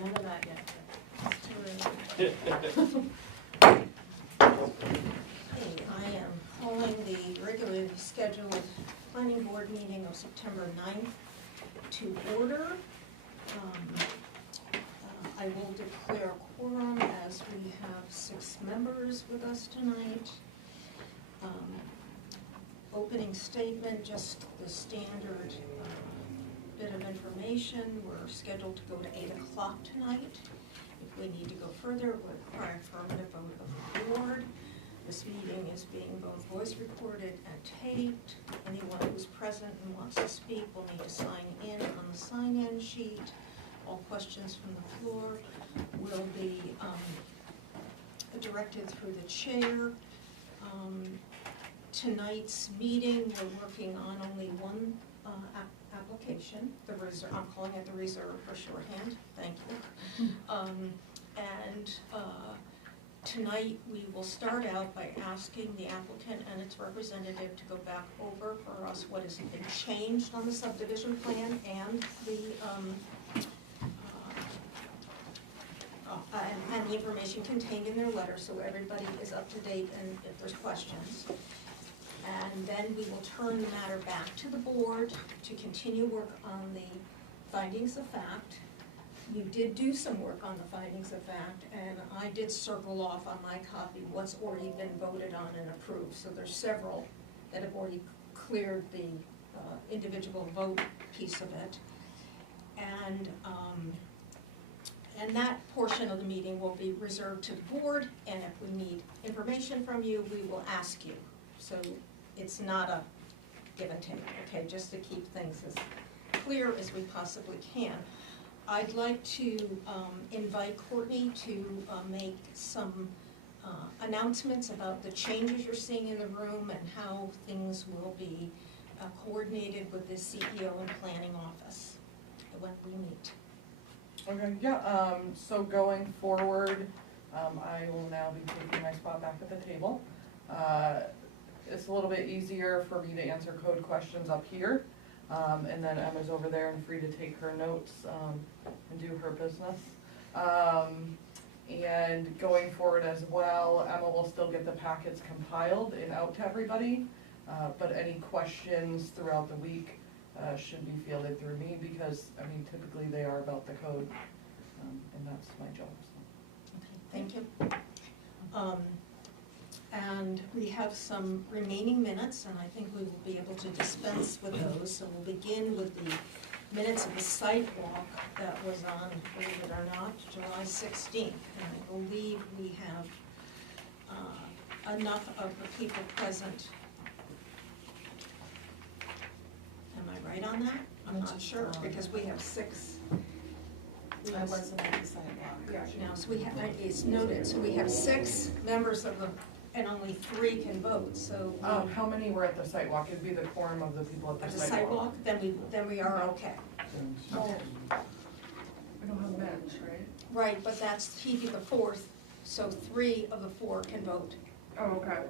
None of that yet. It's too early. Okay, I am calling the regularly scheduled planning board meeting of September 9th to order. I will declare a quorum as we have 6 members with us tonight. Opening statement, just the standard bit of information. We're scheduled to go to 8 o'clock tonight. If we need to go further, it would require affirmative vote of the board. This meeting is being both voice recorded and taped. Anyone who's present and wants to speak will need to sign in on the sign-in sheet. All questions from the floor will be directed through the chair. Tonight's meeting, we're working on only one application. I'm calling it the reserve for shorthand. Thank you. Tonight we will start out by asking the applicant and its representative to go back over for us what has been changed on the subdivision plan and the information contained in their letter, so everybody is up to date and if there's questions. And then we will turn the matter back to the board to continue work on the findings of fact. You did do some work on the findings of fact, and I did circle off on my copy what's already been voted on and approved. So there's several that have already cleared the individual vote piece of it. And that portion of the meeting will be reserved to the board, and if we need information from you, we will ask you. So it's not a give and take, okay, just to keep things as clear as we possibly can. I'd like to invite Courtney to make some announcements about the changes you're seeing in the room and how things will be coordinated with the CEO and planning office when we meet. Okay, yeah, so going forward, I will now be taking my spot back at the table. It's a little bit easier for me to answer code questions up here. And then Emma's over there and free to take her notes and do her business. And going forward as well, Emma will still get the packets compiled and out to everybody. But any questions throughout the week should be fielded through me because, I mean, typically they are about the code. And that's my job. So. Okay, thank you. And we have some remaining minutes, and I think we will be able to dispense with those. So we'll begin with the minutes of the sidewalk that was on, believe it or not, July 16th. And I believe we have enough of the people present. Am I right on that? I'm not sure, because we have 6. I wasn't at the sidewalk. Yeah, no, so we have, it's noted, so we have 6 members of the, and only 3 can vote, so. How many were at the sidewalk? It'd be the quorum of the people at the sidewalk. Then we are okay. Oh, we don't have a bench, right? Right, but he'd be the 4th, so 3 of the 4 can vote. Oh, okay.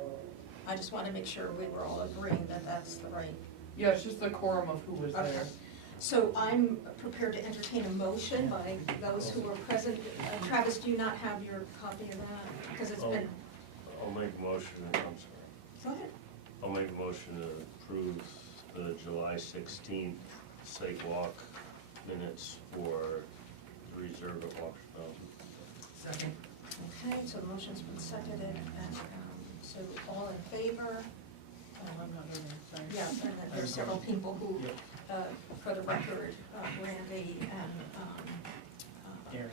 I just want to make sure we were all agreeing that that's the right. Yeah, it's just the quorum of who was Okay. there. So I'm prepared to entertain a motion by those who are present. Travis, do you not have your copy of that? Because it's been. I'll make a motion, I'm sorry. Go ahead. I'll make a motion to approve the July 16th site walk minutes for the reserve at Walker's Mountain. Second. Okay, so the motion's been seconded, and so all in favor? I'm not really, sorry. Yes, and then there's several people who, for the record, Randy and Aaron.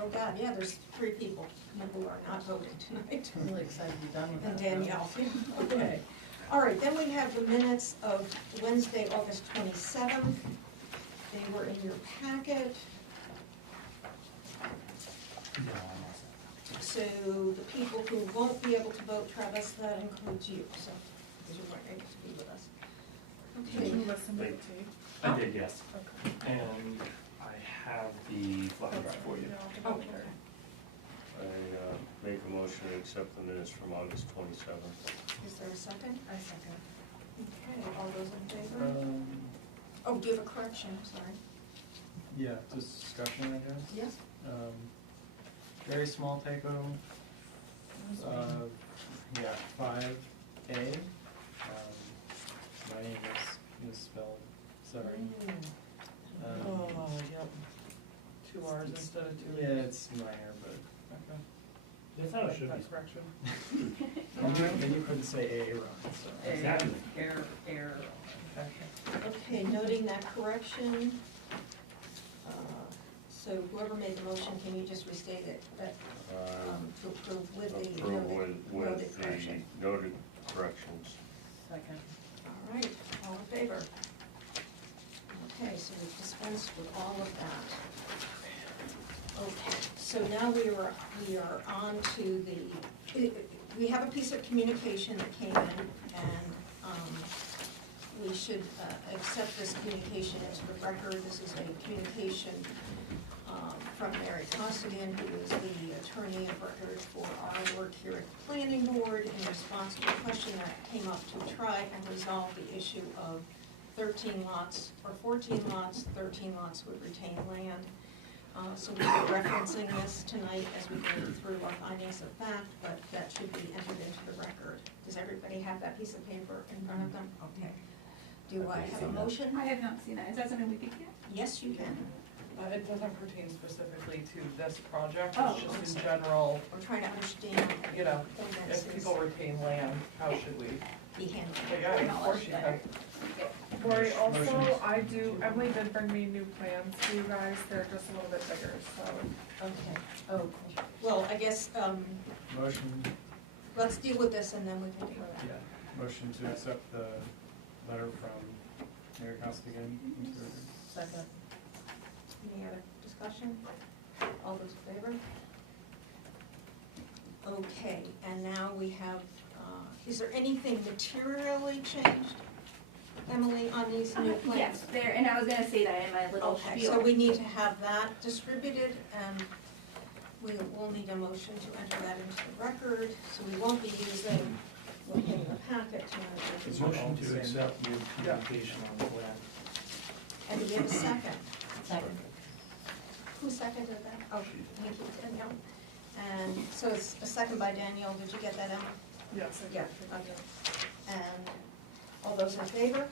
Oh God, yeah, there's 3 people who are not voting tonight. I'm really excited to be done with that. And Danielle. Okay. All right, then we have the minutes of Wednesday, August 27th. They were in your packet. So the people who won't be able to vote, Travis, that includes you, so, because you weren't able to be with us. Did Okay. you listen to the tape? I did, yes. Okay. And I have the flash drive for you. Okay. I make a motion to accept the minutes from August 27th. Is there a second? I second. Okay, all those in favor? Oh, do you have a correction, sorry. Yeah, discussion, I guess. Yes? Very small typo, yeah, 5A. My name is misspelled, sorry. Oh, yep. 2 R's instead of 2 E's. Yeah, it's minor, but Okay. That's how it Like should be. that correction. then you couldn't say A wrong, so. Exactly. Error. Okay. Okay, noting that correction, so whoever made the motion, can you just restate it, that, to approve with the Approve noted with correction? the noted corrections. Second. All right, all in favor? Okay, so we've dispensed with all of that. Okay, so now we are on to we have a piece of communication that came in, and we should accept this communication into the record. This is a communication from Mary Costigan, who is the attorney of record for our work here at the planning board, in response to a question that came up to try and resolve the issue of 13 lots or 14 lots. 13 lots would retain land. So we're referencing this tonight as we go through our findings of fact, but that should be entered into the record. Does everybody have that piece of paper in front of them? Okay. Do I have a motion? I have not seen that. Is that something we could get? Yes, you can. It doesn't pertain specifically to this project, Oh, it's just in general, We're trying to understand you know, ordinances if people retain land, how should we? be handled. But yeah, of course you can. Lori, Motion. also, Emily did bring me new plans to you guys, they're just a little bit bigger, so. Okay. Oh, well, I guess, Motion, let's deal with this and then we can deal with that. yeah, motion to accept the letter from Mary Costigan. Second. Any other discussion? All those in favor? Okay, and now we have, is there anything materially changed, Emily, on these new plans? Yes, there, and I was gonna say that in my little Okay, spiel. so we need to have that distributed, and we will need a motion to enter that into the record, so we won't be using what's in the packet tonight. Motion to accept your communication on the plan. And do we have a second? Second. Who seconded that? Oh, thank you, Danielle. And so it's a second by Danielle, did you get that, Emma? Yes. Yeah, okay. And all those in favor?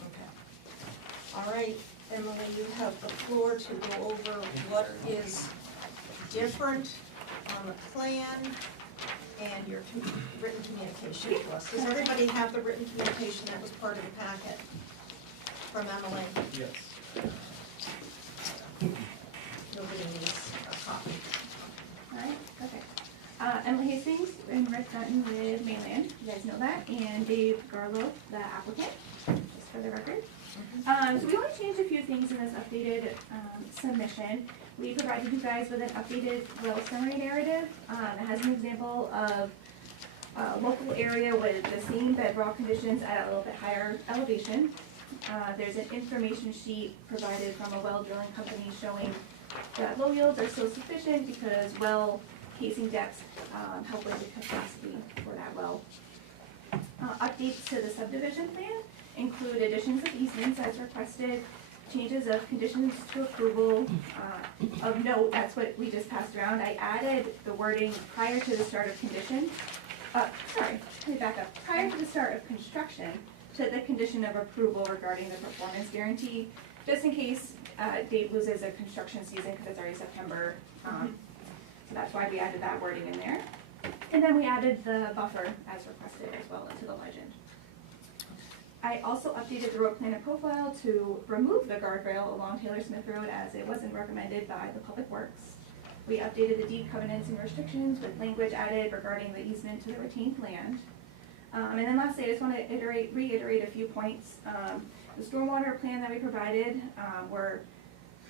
Okay. All right, Emily, you have the floor to go over what is different on the plan and your written communication to us. Does everybody have the written communication that was part of the packet from Emily? Yes. Nobody needs a copy. Alright, okay. Emily Hastings and Rick Dutton with Mainland, you guys know that, and Dave Garlow, the applicant, just for the record. So we only changed a few things in this updated submission. We provided you guys with an updated well summary narrative. It has an example of a local area with the same bedrock conditions at a little bit higher elevation. There's an information sheet provided from a well drilling company showing that low yields are still sufficient because well casing depths help with the capacity for that well. Updates to the subdivision plan include additions of easements as requested, changes of conditions to approval. Of note, that's what we just passed around. I added the wording prior to the start of condition. Sorry, let me back up. Prior to the start of construction to the condition of approval regarding the performance guarantee, just in case Dave loses a construction season because it's already September. So that's why we added that wording in there. And then we added the buffer as requested as well into the legend. I also updated the road plan and profile to remove the guardrail along Taylor Smith Road as it wasn't recommended by the Public Works. We updated the deed covenants and restrictions with language added regarding the easement to the retained land. And then lastly, I just want to reiterate a few points. The stormwater plan that we provided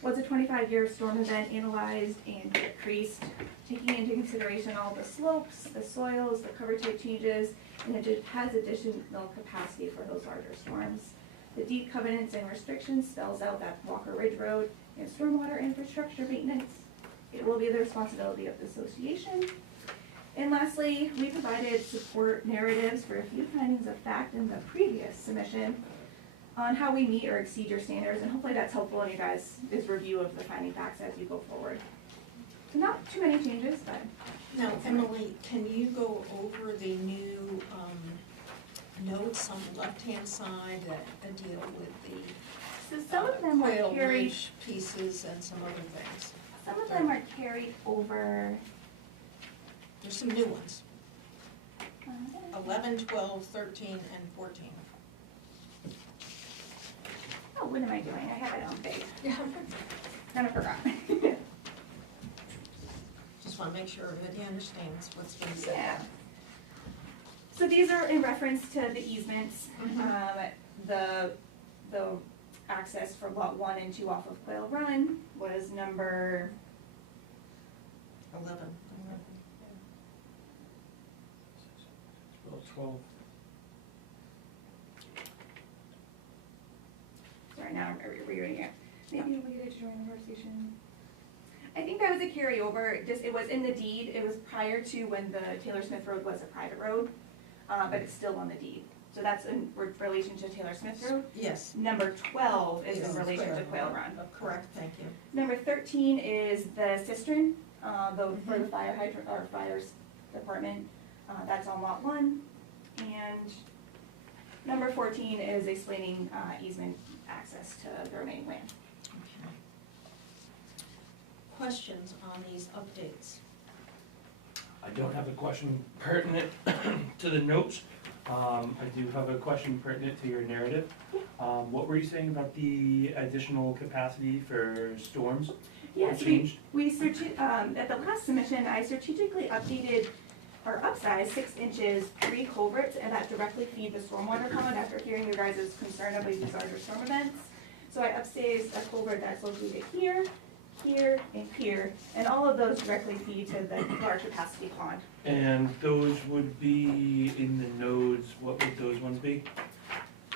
was a 25-year storm event analyzed and decreased, taking into consideration all the slopes, the soils, the cover type changes, and it has additional capacity for those larger storms. The deed covenants and restrictions spells out that Walker Ridge Road and stormwater infrastructure maintenance, it will be the responsibility of the association. And lastly, we provided support narratives for a few findings of fact in the previous submission. on how we meet or exceed your standards, and hopefully that's helpful in you guys' review of the finding facts as you go forward. So not too many changes, but. Now, Emily, can you go over the new notes on the left-hand side that deal with the So some of them are quail carried, ridge pieces and some other things? some of them are carried over. There's some new ones, uh, 11, 12, 13, and 14. Oh, what am I doing? I have it on big. Yeah. Kind of forgot. Just want to make sure everybody understands what's being said. Yeah. So these are in reference to the easements, the access for lot 1 and 2 off of Quail Run was number, 11. Well, 12. sorry, now I'm rereading it. Maybe related to join the conversation. I think that was a carryover, just, it was in the deed, it was prior to when the Taylor Smith Road was a private road, but it's still on the deed. So that's in relation to Taylor Smith Road. Yes. Number 12 is Yes, in relation to Quail Quail Run. Correct, thank you. Number 13 is the cistern, for the fire hydrant, or fires department, that's on lot 1. And number 14 is explaining easement access to the remaining land. Okay. Questions on these updates? I don't have a question pertinent to the notes. I do have a question pertinent to your narrative. What were you saying about the additional capacity for storms? Yes, Changed? we at the last submission, I strategically updated or upsized 6 inches 3 culverts and that directly feed the stormwater pond after hearing your guys' concern about these larger storm events. So I upsized a culvert that's located here, here, and here, and all of those directly feed to the large capacity pond. And those would be in the nodes, what would those ones be?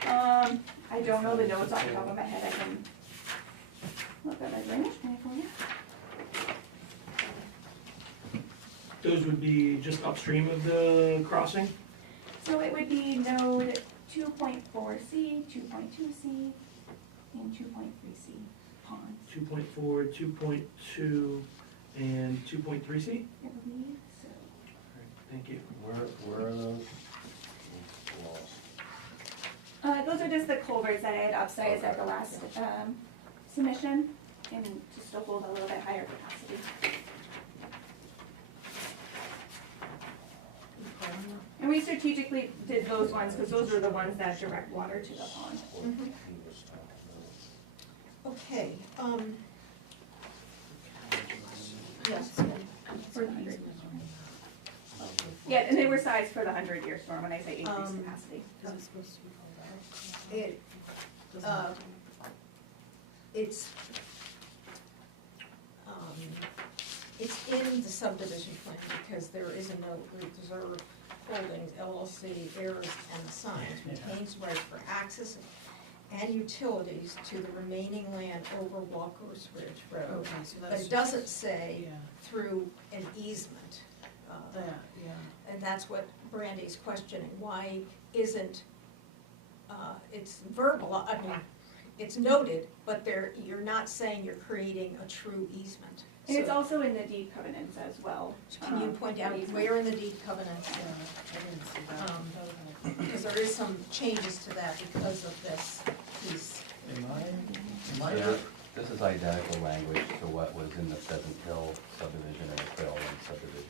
I don't know the notes off the top of my head, I can look at my drainage plan for you. Those would be just upstream of the crossing? So it would be node 2.4C, 2.2C, and 2.3C ponds. 2.4, 2.2, and 2.3C? I believe so. Thank you. Where are those? Lost. Those are just the culverts that I had upsized at the last submission, and just to hold a little bit higher capacity. And we strategically did those ones, because those are the ones that direct water to the pond. What he was talking about. Okay, yes, For the 100-year storm. Yeah, and they were sized for the 100-year storm when I say increased capacity. it, it's in the subdivision plan because there is a note, Reserve Holdings LLC, heirs and assigns, retains right for access and utilities to the remaining land over Walker's Ridge Road. Okay, so But that's. it doesn't say Yeah, through an easement. yeah. And that's what Brandy's questioning, why isn't, it's verbal, I mean, it's noted, but you're not saying you're creating a true easement. And it's So, also in the deed covenants as well. can you point out where in the deed covenants? I didn't see that. Because there is some changes to that because of this piece. So this is identical language to what was in the Pheasant Hill subdivision and the Quail Run subdivision.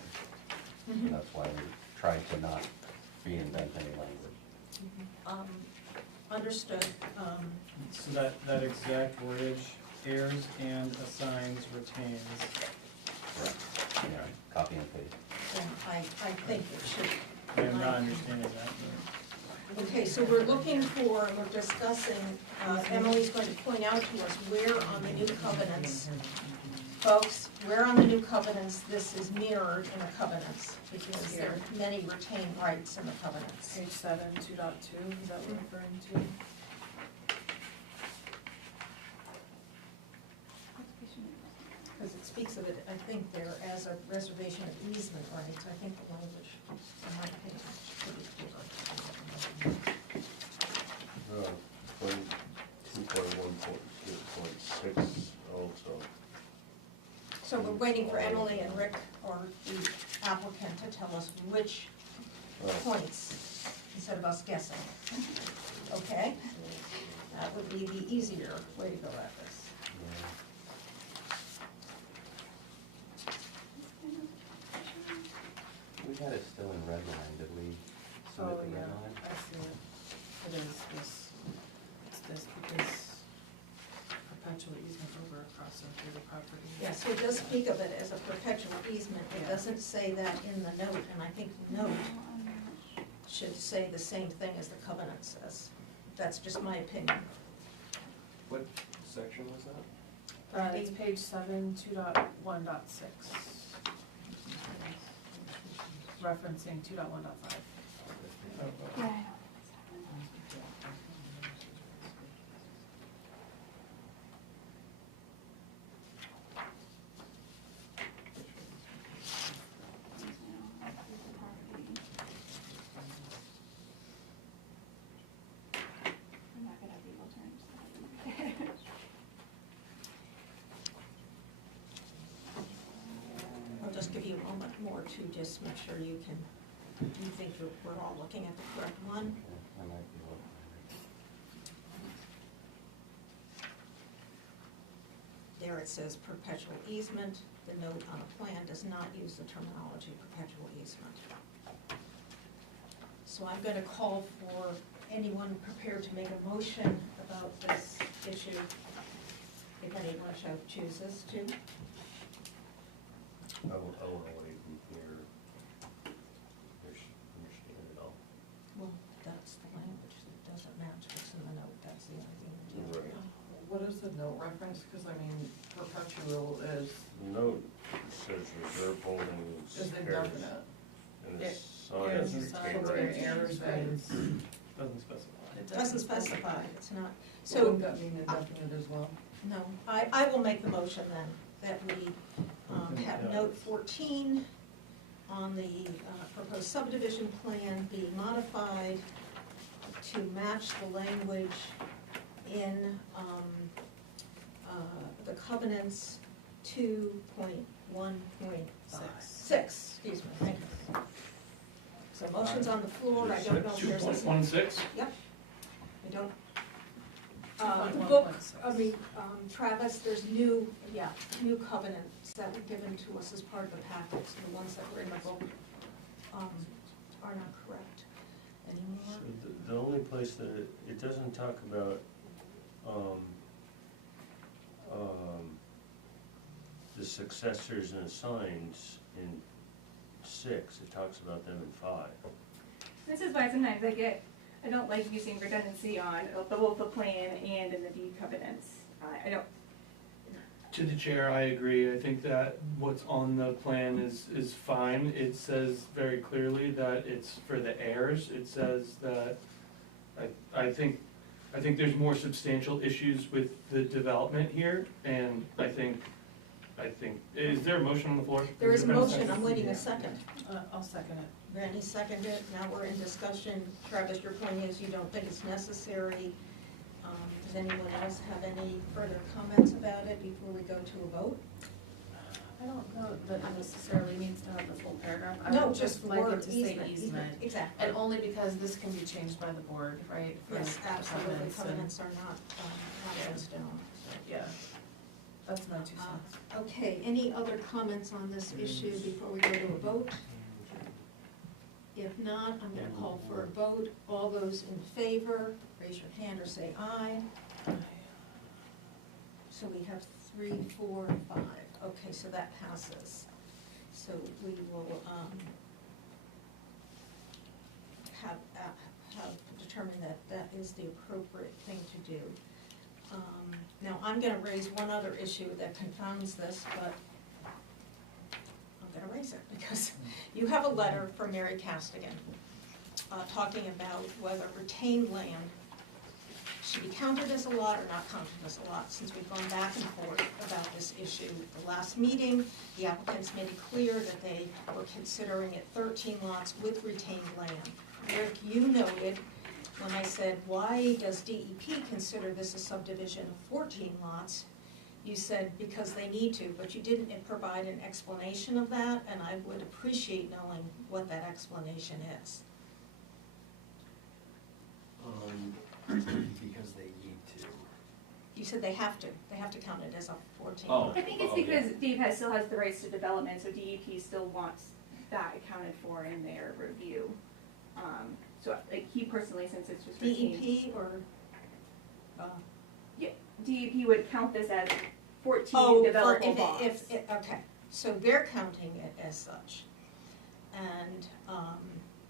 And that's why we tried to not reinvent any language. Understood. So that exact wordage, heirs and assigns retains. Correct. Yeah, copy and paste. And I think it should. I'm not understanding that. Okay, so we're discussing, Emily's going to point out to us where on the new covenants, folks, where on the new covenants this is mirrored in the covenants, because there are many retained rights in the covenants. Page 7, 2.2, is that what we're referring to? Because it speaks of it, I think, there as a reservation of easement rights. I think the language, in my opinion, should be clearer. When So we're waiting for Emily and Rick, or the applicant, to tell us which points, instead of us guessing. Okay? That would be the easier way to go at this. We had it still in red line, did we submit Oh, the yeah, red line? I see it. It is this, it's this because perpetual easement over across and through the property. Yes, it does speak of it as a perpetual easement. It Yeah. doesn't say that in the note, and I think the note should say the same thing as the covenant says. That's just my opinion. What section was that? It's page 7, 2.1.6. Referencing 2.1.5. Yeah, I know. I'm not good at legal terms. I'll just give you a moment more to just make sure you think we're all looking at the correct one. Okay, I might be looking. There it says perpetual easement. The note on the plan does not use the terminology perpetual easement. So I'm going to call for anyone prepared to make a motion about this issue, if anyone chooses to. I want to wait and hear, understand it all. Well, that's the language that doesn't match what's in the note. That's the only thing we're dealing with. What is the note reference? Because I mean, perpetual is Note says reserve holdings. indefinite. And It- it's signed it's and signed retained and rights. Errors and, Doesn't specify. It Doesn't specify, it's not. so So, wouldn't that mean indefinite as well? no, I will make the motion then, that we have note 14 on the proposed subdivision plan be modified to match the language in the covenants 2.1.6, excuse me, thank you. So motion's on the floor, I don't know if there's a. 2.16? Yep. I don't. The book, 2.1.6. Travis, there's new covenants that were given to us as part of the packets, the ones that were in the book, are not correct anymore. So the only place that it doesn't talk about, the successors and assigns in 6, it talks about them in 5. This is why sometimes I don't like using redundancy on both the plan and in the deed covenants. I don't, To the chair, I agree. I think that what's on the plan is fine. It says very clearly that it's for the heirs. It says that, I think there's more substantial issues with the development here, and I think, is there a motion on the floor? There is a there been motion, second? I'm waiting a second. I'll second it. Randy seconded it, now we're in discussion. Travis, your point is you don't think it's necessary. Does anyone else have any further comments about it before we go to a vote? I don't know that it necessarily needs to have the full paragraph. I No, would just like word it to say easement. Exactly. And only because this can be changed by the board, right? for Yes, absolutely, covenants and- covenants are not in stone. Yeah, that's my 2 cents. Okay, any other comments on this issue before we go to a vote? If not, I'm gonna call for a vote. All those in favor, raise your hand or say aye. So we have 3, 4, 5. Okay, so that passes. So we will have determined that that is the appropriate thing to do. Now, I'm gonna raise one other issue that confounds this, but I'm gonna raise it because you have a letter from Mary Castigan talking about whether retained land should be counted as a lot or not counted as a lot, since we've gone back and forth about this issue. The last meeting, the applicants made it clear that they were considering it 13 lots with retained land. Rick, you noted when I said, why does DEP consider this a subdivision of 14 lots? you said because they need to, but you didn't provide an explanation of that, and I would appreciate knowing what that explanation is. Because they need to. You said they have to count it as a 14 Oh. month. I think it's because DEP still has the rights to development, so DEP still wants that accounted for in their review. So like he personally, since it's just routine. DEP or? DEP would count this as 14 Oh, developable lots. Okay, so they're counting it as such. And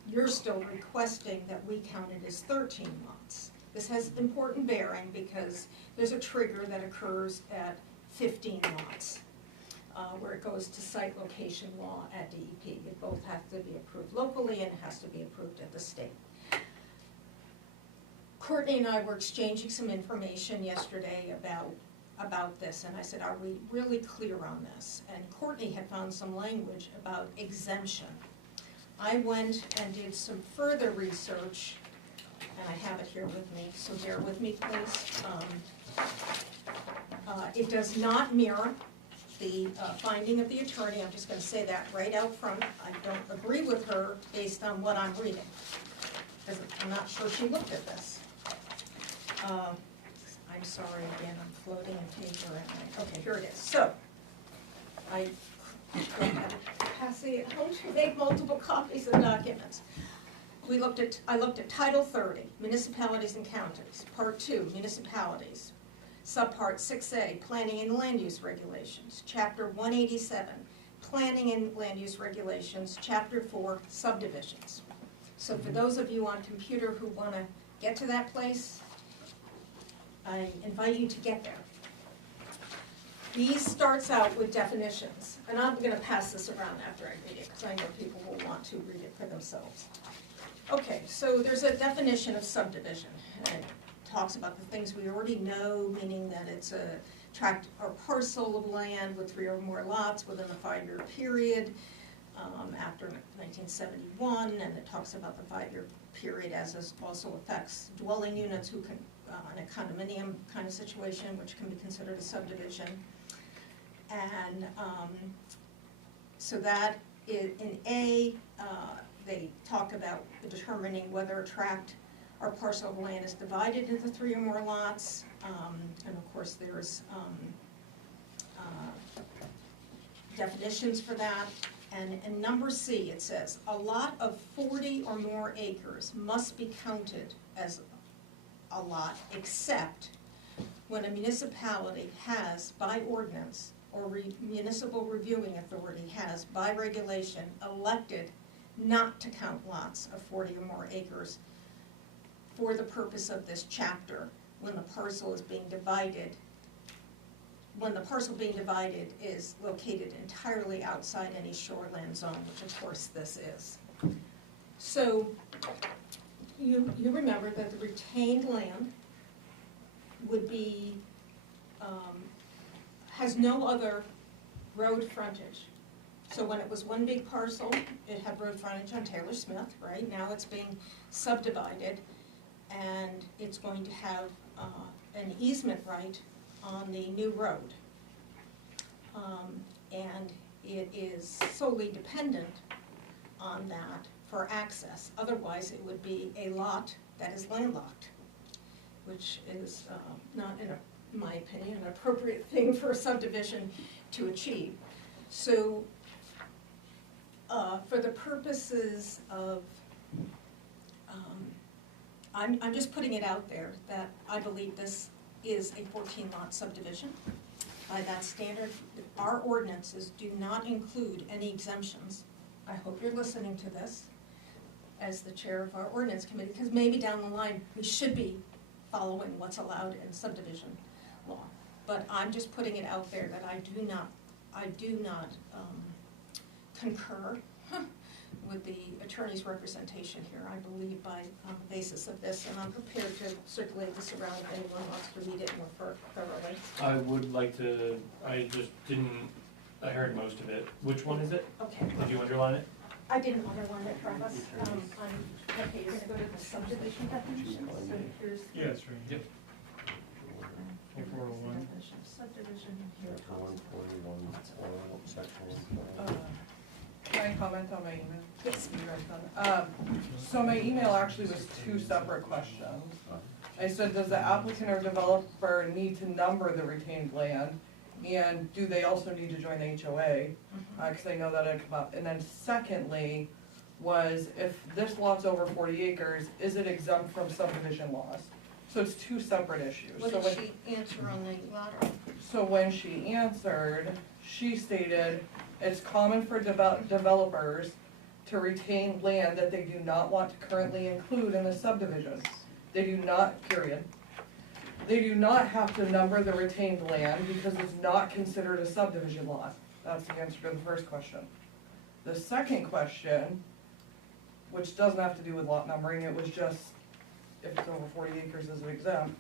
you're still requesting that we count it as 13 lots. This has important bearing because there's a trigger that occurs at 15 lots, where it goes to site location law at DEP. It both has to be approved locally and it has to be approved at the state. Courtney and I were exchanging some information yesterday about this, and I said, are we really clear on this? And Courtney had found some language about exemption. I went and did some further research, and I have it here with me, so bear with me, please. It does not mirror the finding of the attorney. I'm just going to say that right out front. I don't agree with her based on what I'm reading, because I'm not sure she looked at this. I'm sorry again, I'm floating in paper. Okay, here it is. So, I don't have capacity at home to make multiple copies of documents. I looked at Title 30, Municipalities and Counties, Part 2, Municipalities, Subpart 6A, Planning and Land Use Regulations, Chapter 187, Planning and Land Use Regulations, Chapter 4, Subdivisions. So for those of you on computer who want to get to that place, I invite you to get there. These starts out with definitions, and I'm going to pass this around after I read it, because I know people will want to read it for themselves. Okay, so there's a definition of subdivision, and it talks about the things we already know, meaning that it's a tract or parcel of land with 3 or more lots within a 5-year period after 1971, and it talks about the 5-year period as this also affects dwelling units who can, in a condominium kind of situation, which can be considered a subdivision. And so that is, in A, they talk about determining whether a tract or parcel of land is divided into 3 or more lots. And of course there's definitions for that. And in number C it says, a lot of 40 or more acres must be counted as a lot except when a municipality has, by ordinance, or municipal reviewing authority has, by regulation, elected not to count lots of 40 or more acres for the purpose of this chapter when the parcel is being divided, when the parcel being divided is located entirely outside any shoreland zone, which of course this is. So you remember that the retained land would be, has no other road frontage. So when it was one big parcel, it had road frontage on Taylor Smith, right? Now it's being subdivided, and it's going to have an easement right on the new road. And it is solely dependent on that for access. Otherwise, it would be a lot that is landlocked, which is not, in my opinion, an appropriate thing for a subdivision to achieve. So for the purposes of, I'm just putting it out there that I believe this is a 14-lot subdivision. By that standard, our ordinances do not include any exemptions. I hope you're listening to this as the chair of our ordinance committee, because maybe down the line we should be following what's allowed in subdivision law. But I'm just putting it out there that I do not concur with the attorney's representation here. I believe by the basis of this, and I'm prepared to circulate this around if anyone wants to read it more thoroughly. I would like to, I just didn't, I heard most of it. Which one is it? Okay. Did you underline it? I didn't underline it, Travis. Okay, you're gonna go to the subdivision definition. So here's Yeah, it's right. Yep. the 401. definition of subdivision. section Uh, 1. Can I comment on my email? Yes. You guys done? So my email actually was two separate questions. I said, does the applicant or developer need to number the retained land? And do they also need to join the HOA? Cause I know that had come up. And then secondly, was if this lot's over 40 acres, is it exempt from subdivision laws? So it's two separate issues. What So did she answer on the latter? So when she answered, she stated, it's common for developers to retain land that they do not want to currently include in the subdivision. They do not, period. They do not have to number the retained land because it's not considered a subdivision lot. That's the answer to the first question. The second question, which doesn't have to do with lot numbering, it was just if it's over 40 acres is it exempt,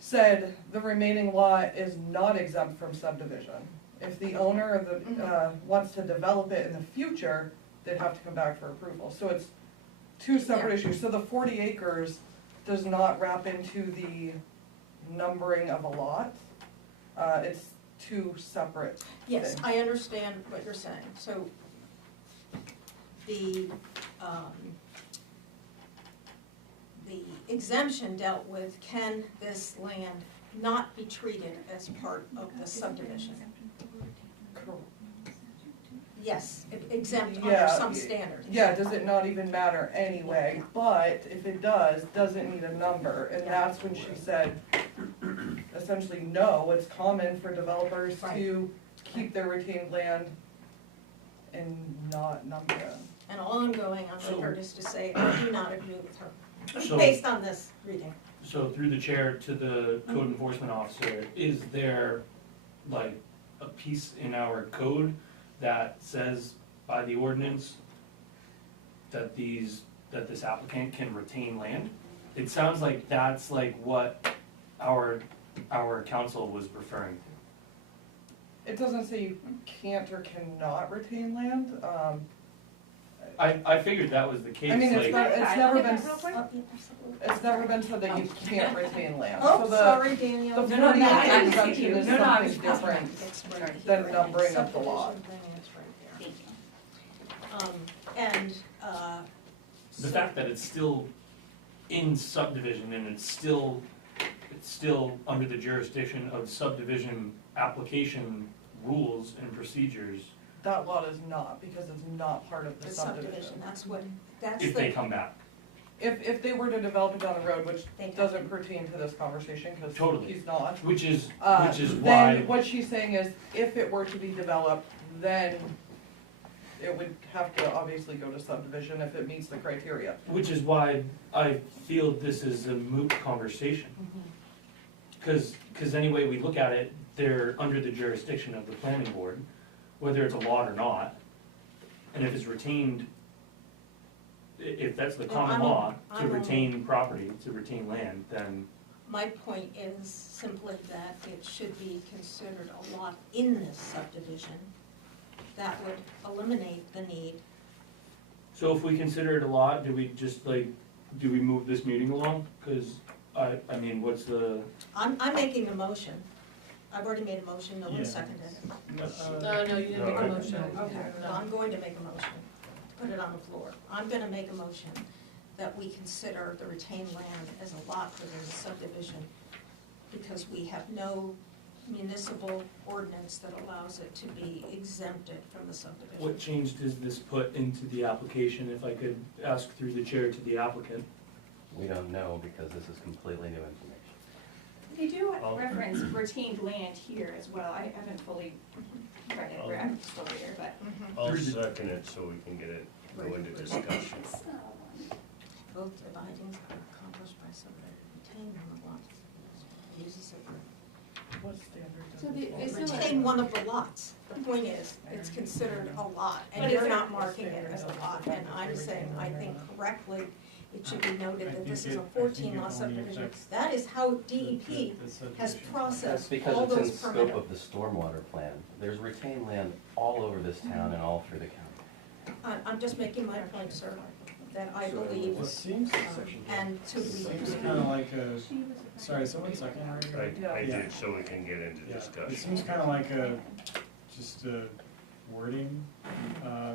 said the remaining lot is not exempt from subdivision. If the owner of the, wants to develop it in the future, they'd have to come back for approval. So it's two separate issues. So the 40 acres does not wrap into the numbering of a lot. It's two separate Yes, things. I understand what you're saying. So the exemption dealt with, can this land not be treated as part of the subdivision? Correct. Yes, exempt under Yeah, some standards. Yeah, does it not even matter anyway? But if it does it need a number? And that's when she said, essentially, no, it's common for developers to keep their retained land and not number it. And all I'm going on record is to say, I do not agree with her, So- based on this reading. So through the chair to the code enforcement officer, is there like a piece in our code that says by the ordinance that this applicant can retain land? It sounds like that's like what our council was referring to. It doesn't say you can't or cannot retain land. I figured that was the case, I mean, like, it's never Look been, at that real quick. it's never been said that you can't retain land. Oh, So the, sorry, Danielle. the No, 40 no, acre I exemption see you. is No, no, I was something different. It's right Than here. numbering of the lot. Subdivision thing is right Thank you. there. And, the fact that it's still in subdivision and it's still under the jurisdiction of subdivision application rules and procedures That lot is not, because it's not part of the the subdivision. subdivision, that's if they the, come back. If they were to develop it down the road, which They have doesn't pertain to this conversation, cause Totally. he's not. Which is Then why, what she's saying is, if it were to be developed, then it would have to obviously go to subdivision if it meets the criteria. I feel this is a moot conversation. Cause any way we look at it, they're under the jurisdiction of the planning board, whether it's a lot or not. And if it's retained, if that's the And common I'm law, a- to I'm a- retain property, to retain land, then my point is simply that it should be considered a lot in this subdivision. That would eliminate the need. so if we consider it a lot, do we just like, do we move this meeting along? Cause I mean, what's the, I'm making a motion. I've already made a motion, no one Yeah. seconded it. No, you didn't make a motion. Okay, well, I'm going to make a motion, put it on the floor. I'm gonna make a motion that we consider the retained land as a lot within the subdivision, because we have no municipal ordinance that allows it to be exempted from the subdivision. what change does this put into the application, if I could ask through the chair to the applicant? We don't know because this is completely new information. They do Oh. reference retained land here as well. I haven't fully read it, I'm still here, but. Mhm. I'll Through the- second it so we can get it, go into discussion. Both dividings are accomplished by somebody retained on the lot. Uses it. What standard does So this they fall still under? Retain one of the lots. The point is, it's considered a lot, But and is you're it- not marking it as a lot. And I'm saying, I think correctly, it should be noted that this is a 14-lot subdivision. That is how DEP has That's processed because all it's in those scope permitted. of the stormwater plan. There's retained land all over this town and all through the county. I'm just making my point, sir, that I believe, It seems, and to be. seems kinda like a, sorry, someone second right here? I Yeah. did, so we can get into Yeah, it discussion. seems kinda like a just a wording,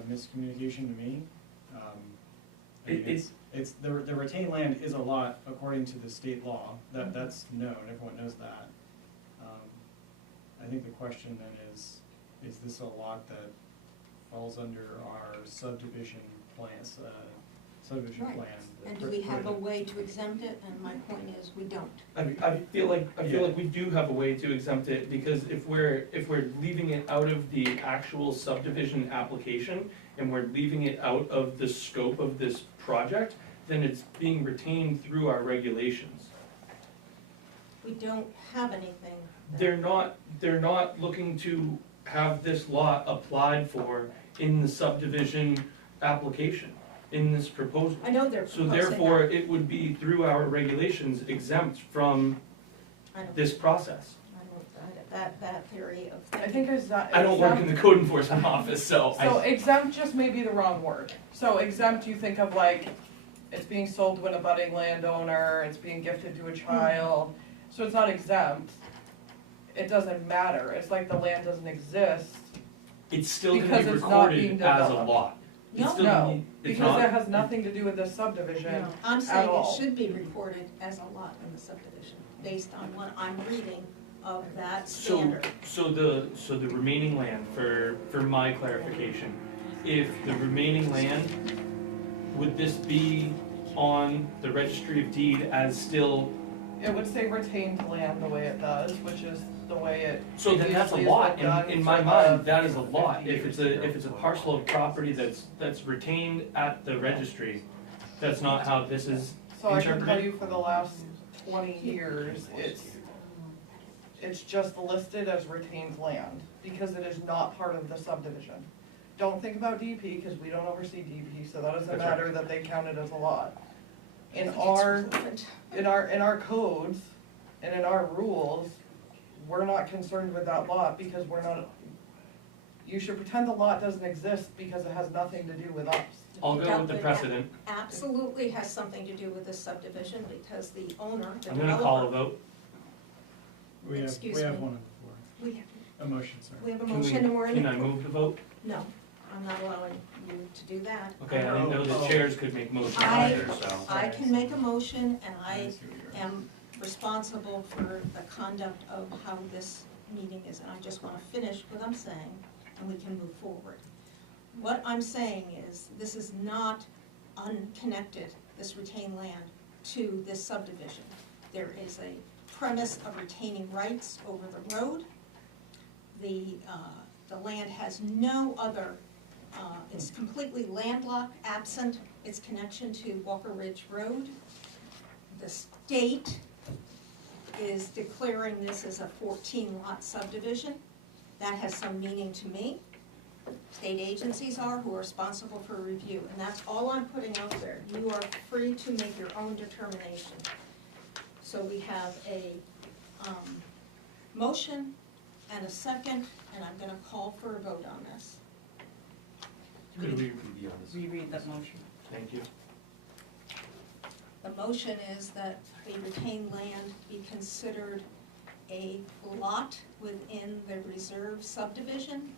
miscommunication to me. I mean, it's, the retained land is a lot according to the state law, that's known, everyone knows that. I think the question then is this a lot that falls under our subdivision plans, subdivision Right. plan? And do we have a way to exempt it? And my point is, we don't. I feel like we do have a way to exempt it, because if we're leaving it out of the actual subdivision application, and we're leaving it out of the scope of this project, then it's being retained through our regulations. We don't have anything. that- They're not looking to have this lot applied for in the subdivision application, in this proposal. I know they're So proposing therefore, that. it would be through our regulations exempt from I don't- this process. that theory of. I think exempt. I don't work in the code enforcement office, so So I, exempt just may be the wrong word. So exempt, you think of like, it's being sold to an abutting landowner, it's being gifted to a child. So it's not exempt. It doesn't matter. It's like the land doesn't exist. it's still gonna Because be it's not recorded being as a developed. lot. It's No. still No, gonna be- it's because not? it has nothing to do with this subdivision. I'm saying all. it should be recorded as a lot in the subdivision, based on what I'm reading of that standard. So the remaining land, for my clarification, if the remaining land, would this be on the registry of deed as still, It would say retained land the way it does, which is the way it so then that's a previously has lot, been done in my for mind, the that is a lot, 50 if it's a parcel of property that's retained at the registry, that's not how this is So I can tell interpreted? you for the last 20 years, it's just listed as retained land, because it is not part of the subdivision. Don't think about DP, because we don't oversee DP, so that doesn't That's right. matter that they count it as a lot. I In think it's our, relevant. in our codes, and in our rules, we're not concerned with that lot, because we're not, you should pretend the lot doesn't exist, because it has nothing to do with us. I'll go with the Development precedent, Absolutely has something to do with this subdivision, because the owner, the I'm gonna call a developer. vote. We Excuse have me. one on the floor, We have, a motion, sorry. we have a Can we- motion and we're in. Can I move the vote? No, I'm not allowing you to do that. Okay, I didn't know that chairs could make motions I- either, so. I can make a motion and I see what you're- am responsible for the conduct of how this meeting is, and I just wanna finish what I'm saying, and we can move forward. What I'm saying is, this is not unconnected, this retained land, to this subdivision. There is a premise of retaining rights over the road. The land has no other, it's completely landlocked, absent its connection to Walker Ridge Road. The state is declaring this as a 14-lot subdivision. That has some meaning to me. State agencies are, who are responsible for review, and that's all I'm putting out there. You are free to make your own determination. So we have a motion and a second, and I'm gonna call for a vote on this. Could we, Reread that motion. thank you. The motion is that the retained land be considered a lot within the reserve subdivision,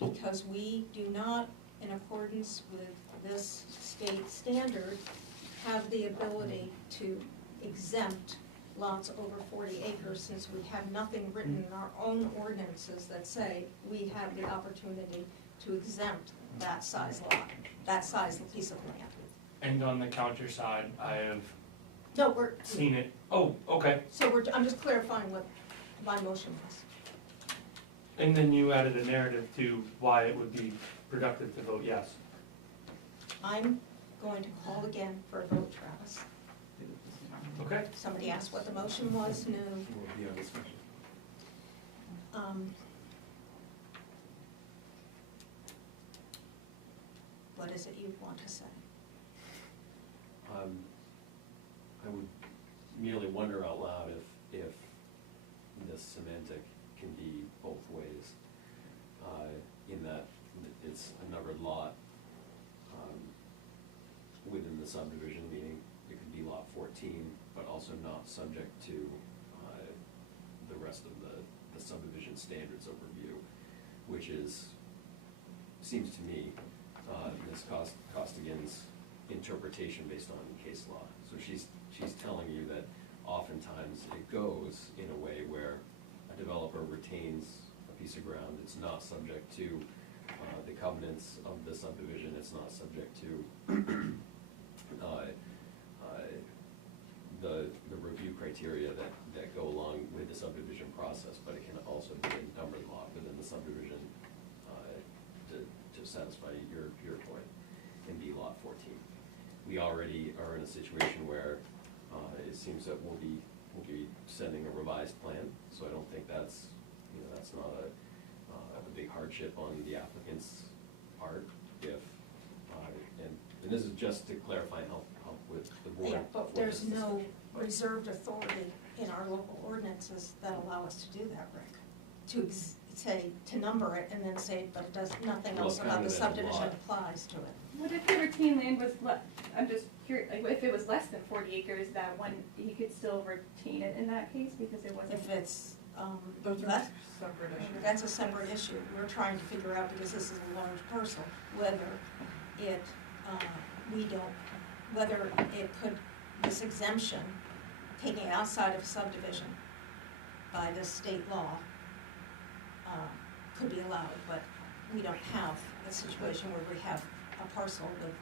because we do not, in accordance with this state standard, have the ability to exempt lots over 40 acres, since we have nothing written in our own ordinances that say we have the opportunity to exempt that size lot, that size piece of land. And on the counter side, I have No, we're, seen it, oh, okay, so I'm just clarifying what my motion was. and then you added a narrative to why it would be productive to vote yes. I'm going to call again for a vote, Travis. Okay, Somebody asked what the motion was, no. What is it you want to say? I would merely wonder out loud if this semantic can be both ways, in that it's a numbered lot within the subdivision, meaning it could be lot 14, but also not subject to the rest of the subdivision standards of review. which seems to me, Ms. Costigan's interpretation based on case law. So she's telling you that oftentimes it goes in a way where a developer retains a piece of ground, it's not subject to the covenants of the subdivision, it's not subject to the review criteria that go along with the subdivision process, but it can also be a numbered lot within the subdivision to satisfy your point, and be lot 14. We already are in a situation where it seems that we'll be sending a revised plan, so I don't think that's not a big hardship on the applicant's part if, and this is just to clarify and help with the board. Yeah, but there's no reserved authority in our local ordinances that allow us to do that, Rick. To number it and then say, but it does, nothing Well, else it's about kind the of a subdivision lot. applies to it. What if the retained land was I'm just curious, like, if it was less than 40 acres, that one, he could still retain it in that case because it wasn't? If it's, Those are that, separate issues. that's a separate issue. We're trying to figure out, because this is a large parcel, whether it, whether it could, this exemption, taking it outside of a subdivision by the state law, could be allowed, but we don't have a situation where we have a parcel with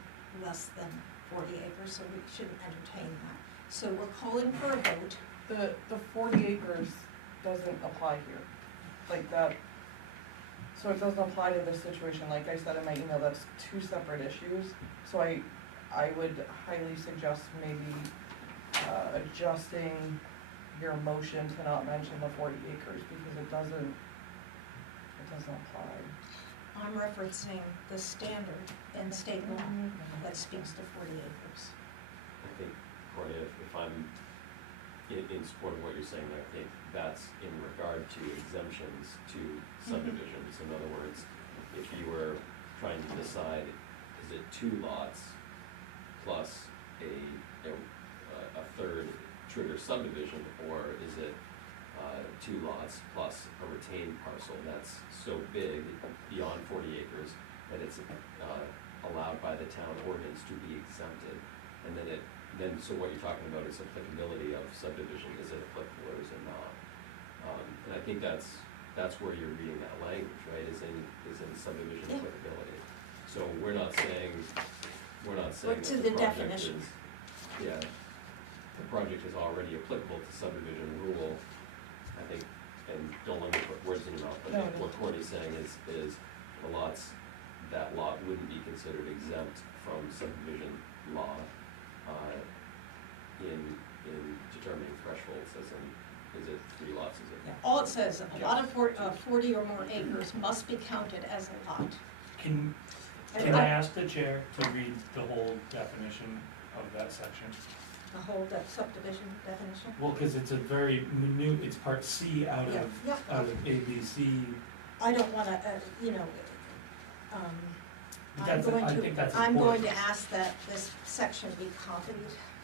less than 40 acres, so we shouldn't entertain that. So we're calling for a vote. The 40 acres doesn't apply here, like that, so it doesn't apply to this situation, like I said in my email, that's two separate issues. So I would highly suggest maybe adjusting your motion to not mention the 40 acres, because it doesn't apply. I'm referencing the standard in state law that speaks to 40 acres. I think, Courtney, if I'm in support of what you're saying, I think that's in regard to exemptions to subdivisions. In other words, if you were trying to decide, is it 2 lots plus a third trigger subdivision, or is it 2 lots plus a retained parcel that's so big, beyond 40 acres, that it's allowed by the town ordinance to be exempted? And then so what you're talking about is applicability of subdivision. Is it applicable or is it not? And I think that's where you're reading that language, right, is in subdivision Yeah. applicability. So we're not saying Or that to the the project definition. is, yeah, the project is already applicable to subdivision rule, I think, and don't let me put words in your mouth, but I think what Courtney's saying is that lot wouldn't be considered exempt from subdivision law in determining thresholds, as in, is it 3 lots, is it? Yeah, all it says, a lot of 40 or more acres must be counted as a lot. Can I ask the chair to read the whole definition of that section? The whole subdivision definition? Well, because it's a very minute, it's part C out Yeah, of, yeah. out of ABC. I don't wanna, I think that's I'm going important. to ask that this section be copied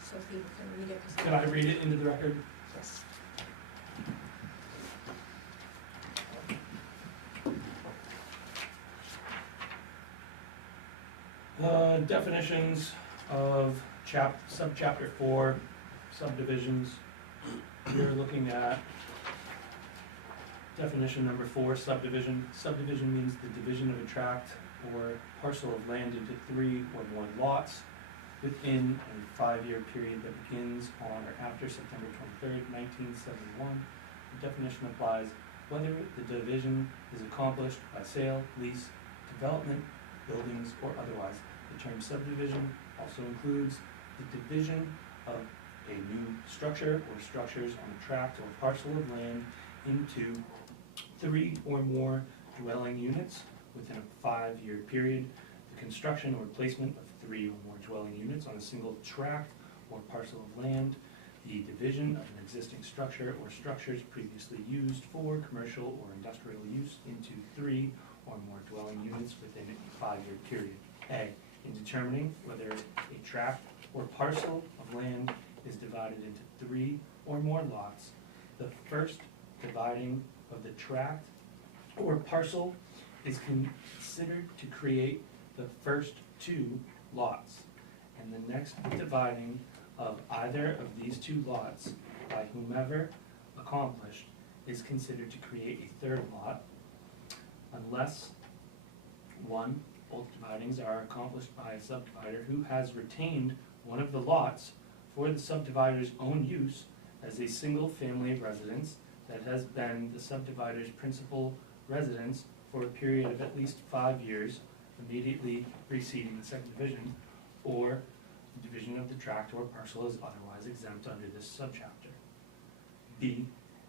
so people can read it. 'Cause Can I read it into the record? Yes. Definitions of subchapter 4, subdivisions. We're looking at definition number 4, subdivision. Subdivision means the division of a tract or parcel of land into 3 or more lots within a 5-year period that begins on or after September 23rd, 1971. The definition applies whether the division is accomplished by sale, lease, development, buildings, or otherwise. The term subdivision also includes the division of a new structure or structures on a tract or parcel of land into 3 or more dwelling units within a 5-year period. The construction or placement of 3 or more dwelling units on a single tract or parcel of land. The division of an existing structure or structures previously used for commercial or industrial use into 3 or more dwelling units within a 5-year period. A, in determining whether a tract or parcel of land is divided into 3 or more lots, the first dividing of the tract or parcel is considered to create the first two lots, and the next dividing of either of these two lots by whomever accomplished is considered to create a third lot, unless one, both dividings are accomplished by a subdivider who has retained one of the lots for the subdivider's own use as a single family residence that has been the subdivider's principal residence for a period of at least 5 years immediately preceding the second division, or the division of the tract or parcel is otherwise exempt under this subchapter. B,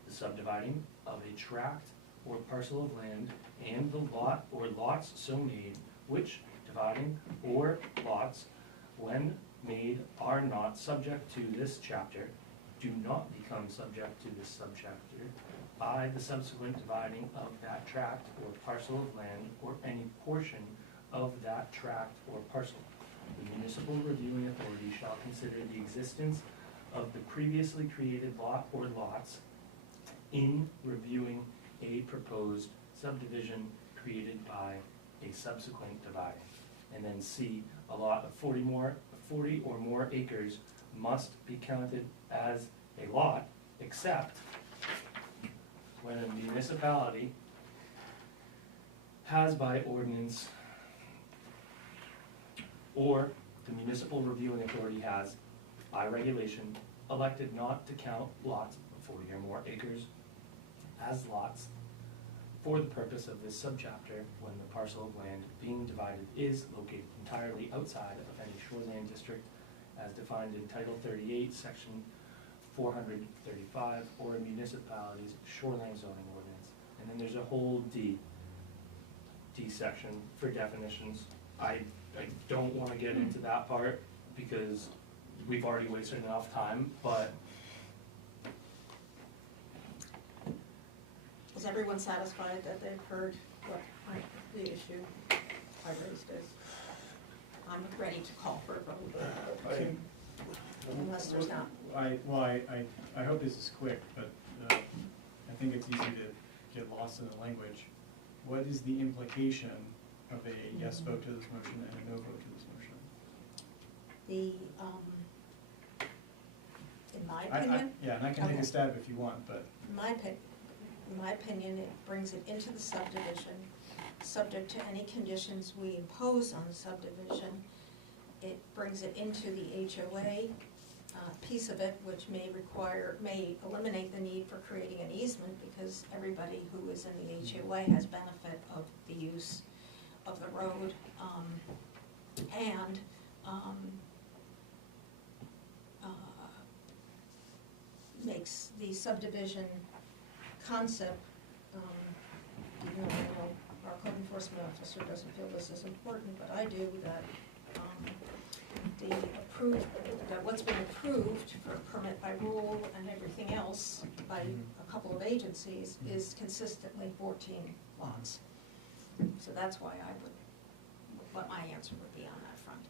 the subdividing of a tract or parcel of land and the lot or lots so made, which dividing or lots, when made, are not subject to this chapter, do not become subject to this subchapter by the subsequent dividing of that tract or parcel of land or any portion of that tract or parcel. The municipal reviewing authority shall consider the existence of the previously created lot or lots in reviewing a proposed subdivision created by a subsequent dividing. And then C, a lot of 40 or more acres must be counted as a lot, except when a municipality has by ordinance or the municipal reviewing authority has, by regulation, elected not to count lots of 40 or more acres as lots for the purpose of this subchapter when the parcel of land being divided is located entirely outside of any shoreland district as defined in Title 38, Section 435, or a municipality's shoreline zoning ordinance. And then there's a whole D section for definitions. I don't want to get into that part because we've already wasted enough time, but Is everyone satisfied that they've heard what the issue I raised is? I'm ready to call for a vote, unless there's not. I hope this is quick, but I think it's easy to get lost in the language. What is the implication of a yes vote to this motion and a no vote to this motion? In my opinion. Yeah, and I can take Okay. a stab if you want, but. In my opinion, it brings it into the subdivision, subject to any conditions we impose on the subdivision. It brings it into the HOA piece of it, which may eliminate the need for creating an easement because everybody who is in the HOA has benefit of the use of the road, and makes the subdivision concept, even though I know our code enforcement officer doesn't feel this is important, but I do, that that what's been approved for permit by rule and everything else by a couple of agencies is consistently 14 lots. So that's why what my answer would be on that front.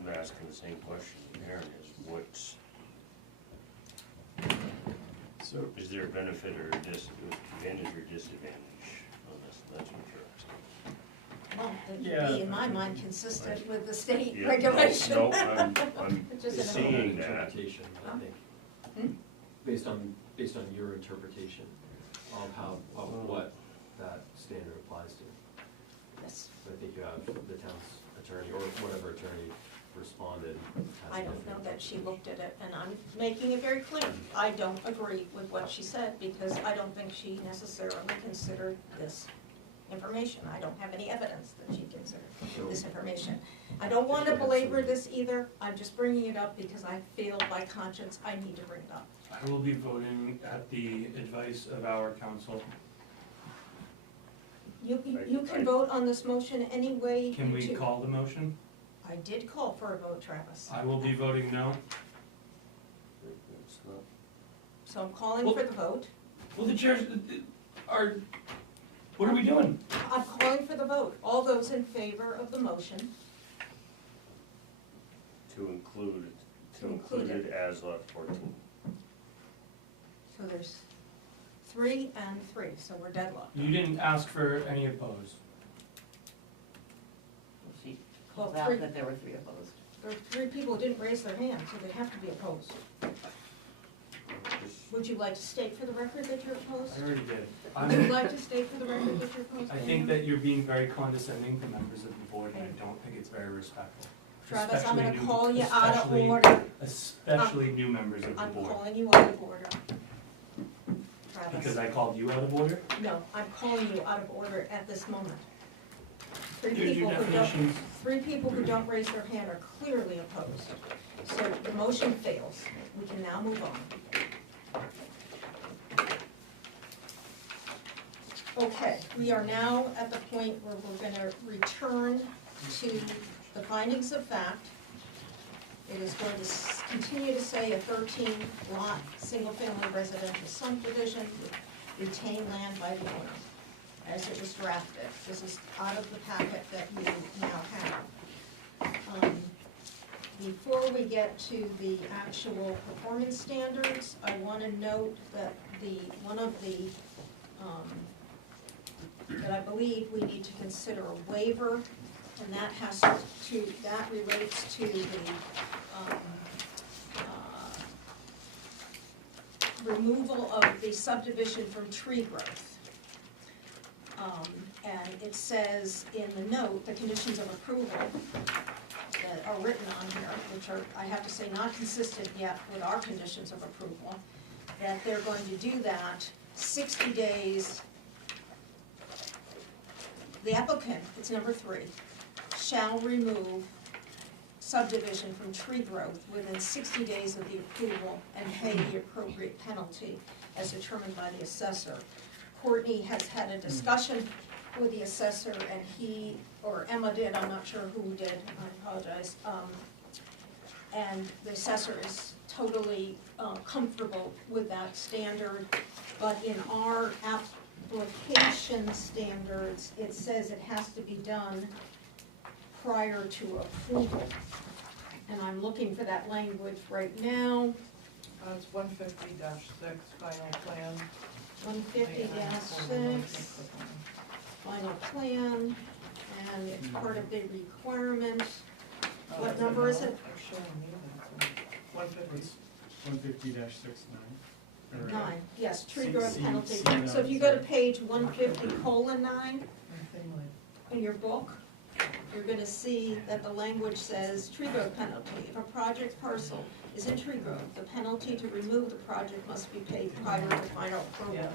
I'm asking the same question Aaron is, what's, So, is there a benefit or advantage or disadvantage on this? That's what you're asking. Well, it should Yeah. be, in my mind, consistent with the state Yeah, regulation. No, I'm Just Based an on seeing that that. interpretation, I think. Hmm? Based on your interpretation of what that standard applies to. Yes. I think you have the town's attorney, or whatever attorney responded. has I don't know different that she interpretation. looked at it, and I'm making it very clear. I don't agree with what she said, because I don't think she necessarily considered this information. I don't have any evidence that she considered this information. I don't want to belabor this either, I'm just bringing it up because I feel by conscience I need to bring it up. I will be voting at the advice of our council. You can vote on this motion any way Can we you call the motion? I did call for a vote, Travis, I will be voting no. It's not- so I'm calling for the vote. Well, the chairs are, what are we doing? I'm calling for the vote. All those in favor of the motion? To include To include it as lot 14. So there's 3 and 3, so we're deadlocked. You didn't ask for any opposed. She Well, called out 3 that there were 3 opposed. There are 3 people who didn't raise their hand, so they have to be opposed. Would you like to state for the record that you're opposed? I already did. Would you like to state for the record that you're opposed? I think that you're being very condescending to members of the board, and I don't think it's very respectful. Travis, I'm Especially gonna new- call you out of especially- order. Especially new members of the I'm board. calling you out of order. Because Travis, I called you out of order? no, I'm calling you out of order at this moment. 3 Here's your people who don't, definitions. 3 people who don't raise their hand are clearly opposed. So the motion fails. We can now move on. Okay, we are now at the point where we're gonna return to the findings of fact. It is going to continue to say a 13-lot, single-family residential subdivision with retained land by the owner, as it was drafted. This is out of the packet that you now have. Before we get to the actual performance standards, I want to note that one of the, that I believe we need to consider a waiver, and that relates to the removal of the subdivision from tree growth. And it says in the note, the conditions of approval that are written on here, which are, I have to say, not consistent yet with our conditions of approval, that they're going to do that 60 days. The applicant, it's number 3, shall remove subdivision from tree growth within 60 days of the approval and pay the appropriate penalty as determined by the assessor. Courtney has had a discussion with the assessor, and he, or Emma did, I'm not sure who did, I apologize. And the assessor is totally comfortable with that standard, but in our application standards, it says it has to be done prior to approval. And I'm looking for that language right now. It's 150-6, final plan. 150-6, final plan, and it's part of the requirement. What number is it? 150. 150-69. 9, yes, tree growth C- penalty. C9, So if you go to sorry. page 150:9 in your book, you're gonna see that the language says tree growth penalty. If a project parcel is in tree growth, the penalty to remove the project must be paid prior to final approval.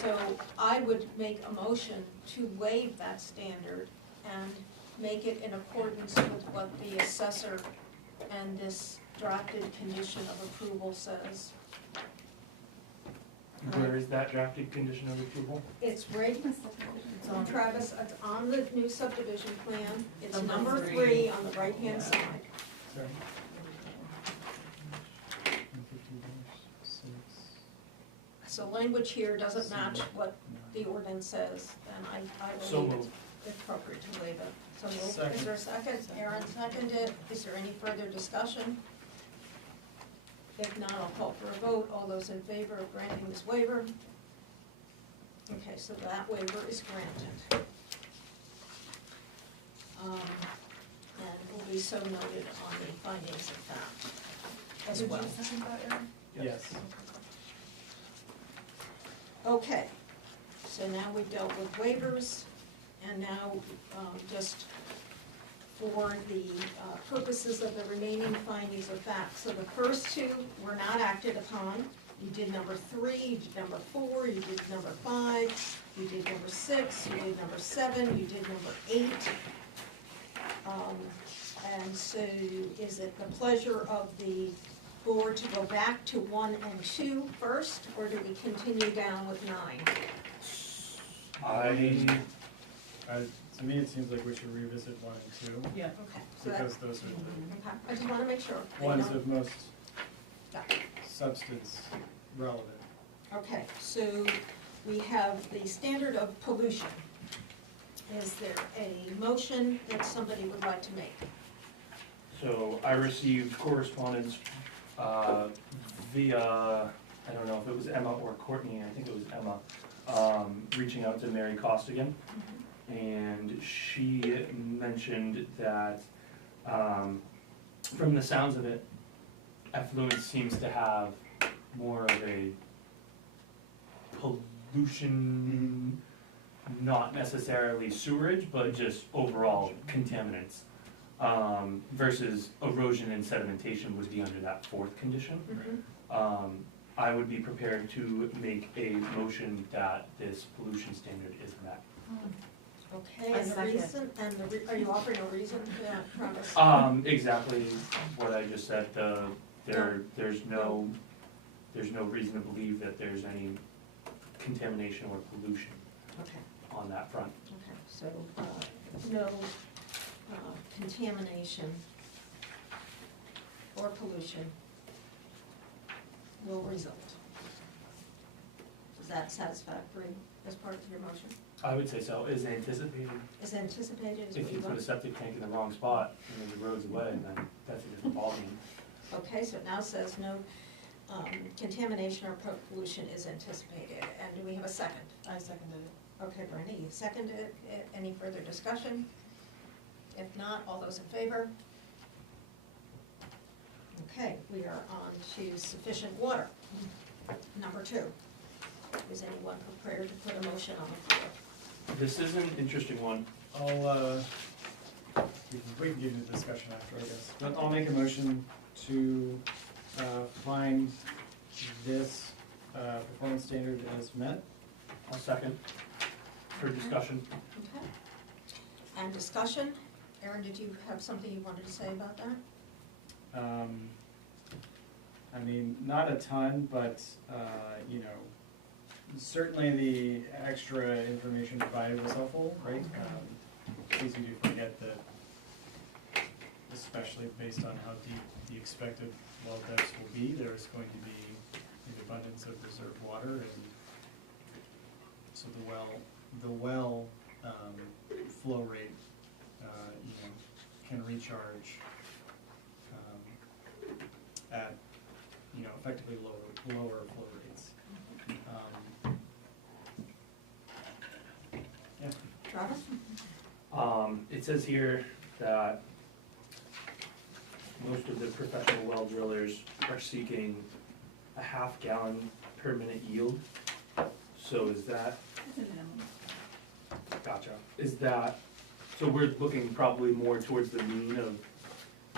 So I would make a motion to waive that standard and make it in accordance with what the assessor and this drafted condition of approval says. Where is that drafted condition of approval? It's right, it's on Travis, it's on the new subdivision plan. It's Number number 3. 3 on the right-hand side. Sorry. 150-6. So language here doesn't match what the ordinance says, and I So believe moved. it's appropriate to waive it. So moved. Is Second. there a second? Aaron seconded. Is there any further discussion? If not, I'll call for a vote. All those in favor of granting this waiver? Okay, so that waiver is granted. And will be so noted on the findings of fact as well. Did you second that, Erin? Yes. Okay, so now we've dealt with waivers, and now just for the purposes of the remaining findings of fact. So the first 2 were not acted upon. You did number 3, you did number 4, you did number 5, you did number 6, you did number 7, you did number 8. And so is it the pleasure of the board to go back to 1 and 2 first, or do we continue down with 9? To me, it seems like we should revisit 1 and 2, Yeah. Okay, so that, because those are okay, I just wanna make sure. the ones of most Yeah. substance relevant. Okay, so we have the standard of pollution. Is there a motion that somebody would like to make? So I received correspondence via I don't know if it was Emma or Courtney, I think it was Emma, reaching out to Mary Costigan. And she mentioned that, from the sounds of it, effluent seems to have more of a pollution, not necessarily sewerage, but just overall contaminants. Versus erosion and sedimentation would be under that fourth condition. I would be prepared to make a motion that this pollution standard is met. Okay, I and the second. reason, are you offering a reason for that, Travis? Exactly what I just said, there's no reason to believe that there's any contamination or pollution Okay, on that front. okay, so, no contamination or pollution will result. Is that satisfactory as part of your motion? I would say so, is anticipated. Is anticipated is If what you you put a want? septic tank in the wrong spot and then the road's away, then that's a different ballgame. Okay, so it now says no contamination or pollution is anticipated, and do we have a second? I seconded it. Okay, Brenda, you seconded it. Any further discussion? If not, all those in favor? Okay, we are on to sufficient water. Number 2. Is anyone prepared to put a motion on the floor? This is an interesting one. We can get into discussion after, I guess. But I'll make a motion to find this performance standard as met. I'll second for discussion. Okay. And discussion? Erin, did you have something you wanted to say about that? I mean, not a ton, but, you know, certainly the extra information provided was helpful, right? It's easy to forget that, especially based on how deep the expected well depths will be, there's going to be an abundance of reserved water, and so the well flow rate, you know, can recharge at, you know, effectively lower flow rates. Yeah. Travis? It says here that most of the professional well drillers are seeking a ½ gallon per minute yield. So is that, That's a minimum. gotcha, is that, so we're looking probably more towards the mean of,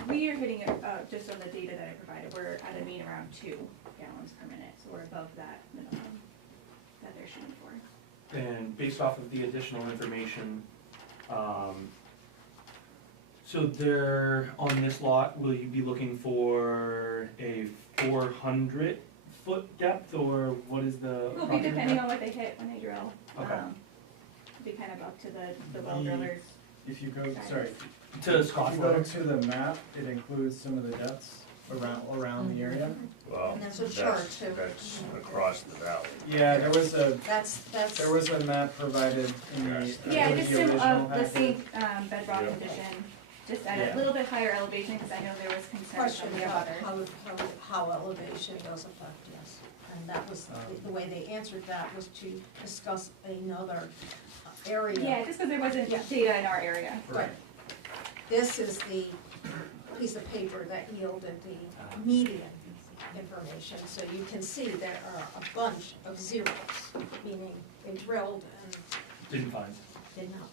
We are hitting it, just on the data that I provided, we're at a mean around 2 gallons per minute, so we're above that minimum that they're shooting for. and based off of the additional information, so there, on this lot, will you be looking for a 400-foot depth, or what is the? Will be approximate depending depth? on what they hit when they drill. Okay. Be kind of up to the well drillers. If you go, sorry, To if Scott's you go letter. to the map, it includes some of the depths around the area. Well, And there's a chart, too. That's across the valley. Yeah, there was a That's, map provided in the, Yeah, with just the some original of the packet. same bedrock Yeah. condition, just at Yeah. a little bit higher elevation, because I know there was concern question from the about others. how elevation does affect, yes. And that was, the way they answered that was to discuss another area. Yeah, just because there wasn't Yeah. data in our area. Right. This is the piece of paper that yielded the median information, so you can see there are a bunch of zeros, meaning they drilled and Didn't find. did not find.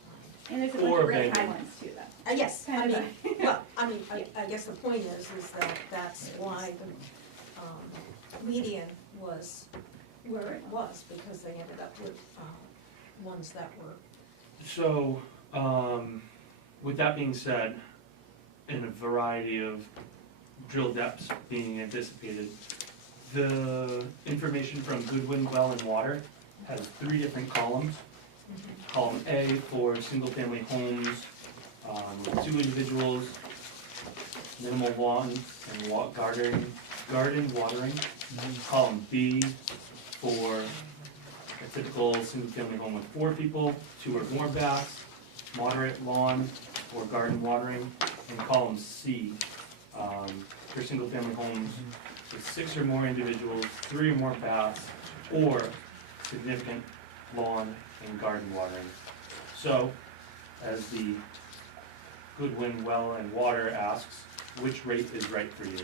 And there's a bunch Or of really high abandoned. ones too, though. Yes, I Kind of mean, well, I mean, I guess the point is that that's why the median was where it was, because they ended up with ones that were, So, with that being said, in a variety of drill depths being anticipated, the information from Goodwin Well and Water has 3 different columns. Column A for single-family homes, 2 individuals, minimal lawn and garden watering. Column B for a typical single-family home with 4 people, 2 or more baths, moderate lawn or garden watering. And column C for single-family homes with 6 or more individuals, 3 or more baths, or significant lawn and garden watering. So, as the Goodwin Well and Water asks, which rate is right for you?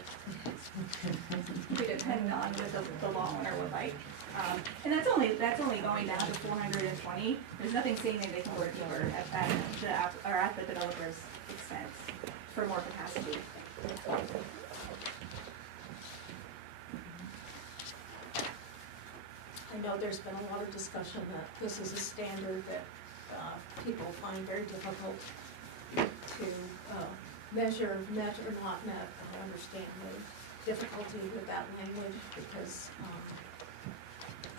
We depend on what the law owner would like. And that's only going down to 420. There's nothing saying that they can go deeper at the developer's expense for more capacity. I know there's been a lot of discussion that this is a standard that people find very difficult to measure, met or not met. I understand the difficulty with that language because,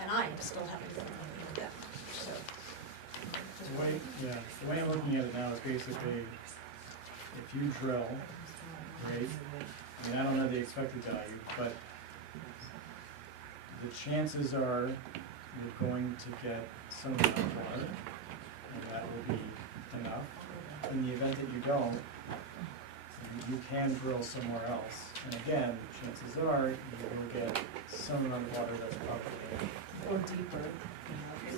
and I am still having difficulty with that, so. The way I'm looking at it now is basically, if you drill, right, I mean, I don't know the expected value, but the chances are you're going to get some amount of water, and that will be enough. In the event that you don't, you can drill somewhere else. And again, chances are you will get some amount of water that's probably. Or deeper.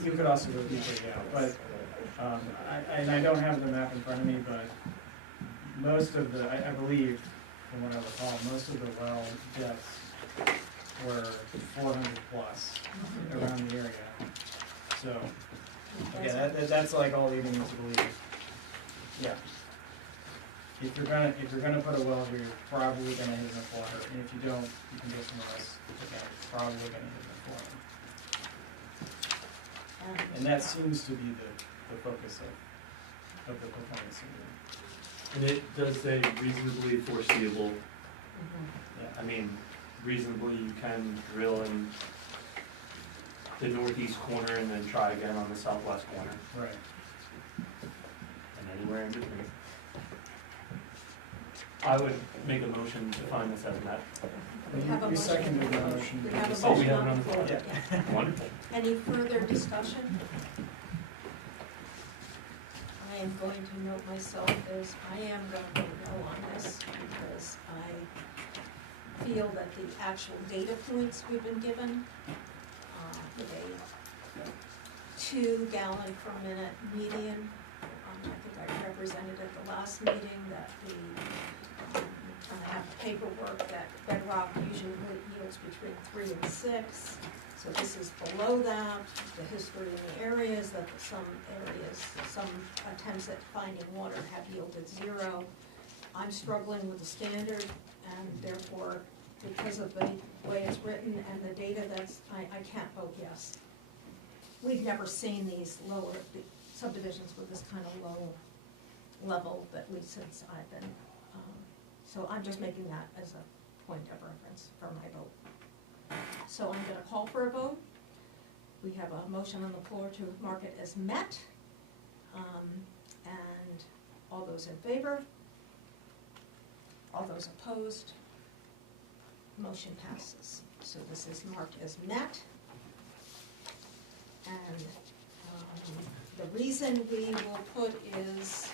You could also go deeper, yeah, but, I don't have the map in front of me, but most of the, I believe, from what I recall, most of the well depths were 400 plus around the area. So, yeah, that's like all you need to believe. Yeah. If you're gonna put a well here, you're probably gonna hit enough water, and if you don't, you can go somewhere else, again, you're probably gonna hit enough water. And that seems to be the focus of the performance review. And it does say reasonably foreseeable. Yeah. I mean, reasonably you can drill in the northeast corner and then try again on the southwest corner, Right. and anywhere in between. I would make a motion to find this as met. We have a You motion. seconded the motion. We have a Oh, we motion have on it on the the floor. floor. Yeah. Wonderful. Any further discussion? I am going to note myself as I am going to vote no on this because I feel that the actual data points we've been given, with a 2 gallon per minute median, I think I represented at the last meeting that I have paperwork that bedrock usually yields between 3 and 6. So this is below that. The history in the areas that some attempts at finding water have yielded 0. I'm struggling with the standard, and therefore, because of the way it's written and the data I can't vote yes. We've never seen these lower subdivisions with this kind of low level, at least since I've been, so I'm just making that as a point of reference for my vote. So I'm gonna call for a vote. We have a motion on the floor to mark it as met. And all those in favor? All those opposed? Motion passes. So this is marked as met. And the reason we will put is,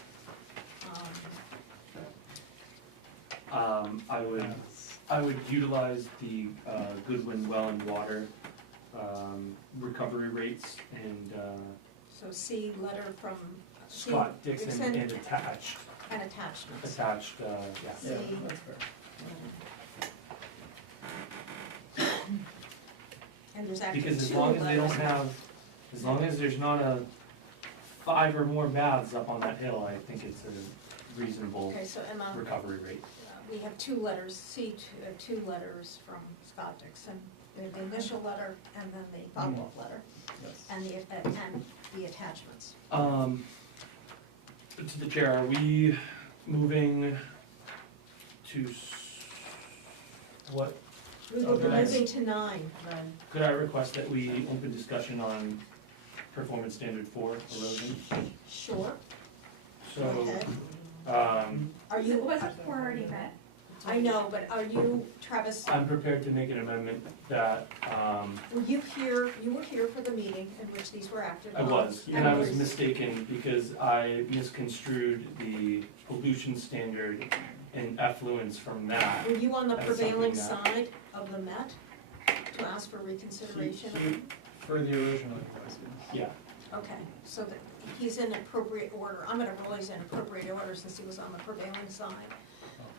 I would utilize the Goodwin Well and Water recovery rates and so C, letter from. C, Scott Dixon Dixon and attached, and attachments. yeah. Yeah, See? that's fair. And there's actually 2 Because as long as they don't letters. have, as long as there's not a 5 or more baths up on that hill, I think it's a reasonable Okay, so Emma, recovery rate. we have 2 letters, C, 2 letters from Scott Dixon. The initial letter and then the follow-up letter, Yes. and the attachments. To the chair, are we moving to what? We will be Okay. moving to 9, then. Could I request that we open discussion on performance standard 4 erosion? Sure. So, Okay. Are You, you, was it already met? I know, but are you, Travis, I'm prepared to make an amendment that, were you were here for the meeting in which these were acted I on? was, and I was was- mistaken because I misconstrued the pollution standard an effluence from that. Were you on the That's prevailing something side of the Met to ask for reconsideration? For the original invoice, yes. Yeah, Okay, so that he's in appropriate order. I'm gonna roll he's in appropriate order since he was on the prevailing side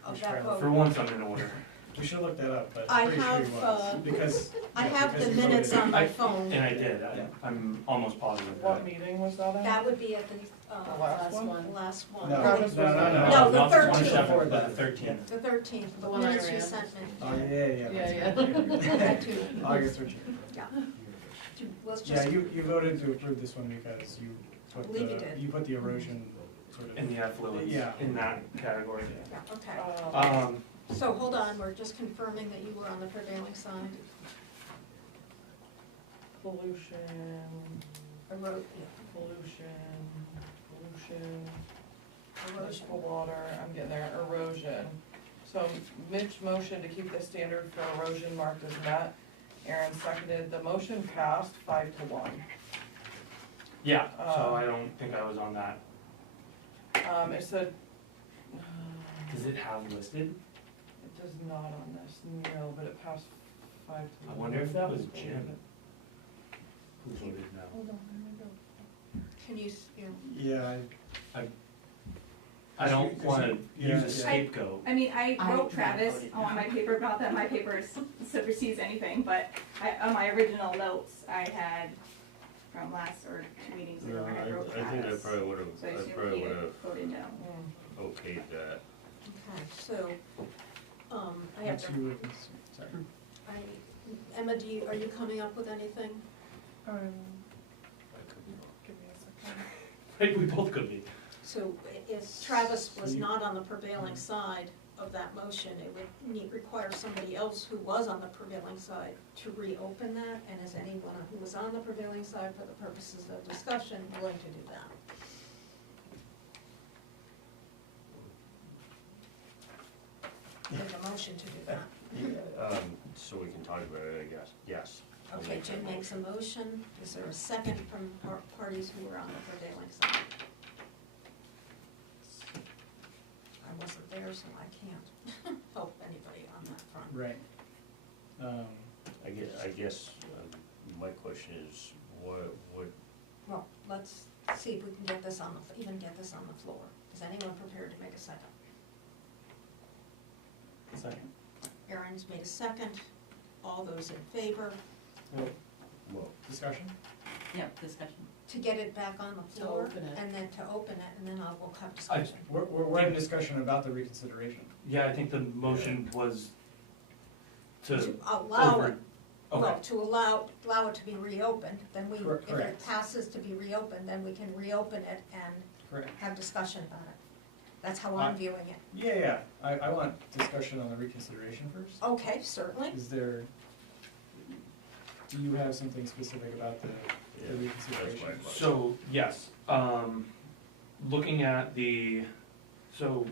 Oh, we of should that have- vote. for once I'm in order. We should look that up, but I I'm pretty sure he have, was, because. I yeah, have because the he minutes voted. on my phone. And I did, Yeah. I'm almost positive. What meeting was that at? That would be at the, last one? the last one. No, Or no, the- Travis no, was no, on no. it. No, the not 13th. 27th, but the 13th. The 13th, the The one I minutes you ran. sent me. Oh, yeah. Yeah, Had to- August 13th. Yeah. Let's Yeah, just, you voted to approve this one because you I put believe you did. you put the erosion sort of. In the effluence, Yeah. in that category. yeah, okay. So hold on, we're just confirming that you were on the prevailing side. Pollution, Erosion. municipal water, I'm getting there, erosion. So Mitch motioned to keep the standard for erosion marked as met. Aaron seconded, the motion passed 5-1. Yeah, so I don't think I was on that. It said, Does it have listed? it does not on this, no, but it passed 5-1. I wonder if that was Jim. Who voted no? Hold on, let me go. Can you, Yeah, I don't wanna Yeah, use a yeah. scapegoat. I mean, I I wrote Travis voted on my paper about that, my paper supersedes anything, but on my original notes, I had from last, or 2 meetings No, ago, and I wrote I think I Travis. probably would've, So I I assume probably he would've voted no. okayed that. okay, so, I have what's to, you, sorry. Emma, are you coming up with anything? Um, I could be wrong. give me a second. Right, we both could be. So if Travis was not on the prevailing side of that motion, it would require somebody else who was on the prevailing side to reopen that, and is anyone who was on the prevailing side for the purposes of discussion willing to do that? There's a motion to do that. So we can talk about it, I guess, yes. I'll Okay, make that Jim makes a motion. Is there a second from parties who were on the prevailing side? I wasn't there, so I can't help anybody on that front. Right. I guess, my question is, what, Well, let's see if we can get this on the, even get this on the floor. Is anyone prepared to make a second? Second. Aaron's made a second. All those in favor, well, Discussion? Yeah, discussion. to get it back on the To floor, open it. and then to open it, and then we'll have discussion. We're in discussion about the reconsideration. Yeah, I think the motion was to To allow over. it, Okay, well, to allow it to be reopened, then if it Correct. passes to be reopened, then we can reopen it and Correct. have discussion about it. That's how I'm viewing it. Yeah, I want discussion on the reconsideration first. Okay, certainly. Is there, do you have something specific about the yeah, that's reconsideration? my question. so, yes, looking at so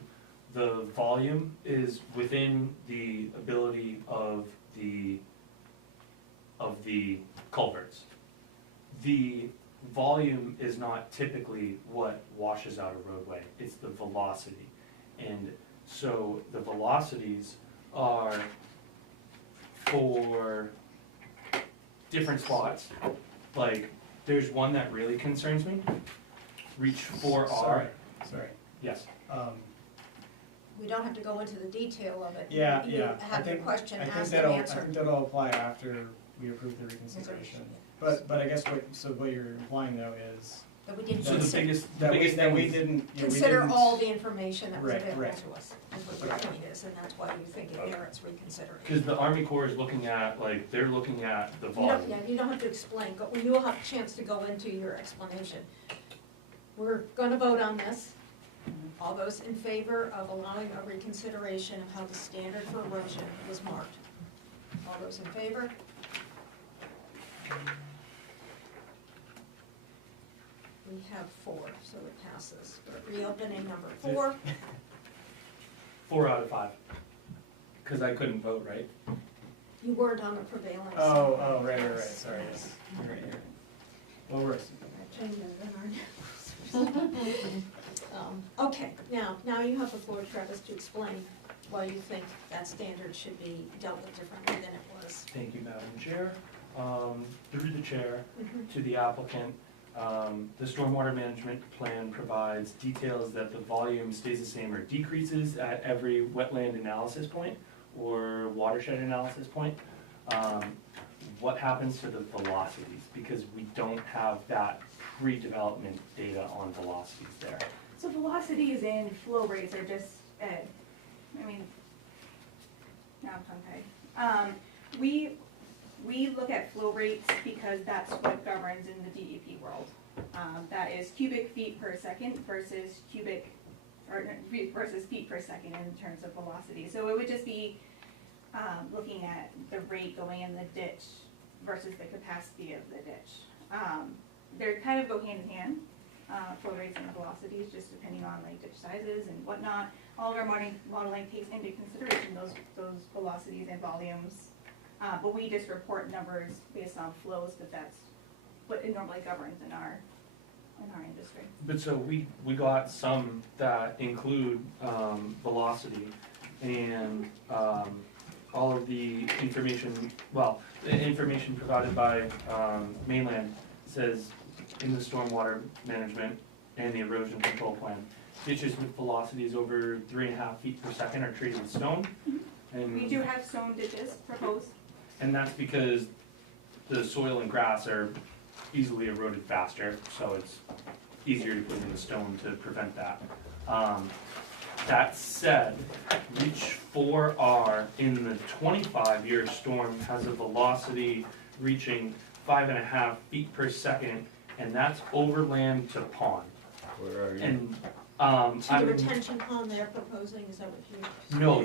the volume is within the ability of the culverts. The volume is not typically what washes out a roadway, it's the velocity. And so the velocities are for different spots. Like, there's one that really concerns me, reach 4R. Sorry. Yes, We don't have to go into the detail of it. Yeah, You yeah. have your question I think asked and I answered. think that'll apply after we approve the reconsideration. But I guess what you're implying though is That we didn't so the consider, biggest that thing we is- didn't, yeah, we consider didn't- all the information that was Right, available right. to us, is what your point is, and that's why you think it merits reconsideration. Because the Army Corps is looking at, like, they're looking at the You volume. don't, yeah, you don't have to explain, but you will have a chance to go into your explanation. We're gonna vote on this. All those in favor of allowing a reconsideration of how the standard for erosion was marked? All those in favor? We have 4, so it passes. We're reopening number 4. 4 out of 5. Because I couldn't vote, right? You weren't on the prevailing side. Oh, right, sorry, yes. You're right here. Well, we're, Okay, now you have the floor, Travis, to explain why you think that standard should be dealt with differently than it was. Thank you, Madam Chair. Through the chair to the applicant, the stormwater management plan provides details that the volume stays the same or decreases at every wetland analysis point or watershed analysis point. What happens to the velocities? Because we don't have that pre-development data on velocities there. So velocities and flow rates are just, I mean, now I'm tongue-tied. We look at flow rates because that's what governs in the DEP world. That is cubic feet per second versus versus feet per second in terms of velocity. So it would just be looking at the rate going in the ditch versus the capacity of the ditch. They're kind of go hand in hand, flow rates and velocities, just depending on like ditch sizes and whatnot. All of our modeling takes into consideration those velocities and volumes. But we just report numbers based on flows, but that's what it normally governs in our industry. But so we got some that include velocity and all of the information, well, the information provided by mainland says in the stormwater management and the erosion control plan, ditches with velocities over 3.5 feet per second are treated with stone. And We do have stone ditches proposed. And that's because the soil and grass are easily eroded faster, so it's easier to put in the stone to prevent that. That said, reach 4R in the 25-year storm has a velocity reaching 5.5 feet per second, and that's overland to pond. Where are you? And To the retention pond they're proposing, is that what you? no,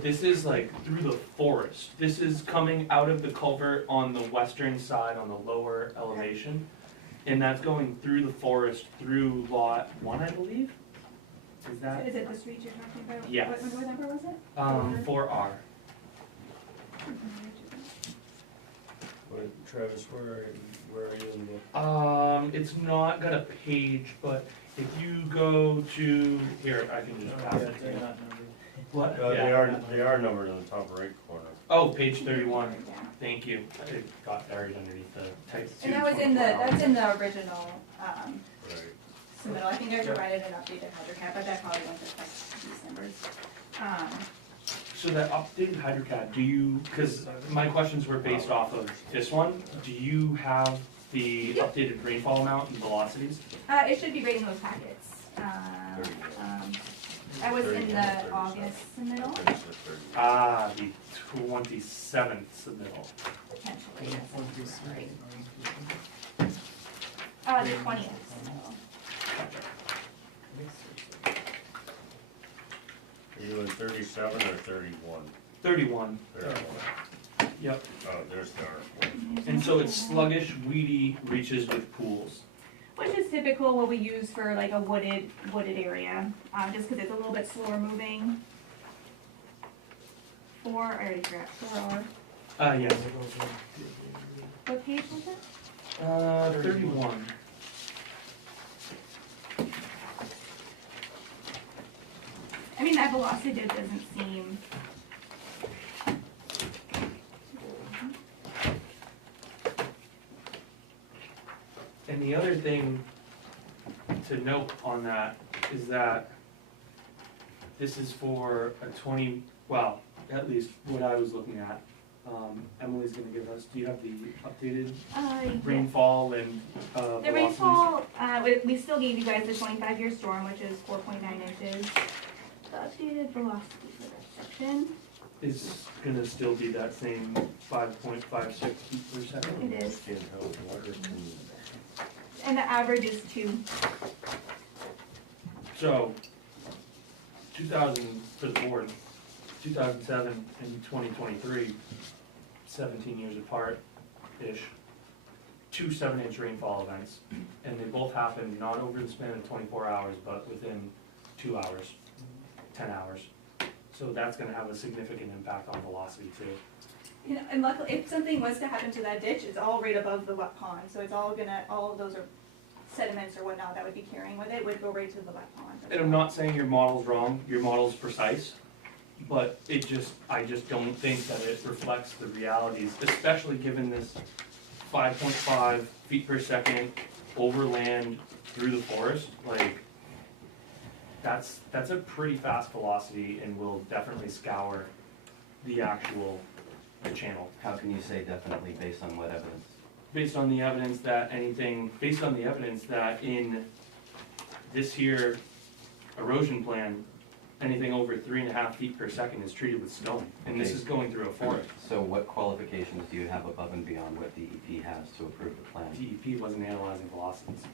this is like through the forest. This is coming out of the culvert on the western side on the lower elevation. And that's going through the forest through lot 1, I believe? Is that? Is it the street you're talking about? Yes. What number was it? 4R. Travis, where are you in the? It's not got a page, but if you go to, here, I can just pass it to you. What? They Yeah. are numbered in the top right corner. Oh, page 31. Yeah. Thank you. It got buried underneath the type 2. And that was in that's in the original, Right. submittal. I think I provided an updated HydroCAD, but that probably won't affect these numbers. So that updated HydroCAD, do you, because my questions were based off of this one, do you have the updated rainfall amount and velocities? It should be right in those packets. That was in the August submittal, Ah, the 27th submittal. potentially, yes, right. The 20th submittal. Are you in 37 or 31? 31, 31. yep. Oh, there's the article. And so it's sluggish, weedy reaches with pools. Which is typical what we use for like a wooded area, just because it's a little bit slower moving. I already forgot, 4R. Yes. What page was it? 31. I mean, that velocity doesn't seem. And the other thing to note on that is that this is for a 20, well, at least what I was looking at. Emily's gonna give us, do you have the updated Yes. rainfall and The velocities? rainfall, we still gave you guys the 25-year storm, which is 4.9 inches. The updated velocity for that section, Is gonna still be that same 5.56 feet per second? it is, Can't help water can- and the average is 2. So, 2000 for the board, 2007 and 2023, 17 years apart-ish, 2 7-inch rainfall events. And they both happened not over the span of 24 hours, but within 2 hours, 10 hours. So that's gonna have a significant impact on velocity too. You know, and luckily, if something was to happen to that ditch, it's all right above the wet pond, so it's all of those are sediments or whatnot that would be carrying with it would go right to the wet pond. And I'm not saying your model's wrong, your model's precise, but I just don't think that it reflects the realities, especially given this 5.5 feet per second overland through the forest, like, that's a pretty fast velocity and will definitely scour the actual channel. How can you say definitely based on what evidence? Based on the evidence that in this here erosion plan, anything over 3.5 feet per second is treated with stone, and this Okay. is going through a forest. So what qualifications do you have above and beyond what DEP has to approve the plan? DEP wasn't analyzing velocities.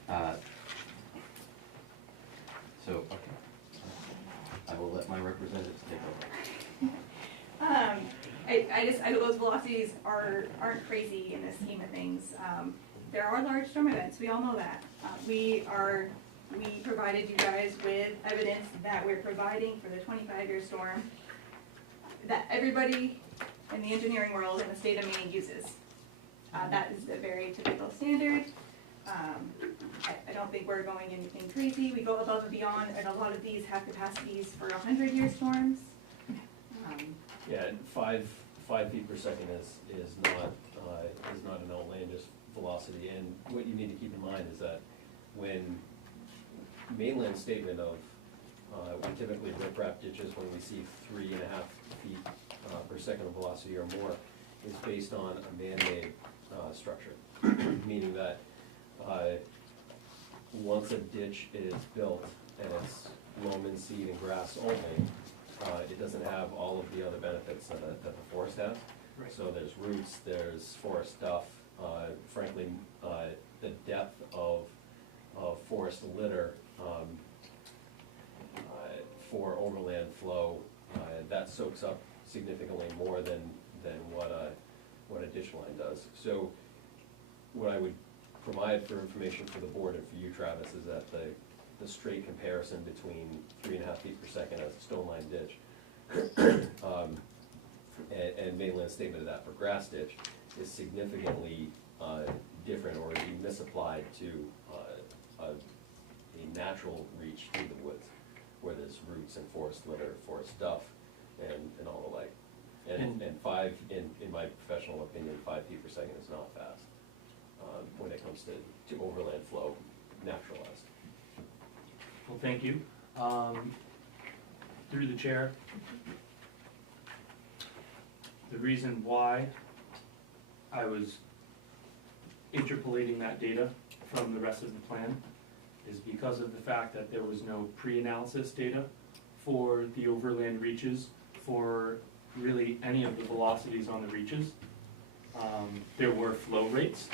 Okay. I will let my representatives take over. Those velocities aren't crazy in the scheme of things. There are large storm events, we all know that. We provided you guys with evidence that we're providing for the 25-year storm that everybody in the engineering world in the state of Maine uses. That is a very typical standard. I don't think we're going anything crazy. We go above and beyond, and a lot of these have capacities for 100-year storms. Yeah, and 5 feet per second is not an outlandish velocity, and what you need to keep in mind is that when mainland statement of, we typically rip-wrap ditches when we see 3.5 feet per second of velocity or more, is based on a man-made structure, meaning that once a ditch is built and it's loam and seed and grass only, it doesn't have all of the other benefits that the forest has. Right. So there's roots, there's forest stuff, frankly, the depth of forest litter for overland flow, that soaks up significantly more than what a ditch line does. So what I would provide for information for the board and for you, Travis, is that the straight comparison between 3.5 feet per second as a stone line ditch and mainland statement of that for grass ditch is significantly different or would be misapplied to a natural reach through the woods where there's roots and forest litter, forest stuff, and all the like. And five, in my professional opinion, 5 feet per second is not fast when it comes to overland flow naturalized. Well, thank you. Through the chair, the reason why I was interpolating that data from the rest of the plan is because of the fact that there was no pre-analysis data for the overland reaches for really any of the velocities on the reaches. There were flow rates,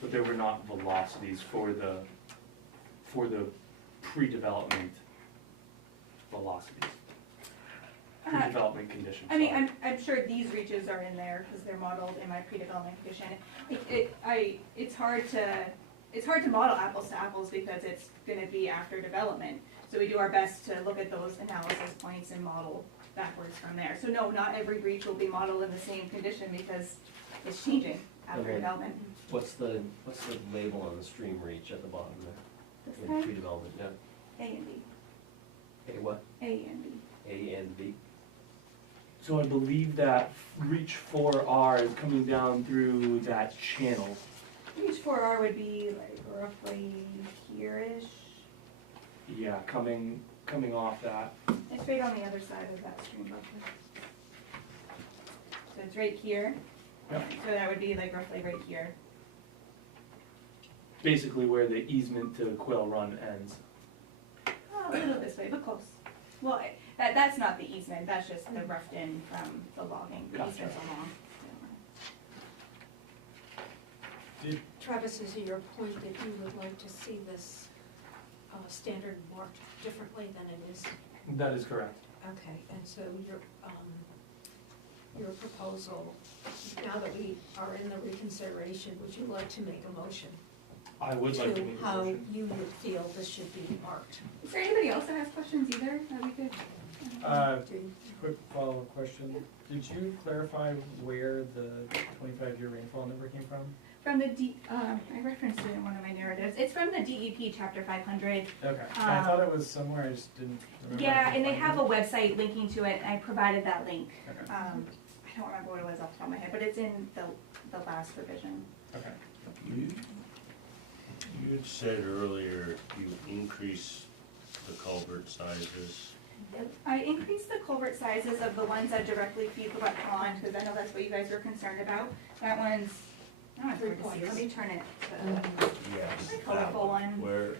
but there were not velocities for the pre-development velocities, pre-development conditions. I mean, I'm sure these reaches are in there because they're modeled in my pre-development condition. It's hard to model apples to apples because it's gonna be after development. So we do our best to look at those analysis points and model backwards from there. So no, not every reach will be modeled in the same condition because it's changing after Okay. development. What's the label on the stream reach at the bottom there? This In guy, pre-development, yeah. A and B, A what? A and B. A and B? So I believe that reach 4R is coming down through that channel. Reach 4R would be like roughly here-ish. Yeah, coming off that. It's right on the other side of that stream buffer. So it's right here. Yep. So that would be like roughly right here. Basically where the easement to Quill Run ends. Oh, a little this way, but close. Well, that's not the easement, that's just the roughed in from the logging. The Gotcha. easement's along. Travis, is it your point that you would like to see this standard marked differently than it is? That is correct. Okay, and so your proposal, now that we are in the reconsideration, would you like to make a motion I would like to make a how motion. you would feel this should be marked? Is there anybody else that has questions either? That'd be good. Quick follow-up question. Did you clarify where the 25-year rainfall number came from? From the I referenced it in one of my narratives. It's from the DEP chapter 500. Okay, I thought it was somewhere, I just didn't remember. Yeah, and they have a website linking to it, and I provided that link. Okay. I don't remember what it was off the top of my head, but it's in the last revision. Okay. You had said earlier you increase the culvert sizes. I increased the culvert sizes of the ones that directly feed the wet pond, because I know that's what you guys were concerned about. That one's, I don't know, 3 it's hard to see. points. Let me turn it to Yes. the colorful one. Where,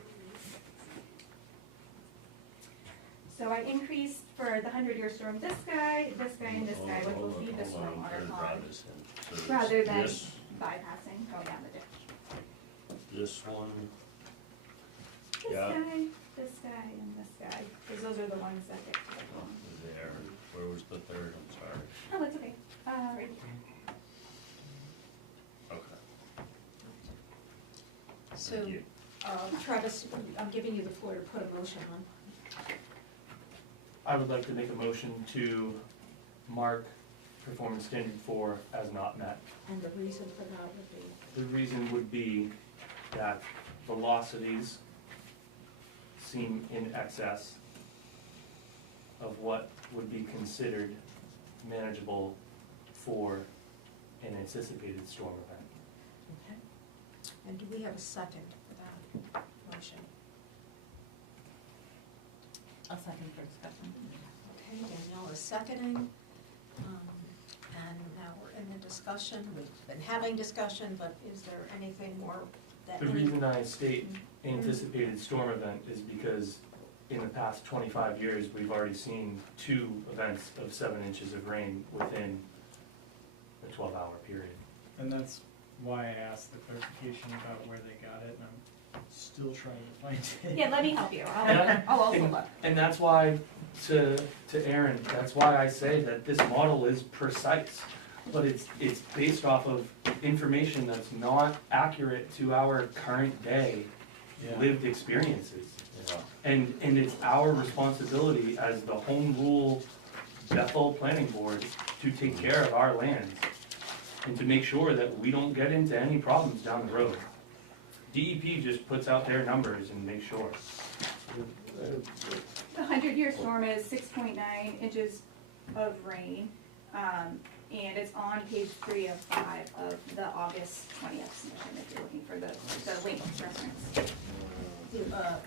So I increased for the 100-year storm this guy, and this guy, which will feed the stormwater pond, rather than bypassing, going down the ditch. This one, This Yeah. guy, this guy, and this guy, because those are the ones that get to the pond. there, where was the third, I'm sorry. Oh, it's okay. Right here. Okay. So, Thank you. Travis, I'm giving you the floor to put a motion on. I would like to make a motion to mark performance standard 4 as not met. And the reason for that would be? The reason would be that velocities seem in excess of what would be considered manageable for an anticipated storm event. Okay. And do we have a second for that motion? I'll second for discussion. Okay, Danielle is seconding. And now we're in the discussion. We've been having discussion, but is there anything more that? The reason I state anticipated storm event is because in the past 25 years, we've already seen 2 events of 7 inches of rain within a 12-hour period. And that's why I asked the clarification about where they got it, and I'm still trying to find it. Yeah, let me help you. And I'll also look. And that's why, to Aaron, that's why I say that this model is precise, but it's based off of information that's not accurate to our current day Yeah. lived experiences. Yeah. And it's our responsibility as the home rule Bethel Planning Board to take care of our lands and to make sure that we don't get into any problems down the road. DEP just puts out their numbers and makes sure. The 100-year storm is 6.9 inches of rain, and it's on page 3 of 5 of the August 20th submission, if you're looking for the link reference.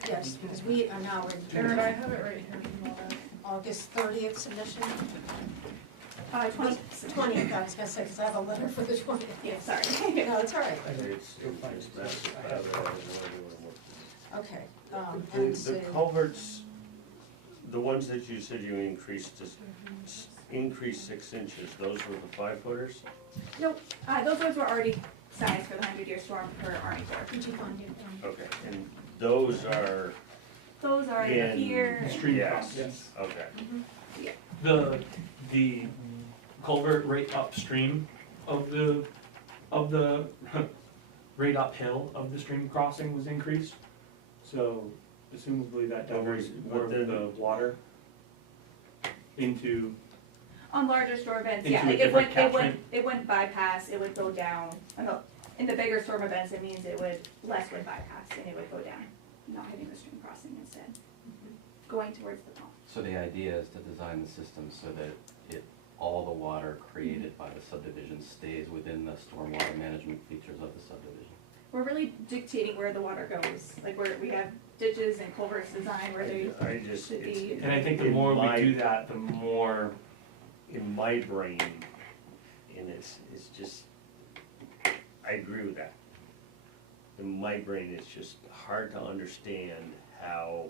Yes, because we are now Aaron, I in have it right here if you want it. August 30th submission. 20th. 20th, I was gonna say, because I have a letter for the 20th. Yeah, sorry. No, it's all right. Okay, The and so, culverts, the ones that you said you increased, increased 6 inches, those were the 5-footers? Nope, those ones were already sized for the 100-year storm per Army Corps. did you find it? Okay, and those are, Those are In- here. Stream yes, crossings. okay. The culvert right upstream of the right uphill of the stream crossing was increased. So assumably that diverts more of the water into, On larger storm events, Into yeah, a like different catchment. it wouldn't bypass, it would go down. In the bigger storm events, it means less would bypass and it would go down, not hitting the stream crossing instead, going towards the pond. So the idea is to design the system so that all the water created by the subdivision stays within the stormwater management features of the subdivision. We're really dictating where the water goes, like we have ditches and culverts designed where they I just, should it's, be. and I think the In more my- we do that, the more, in my brain, and it's just, I agree with that. In my brain, it's just hard to understand how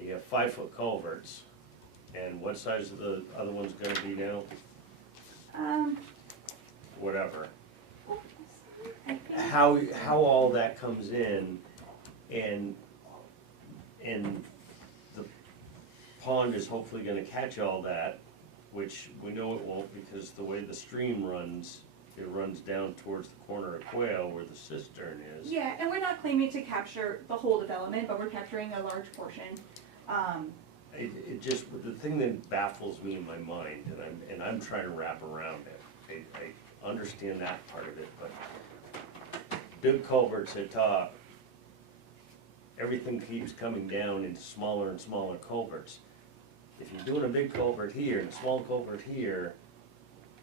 you have 5-foot culverts, and what size are the other ones gonna be now? Whatever. I think, How all that comes in, and the pond is hopefully gonna catch all that, which we know it won't because the way the stream runs, it runs down towards the corner of Quail where the cistern is. yeah, and we're not claiming to capture the whole development, but we're capturing a large portion. it just, the thing that baffles me in my mind, and I'm trying to wrap around it, I understand that part of it, but big culverts at top, everything keeps coming down into smaller and smaller culverts. If you're doing a big culvert here and a small culvert here,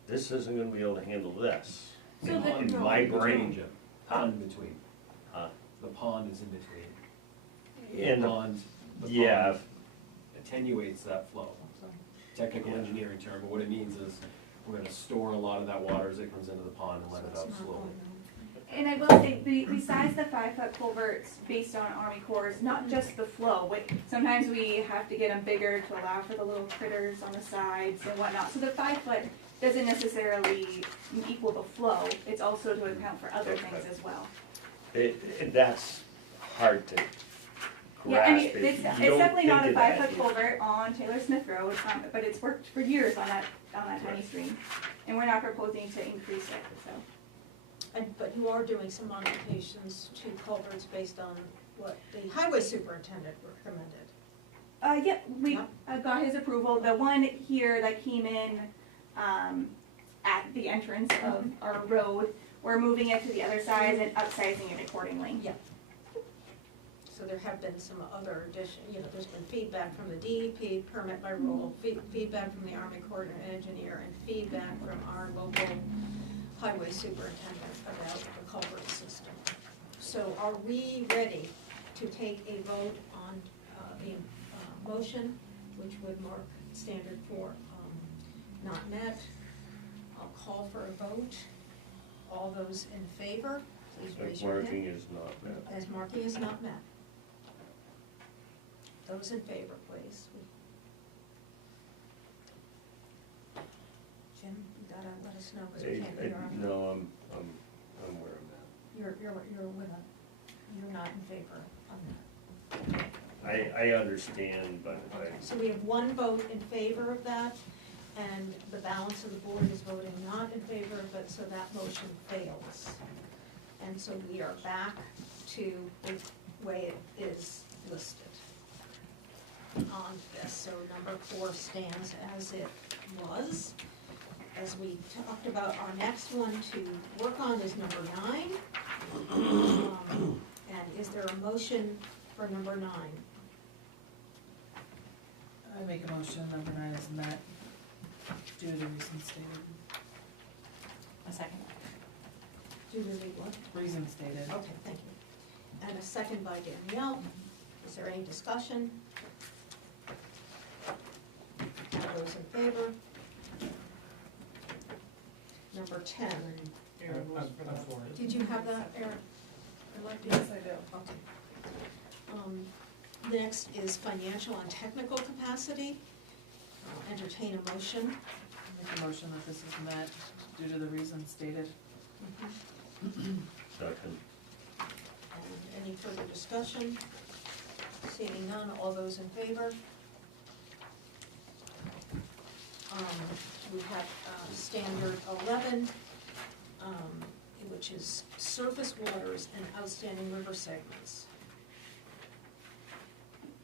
this isn't gonna be able to handle this. So the- In my brain. Jim, pond in between. Huh? The pond is in between. And The the- pond, Yeah, attenuates that flow. Technical Yeah. engineering term, but what it means is we're gonna store a lot of that water as it comes into the pond and let So it it's out not slowly. going And I will say, besides the 5-foot culverts based on Army Corps, not just the flow, sometimes we have to get them bigger to allow for the little critters on the sides and whatnot. So the 5-foot doesn't necessarily equal the flow, it's also to account for other things as well. that's hard to Yeah, I mean, grasp. it's You don't definitely not a think of that. 5-foot culvert on Taylor Smith Road, but it's worked for years on that tiny stream. And we're not proposing to increase it, so. But you are doing some modifications to culverts based on what the highway superintendent recommended. Yep, we Yep. got his approval. The one here that came in, at the entrance of our road, we're moving it to the other side and upsizing it accordingly. Yeah. So there have been some other there's been feedback from the DEP, permit by rule, feedback from the Army Corps of Engineer, and feedback from our local highway superintendent about the culvert system. So are we ready to take a vote on the motion, which would mark standard for not met? I'll call for a vote. All those in favor, please raise your hand. Marking is not met. As marking is not met. Those in favor, please. Jim, you gotta let us know, because we can't hear. No, I'm where I'm at. You're with us. You're not in favor of that. I understand, but Okay, so we have one vote in favor of that, and the balance of the board is voting not in favor of it, so that motion fails. And so we are back to the way it is listed on this. So number 4 stands as it was. As we talked about, our next one to work on is number 9. And is there a motion for number 9? I make a motion, number 9 is met due to the reasons stated. A second. Do the what? Reasons stated. Okay, thank you. And a second by Danielle. Is there any discussion? All those in favor? Number 10. Aaron was for that. for it. Did you have that, Eric? Yes, I do. Okay. Next is financial and technical capacity. I'll entertain a motion. I make a motion that this is met due to the reasons stated. second. And any further discussion? Seeing none, all those in favor? We have standard 11, which is surface waters and outstanding river segments.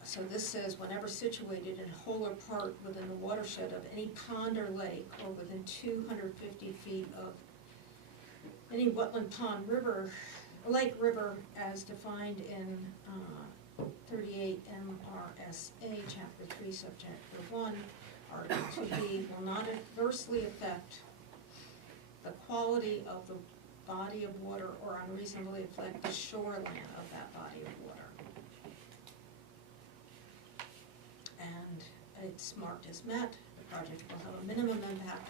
So this says, whenever situated in whole or part within the watershed of any pond or lake, or within 250 feet of any wetland, pond, river, lake, river, as defined in 38 MRSA, Chapter 3, Subchapter 1, Article 2B, will not adversely affect the quality of the body of water or unreasonably affect the shoreline of that body of water. And it's marked as met. The project will have a minimum impact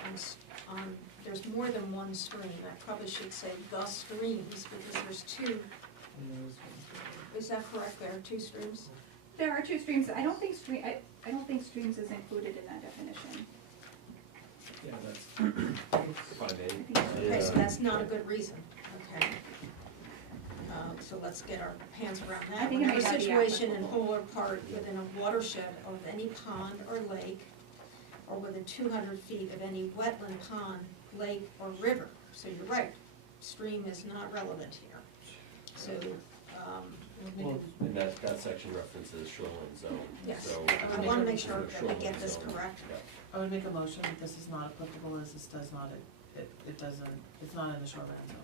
on there's more than one stream. I probably should say the streams, because there's 2. Is that correct? There are 2 streams? There are 2 streams. I don't think streams is included in that definition. Yeah, that's, If I may, Okay, so Yeah. that's not a good reason, okay. So let's get our hands around I that. think it Whenever may not be situation in applicable. whole or part within a watershed of any pond or lake, or within 200 feet of any wetland, pond, lake, or river. So you're right, stream is not relevant here. So Well, And that section references shoreline zone, Yes. so. I wanna make sure It's a that we get shoreline this zone. correct. Yeah. I would make a motion that this is not applicable as this does not, it doesn't, it's not in the shoreline zone.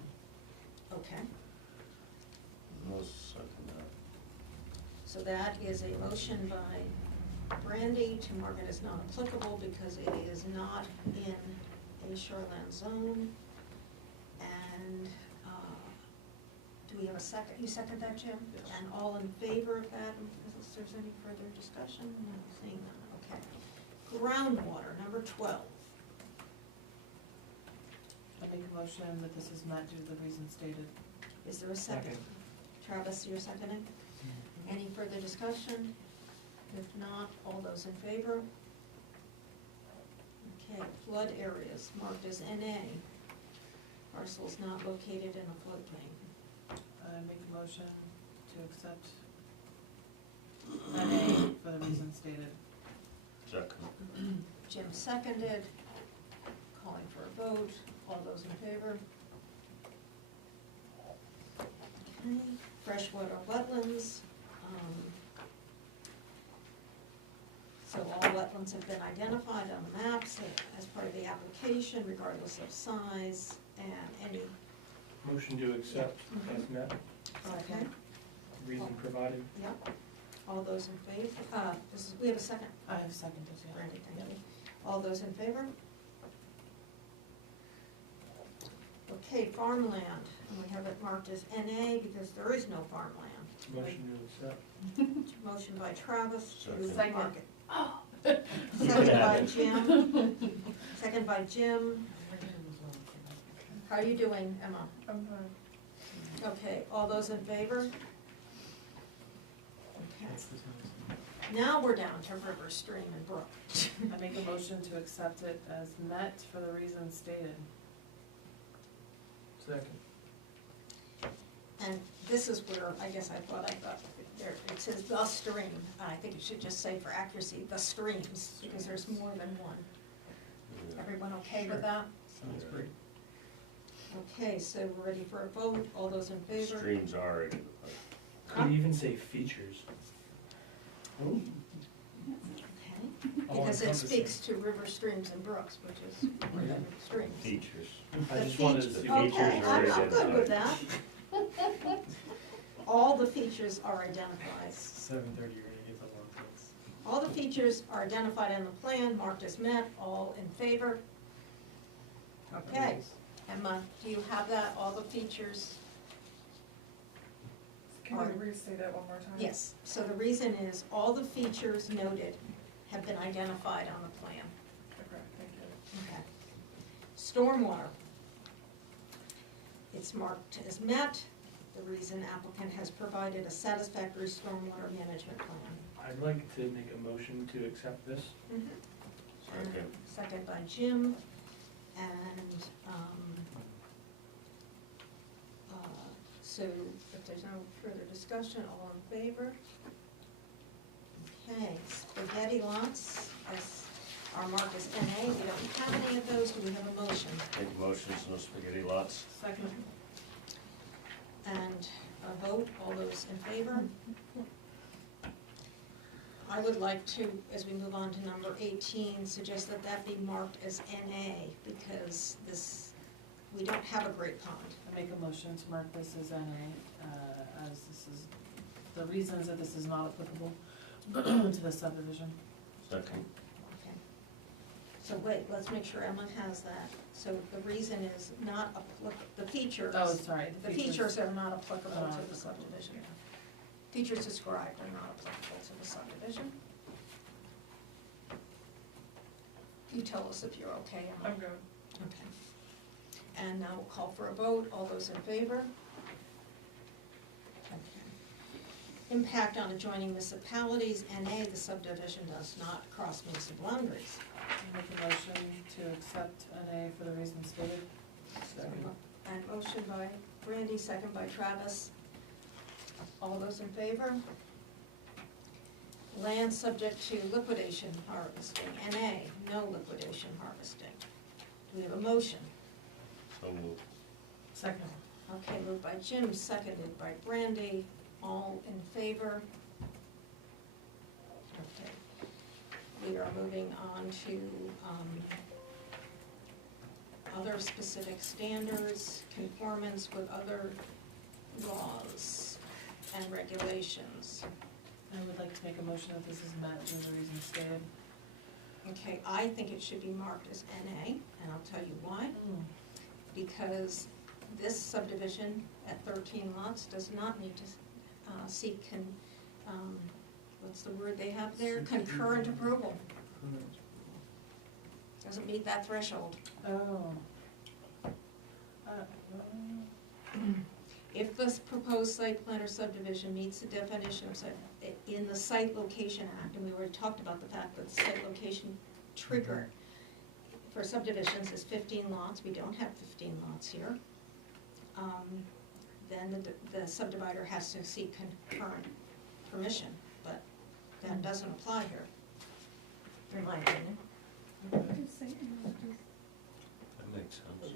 Okay, Most second that. so that is a motion by Brandy to mark it as not applicable because it is not in a shoreline zone. And, do we have a second? You second that, Jim? Yes. And all in favor of that, if there's any further discussion? No, seeing none, okay. Groundwater, number 12. I make a motion that this is met due to the reasons stated. Is there a second? Second. Travis, you're seconding? Any further discussion? If not, all those in favor? Okay, flood areas marked as NA. Parcels not located in a floodplain. I make a motion to accept NA for the reasons stated. Second. Jim seconded. Calling for a vote. All those in favor? Okay, freshwater wetlands. So all wetlands have been identified on the maps as part of the application regardless of size and any, motion to accept as met, okay, reason provided. yep. All those in favor, we have a second, I have seconded, yeah. Randy, thank you. All those in favor? Okay, farmland, and we have it marked as NA because there is no farmland. Motion to accept. Motion by Travis to Second. mark it. Second by Jim. Second by Jim. How are you doing, Emma? I'm fine. Okay, all those in favor? Okay, now we're down to river, stream, and brook. I make a motion to accept it as met for the reasons stated. Second. And this is where, I guess I thought there, it says the stream, I think it should just say for accuracy, the streams, because there's more than one. Everyone okay with that? Sounds great. Okay, so we're ready for a vote, all those in favor? Streams are identified. Could even say features. Okay, All because it encompassing. speaks to river, streams, and brooks, which is streams. Features. I The just wanted to features- see. features Okay, are I'm good with that. identified. All the features are identified. 7:30, you're gonna get the long things. All the features are identified on the plan, marked as met, all in favor? Okay, Emma, do you have that, all the features? Can you restate it one more time? Yes, so the reason is, all the features noted have been identified on the plan. Okay, thank you. Okay. Stormwater. It's marked as met. The reason applicant has provided a satisfactory stormwater management plan. I'd like to make a motion to accept this. Second. Second by Jim, and, so if there's no further discussion, all in favor? Okay, spaghetti lots, as our mark is NA, we don't have any of those, do we have a motion? Make motions, no spaghetti lots. Second. And a vote, all those in favor? I would like to, as we move on to number 18, suggest that that be marked as NA, because this, we don't have a great pond. I make a motion to mark this as NA, as this is, the reasons that this is not applicable to the subdivision. Second. Okay. So wait, let's make sure Emma has that. So the reason is not the features. Oh, sorry, The features are not applicable to the subdivision. Features described are not applicable to the subdivision. You tell us if you're okay, Emma. I'm good. Okay. And now we'll call for a vote. All those in favor? Okay. Impact on adjoining municipalities, NA, the subdivision does not cross municipal boundaries. I make a motion to accept NA for the reasons stated. Second. And motion by Randy, second by Travis. All those in favor? Land subject to liquidation harvesting, NA, no liquidation harvesting. Do we have a motion? So moved. Second. Okay, moved by Jim, seconded by Brandy. All in favor? Okay. We are moving on to other specific standards, conformance with other laws and regulations. I would like to make a motion that this is met for the reasons stated. Okay, I think it should be marked as NA, and I'll tell you why. Because this subdivision at 13 lots does not need to seek what's the word they have there? Concurrent approval. Doesn't meet that threshold. Oh. If this proposed site plan or subdivision meets the definition of site, in the Site Location Act, and we already talked about the fact that the site location trigger for subdivisions is 15 lots, we don't have 15 lots here, then the subdivider has to seek concurrent permission, but that doesn't apply here, in my opinion. That makes sense.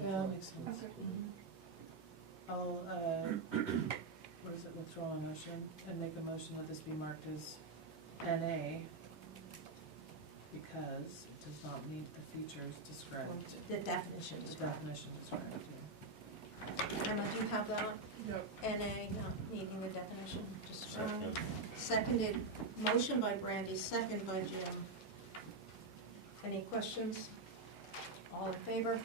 Yeah, that makes sense. I'll, what is it, withdraw my motion and make a motion that this be marked as NA because it does not meet the features described, The definition the is right. definition described, yeah. Emma, do you have that? Yep. NA, not meeting the definition, just Second. seconded, motion by Brandy, second by Jim. Any questions? All in favor?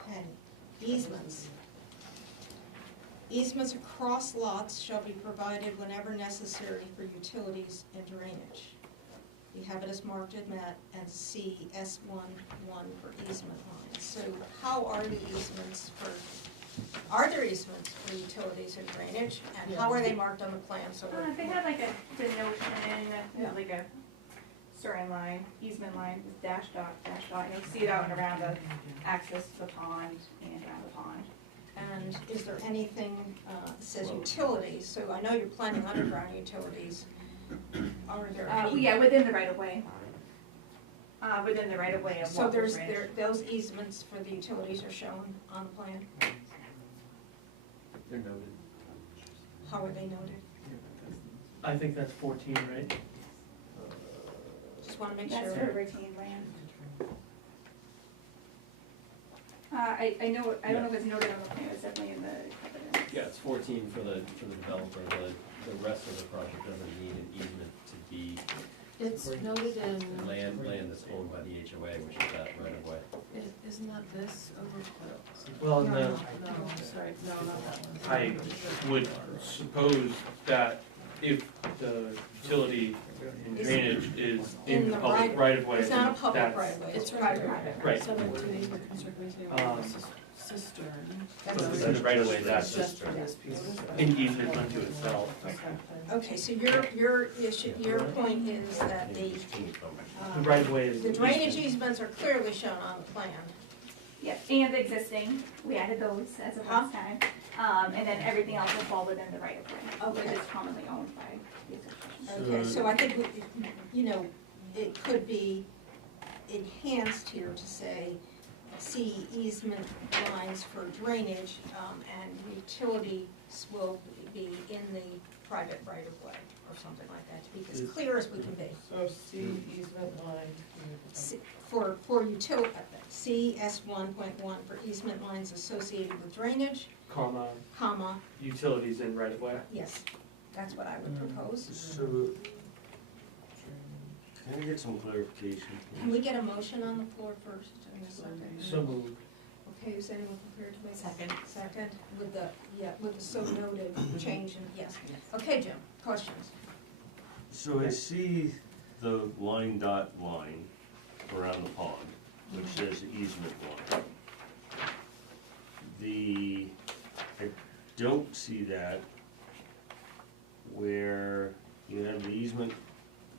Okay, easements. Easements across lots shall be provided whenever necessary for utilities and drainage. We have it as marked and met as CS11 for easement lines. So how are the easements for, are there easements for utilities and drainage? And how are they marked on the plan? So we're- They had like a denotation, Yeah. like a certain line, easement line, with dash dot, and you'll see it out and around the access to the pond and around the pond. And is there anything that says utilities? So I know you're planning underground utilities. Are there any? Yeah, within the right of way. Within the right of way of So Walker's there's, Ranch. those easements for the utilities are shown on the plan? They're noted. How are they noted? I think that's 14, right? Just wanna make That's sure. for retained land. I know, I don't know if it's noted on the plan, it's definitely in the covenant. Yeah, it's 14 for the developer, the rest of the project doesn't need an easement to be It's noted in, land that's owned by the HOA, which is that right of way. isn't that this over? Well, No, no, no, sorry, no, not that one. I would suppose that if the utility and drainage is In in the public right of way, It's not a public that's, right of way, it's It's private right right of way. Right. 17, conservation cistern. That's so the- the right of way, that's Just for this piece. an easement unto itself. Okay. Okay, so your issue, your point is that The uh, right of way is. the drainage easements are clearly shown on the plan. Yep, and the existing, we added those as of last time. And then everything else will fall within the right of way, which Okay. is commonly owned by the association. Okay, so I think, it could be enhanced here to say, see easement lines for drainage, and utilities will be in the private right of way, or something like that, to be as clear as we can be. So C easement line. For utility, CS 1.1 for easement lines associated with drainage, comma, Utilities in right of way. yes, that's what I would propose. So, can I get some clarification, Can we please? get a motion on the floor first in a second? So moved. Okay, is anyone prepared to make a Second. second with the so noted change in, yes. Okay, Jim, questions? So I see the line dot line around the pond, which says easement line. I don't see that where you have the easement,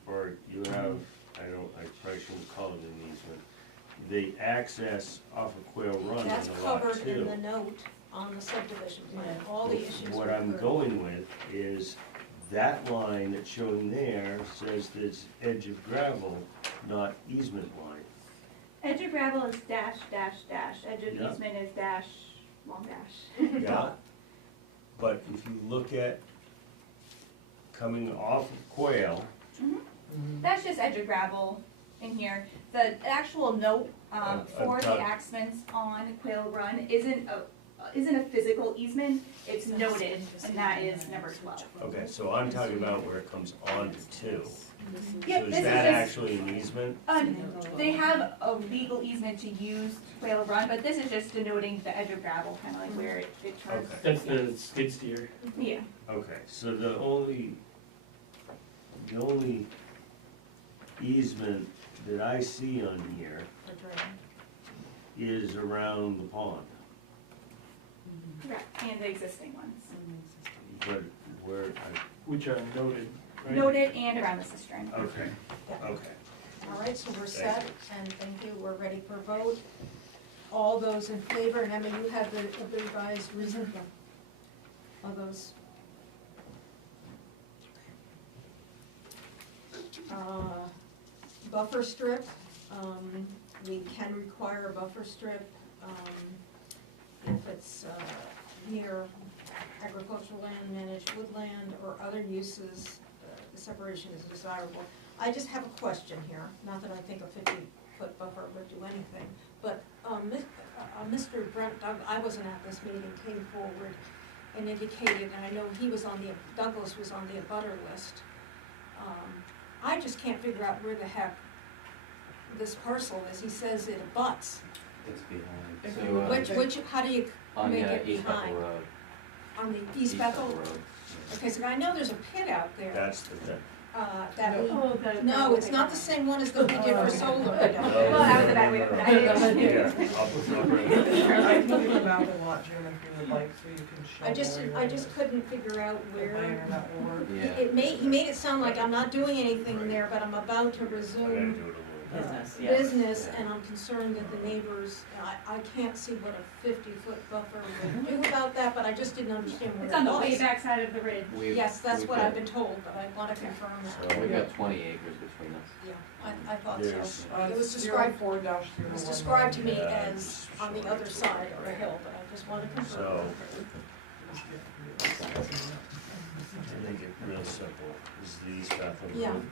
or you have, I probably shouldn't call it an easement, the access off of Quail Run on That's the lot covered in two. the note on the subdivision plan, all the issues. What were I'm covered. going with is that line that's shown there says that it's edge of gravel, not easement line. Edge of gravel is dash, dash, dash, edge of Yeah. easement is dash, long dash. Yeah. but if you look at coming off of Quail, That's just edge of gravel in here. The actual note, for the accidents on Quail Run isn't a physical easement, it's noted, and that is number 12. okay, so I'm talking about where it comes onto two. Yep, So is this is that just, actually an easement? they have a legal easement to use Quail Run, but this is just denoting the edge of gravel, kinda like where it turns. Okay. That's the skid steer. Yeah, Okay, so the only easement that I see on here For drain. is around the pond, correct, and the existing ones. but where, Which are noted, right? Noted and around the cistern. okay, Yeah. okay. All right, so we're Thank set, and thank you, we're ready for a vote. All those in favor, and Emma, you have the revised reason. All those. Buffer strip, we can require a buffer strip, if it's, near agricultural land, managed woodland, or other uses, the separation is desirable. I just have a question here, not that I think a 50-foot buffer would do anything, but, Mr. Brent Doug, I wasn't at this meeting, came forward and indicated, and I know he was on Douglas was on the abutter list. I just can't figure out where the heck this parcel is. He says it abuts. It's behind, Which, how do you on make the it East Bethel behind? Road. On the East Bethel? Road. Okay, so I know there's a pit out there, That's the thing. that we, Oh, no, it's not the same one as the we did for solar. I don't Well, that was a think. bad way to put it. I didn't- Yeah, I'll bring it. I can give you the map and lot, Jim, if you would like, so you can show where I just couldn't figure out the where. internet will work. Yeah. He made it sound like I'm not doing anything there, but I'm about to I gotta resume do it a little bit. business, and I'm concerned that the neighbors, I can't see what a 50-foot buffer would do about that, but I just didn't understand where it was. It's on the way back side of the ridge. Yes, that's what I've been told, but I wanna confirm that. We've got 20 acres between us. Yeah, I thought There's- so. It was described, 04-01. it was described to me Yeah, as on the other side of the hill, but I just wanna confirm. To make it real simple, this is the East Bethel Yeah. Road.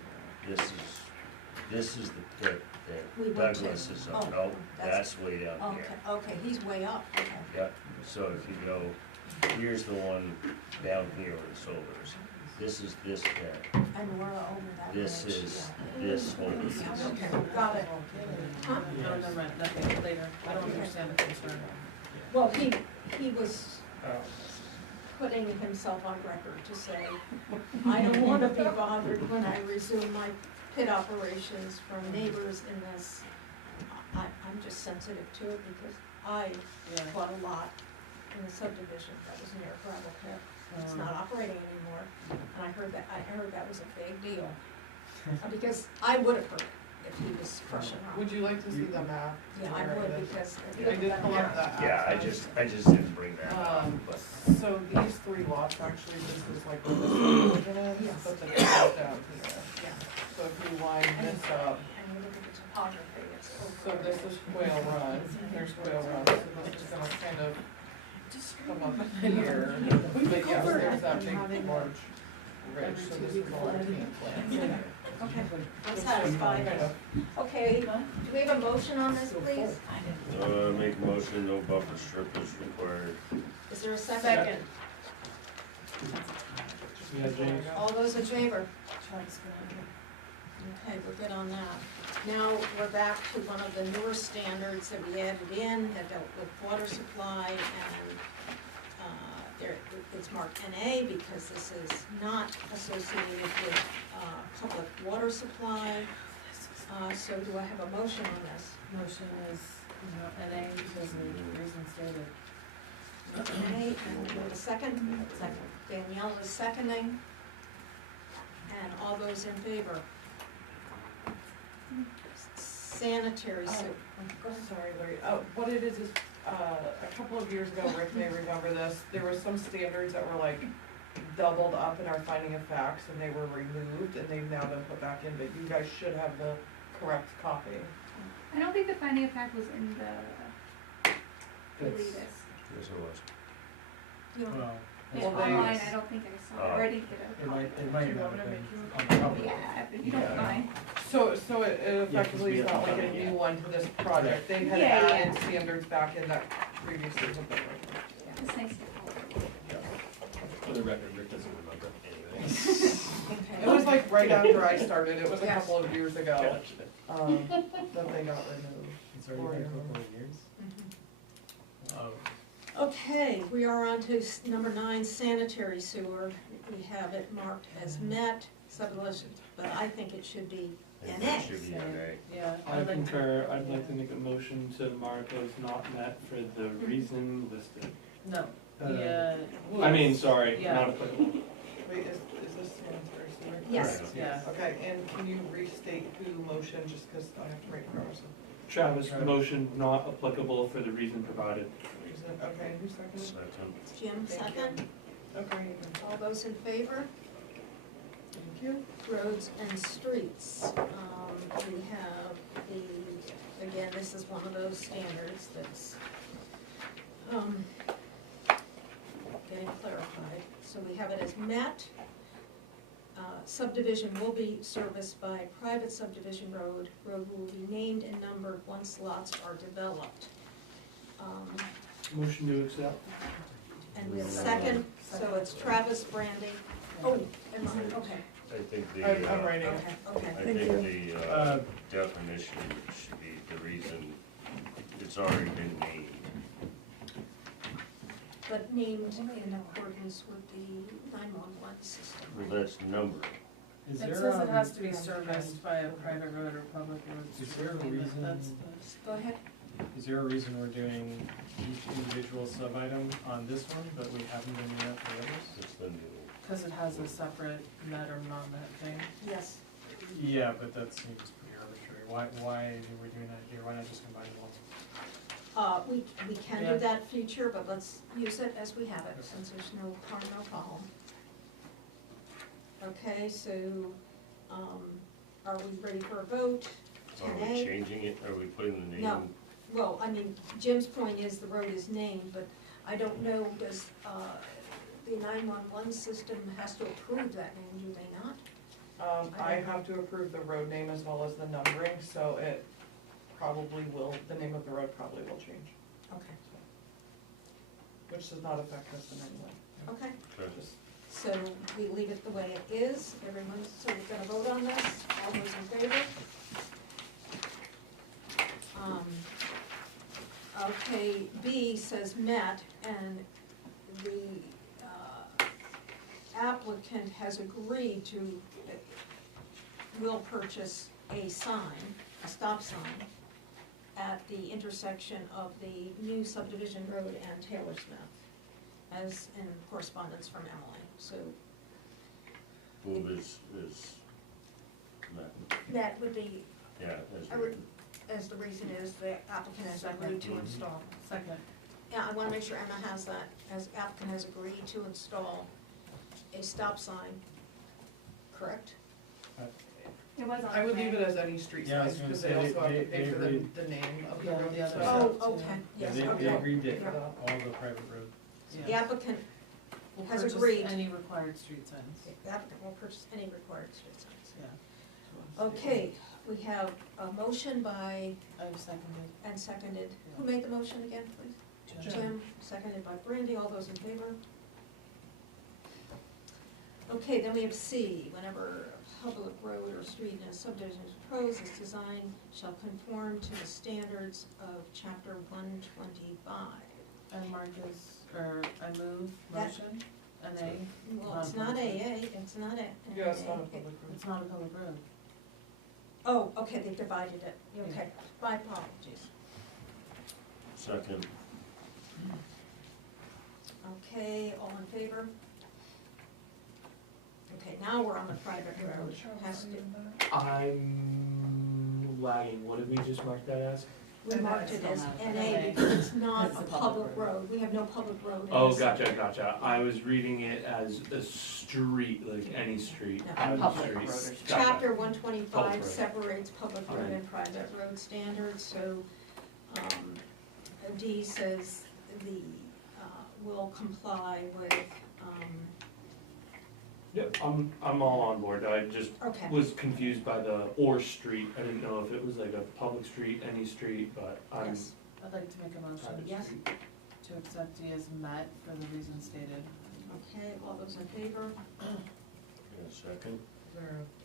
This is the pit We that went to. Douglas is Oh, up, no, that's- that's way down Okay, here. okay, he's way up, okay. Yep, so if you go, here's the one down here where the solar is. This is this pit, And we're over that this ridge, is yeah. this whole piece. Okay, got it. Huh? No, never mind, nothing later, I don't understand the concern. Well, he was Oh. putting himself on record to say, I don't wanna be bothered when I resume my pit operations from neighbors in this. I'm just sensitive to it because I bought a lot in the subdivision that was near a gravel pit. It's not operating anymore, and I heard that was a big deal. Because I would have heard it if he was crushing rock. Would you like to see the map? Yeah, I Where it would is? because. I did pull up that. Yeah, I just didn't bring that up, but. So these three lots, actually, this is like where the subdivision is, Yes. but the pit down here. Yeah. So if you line this up, And you look at the topography, it's so over. this is Quail Run, there's Quail Run, so this is gonna kind of come up here. But yeah, there's that big large ridge, so this is all retaining land. Okay, I'm satisfied. Kind of. Okay, do we have a motion on this, please? Make a motion, no buffer strip is required. Is there a second? Yeah, James. All those in favor? Okay, we're good on that. Now, we're back to one of the newer standards that we added in, that dealt with water supply, and it's marked NA because this is not associated with public water supply. So do I have a motion on this? Motion is, NA because of the reasons stated. Okay, and we have a second? Second. Danielle is seconding. And all those in favor? Sanitary soup. Sorry, Larry, what it is, a couple of years ago, Rick may remember this, there were some standards that were like doubled up in our finding of facts, and they were removed, and they've now been put back in, but you guys should have the correct copy. I don't think the finding of fact was in the release. Yes, it was. You know, Well, Yeah, Well, they- online, I don't think I saw it, or I didn't get a It copy. might Do you not want have me to been make you a on copy? public. Yeah, if you don't Yeah. mind. So it effectively we is not haven't like done a it new yet. one to this project, they had Yeah, added yeah. standards back in that previously with the. It's nice to follow. For the record, Rick doesn't remember anything. It was like right after I started, it was a Yes. couple of years ago, Gotcha. that they got removed. It's already been a couple of years. Wow. Okay, we are on to number 9, sanitary sewer. We have it marked as met, subdivision, but I think it should be I think NA. that should be Same. NA. Yeah. I I'd like to- concur, I'd like to make a motion to mark as not met for the reason listed. No, Uh, yeah. I mean, sorry, Yeah. not applicable. Wait, is this sanitary sewer? Yes. Correct. Yeah. Okay, and can you restate who motioned, just because I have to write for ours. Travis, motion not applicable for the reason provided. Okay, who seconded? Second. Jim, Thank second. Okay, All those in favor? thank you. Roads and streets. We have the, again, this is one of those standards that's getting clarified. So we have it as met. Subdivision will be serviced by private subdivision road. Road will be named and numbered once lots are developed. Motion to accept. And we have second, so it's Travis, Brandy. Oh, am I, okay, I think the, I'm writing it. okay. I think the definition should be the reason it's already been named. But named in accordance with the 911 system. Well, that's numbered. Is It there, says it has to be serviced by a private road or public road. Is there a I mean, reason- that's Go ahead. is there a reason we're doing each individual sub-item on this one, but we haven't been doing that for the others? It's the new. Because it has a separate met or non-met thing. Yes. Yeah, but that seems pretty arbitrary. Why are we doing that here? Why not just combine them all? We can Yeah. do that future, but let's use it as we have it, since there's no harm, no foul. Okay, so, are we ready for a vote? Are 10A? we changing it? Are we putting the name? No. Well, I mean, Jim's point is the road is named, but I don't know, does, the 911 system has to approve that name, do they not? I have to approve the road name as well as the numbering, so it probably will, the name of the road probably will change, Okay, which does not affect us in any way. okay. Okay. Just So we leave it the way it is, everyone's, so we're gonna vote on this, all those in favor? Okay, B says met, and the applicant has agreed to, will purchase a sign, a stop sign, at the intersection of the new subdivision road and Taylor Smith, as in correspondence from Emily, so Move is, that would be, yeah, as I would- written. as the reason is the applicant has agreed to install. Second. Yeah, I wanna make sure Emma has that, as applicant has agreed to install a stop sign, correct? It was on. I would the leave plan. it as any street Yeah, I was signs, gonna because they say, also have to they pay for agreed. the name of the Yeah, road. the other so- side. Oh, okay, Yeah, yes, they okay. agreed to Yeah. all the private roads. The applicant, Will Has purchase agreed. any required street signs. the applicant will purchase any required street signs. Yeah, Okay, we have a motion by, I've seconded. and seconded, who made the motion again, please? Jim. Jim, seconded by Brandy, all those in favor? Okay, then we have C, whenever a public road or street in a subdivision is proposed, its design shall conform to the standards of chapter 125. And Mark is, or I move That- motion, an A. Well, it's not AA, it's not a. Yeah, it's not a public road. It's not a public road. Oh, okay, they divided it, okay, my apologies. Second. Okay, all in favor? Okay, now we're on the private road, has to, I'm lagging, what did we just mark that as? we marked it as NA. NA because it's not It's a a public public road, we have no public road in Oh, this. gotcha. I was reading it as a street, like any street. No. Any Public street. road. Gotcha. Chapter 125 Public road. separates public road Okay. and private road standards, so, D says the, will comply with, Yep, I'm all on board, I just Okay, was confused by the or street, I didn't know if it was like a public street, any street, but I'm yes, I'd like to make a motion private Yes. street. to accept D as met for the reasons stated. okay, all those in favor? Yeah, second.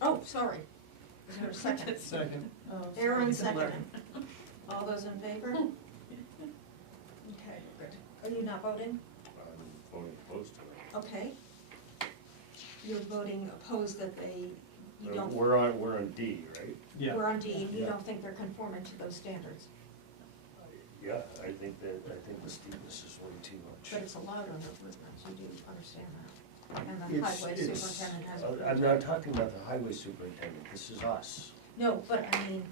Oh, sorry. Is there a second? Second. Oh, sorry. Aaron seconded. All those in favor? Okay, good. Are you not voting? I'm voting opposed to it. Okay. You're voting opposed that you don't, We're on D, right? Yeah. we're on D, and you Yeah. don't think they're conforming to those standards. Yeah, I think the steepness is way too much. But it's allowed under ordinance, you do understand that. And the It's- highway it's- superintendent has. I'm not talking about the highway superintendent, this is us. No, but I mean,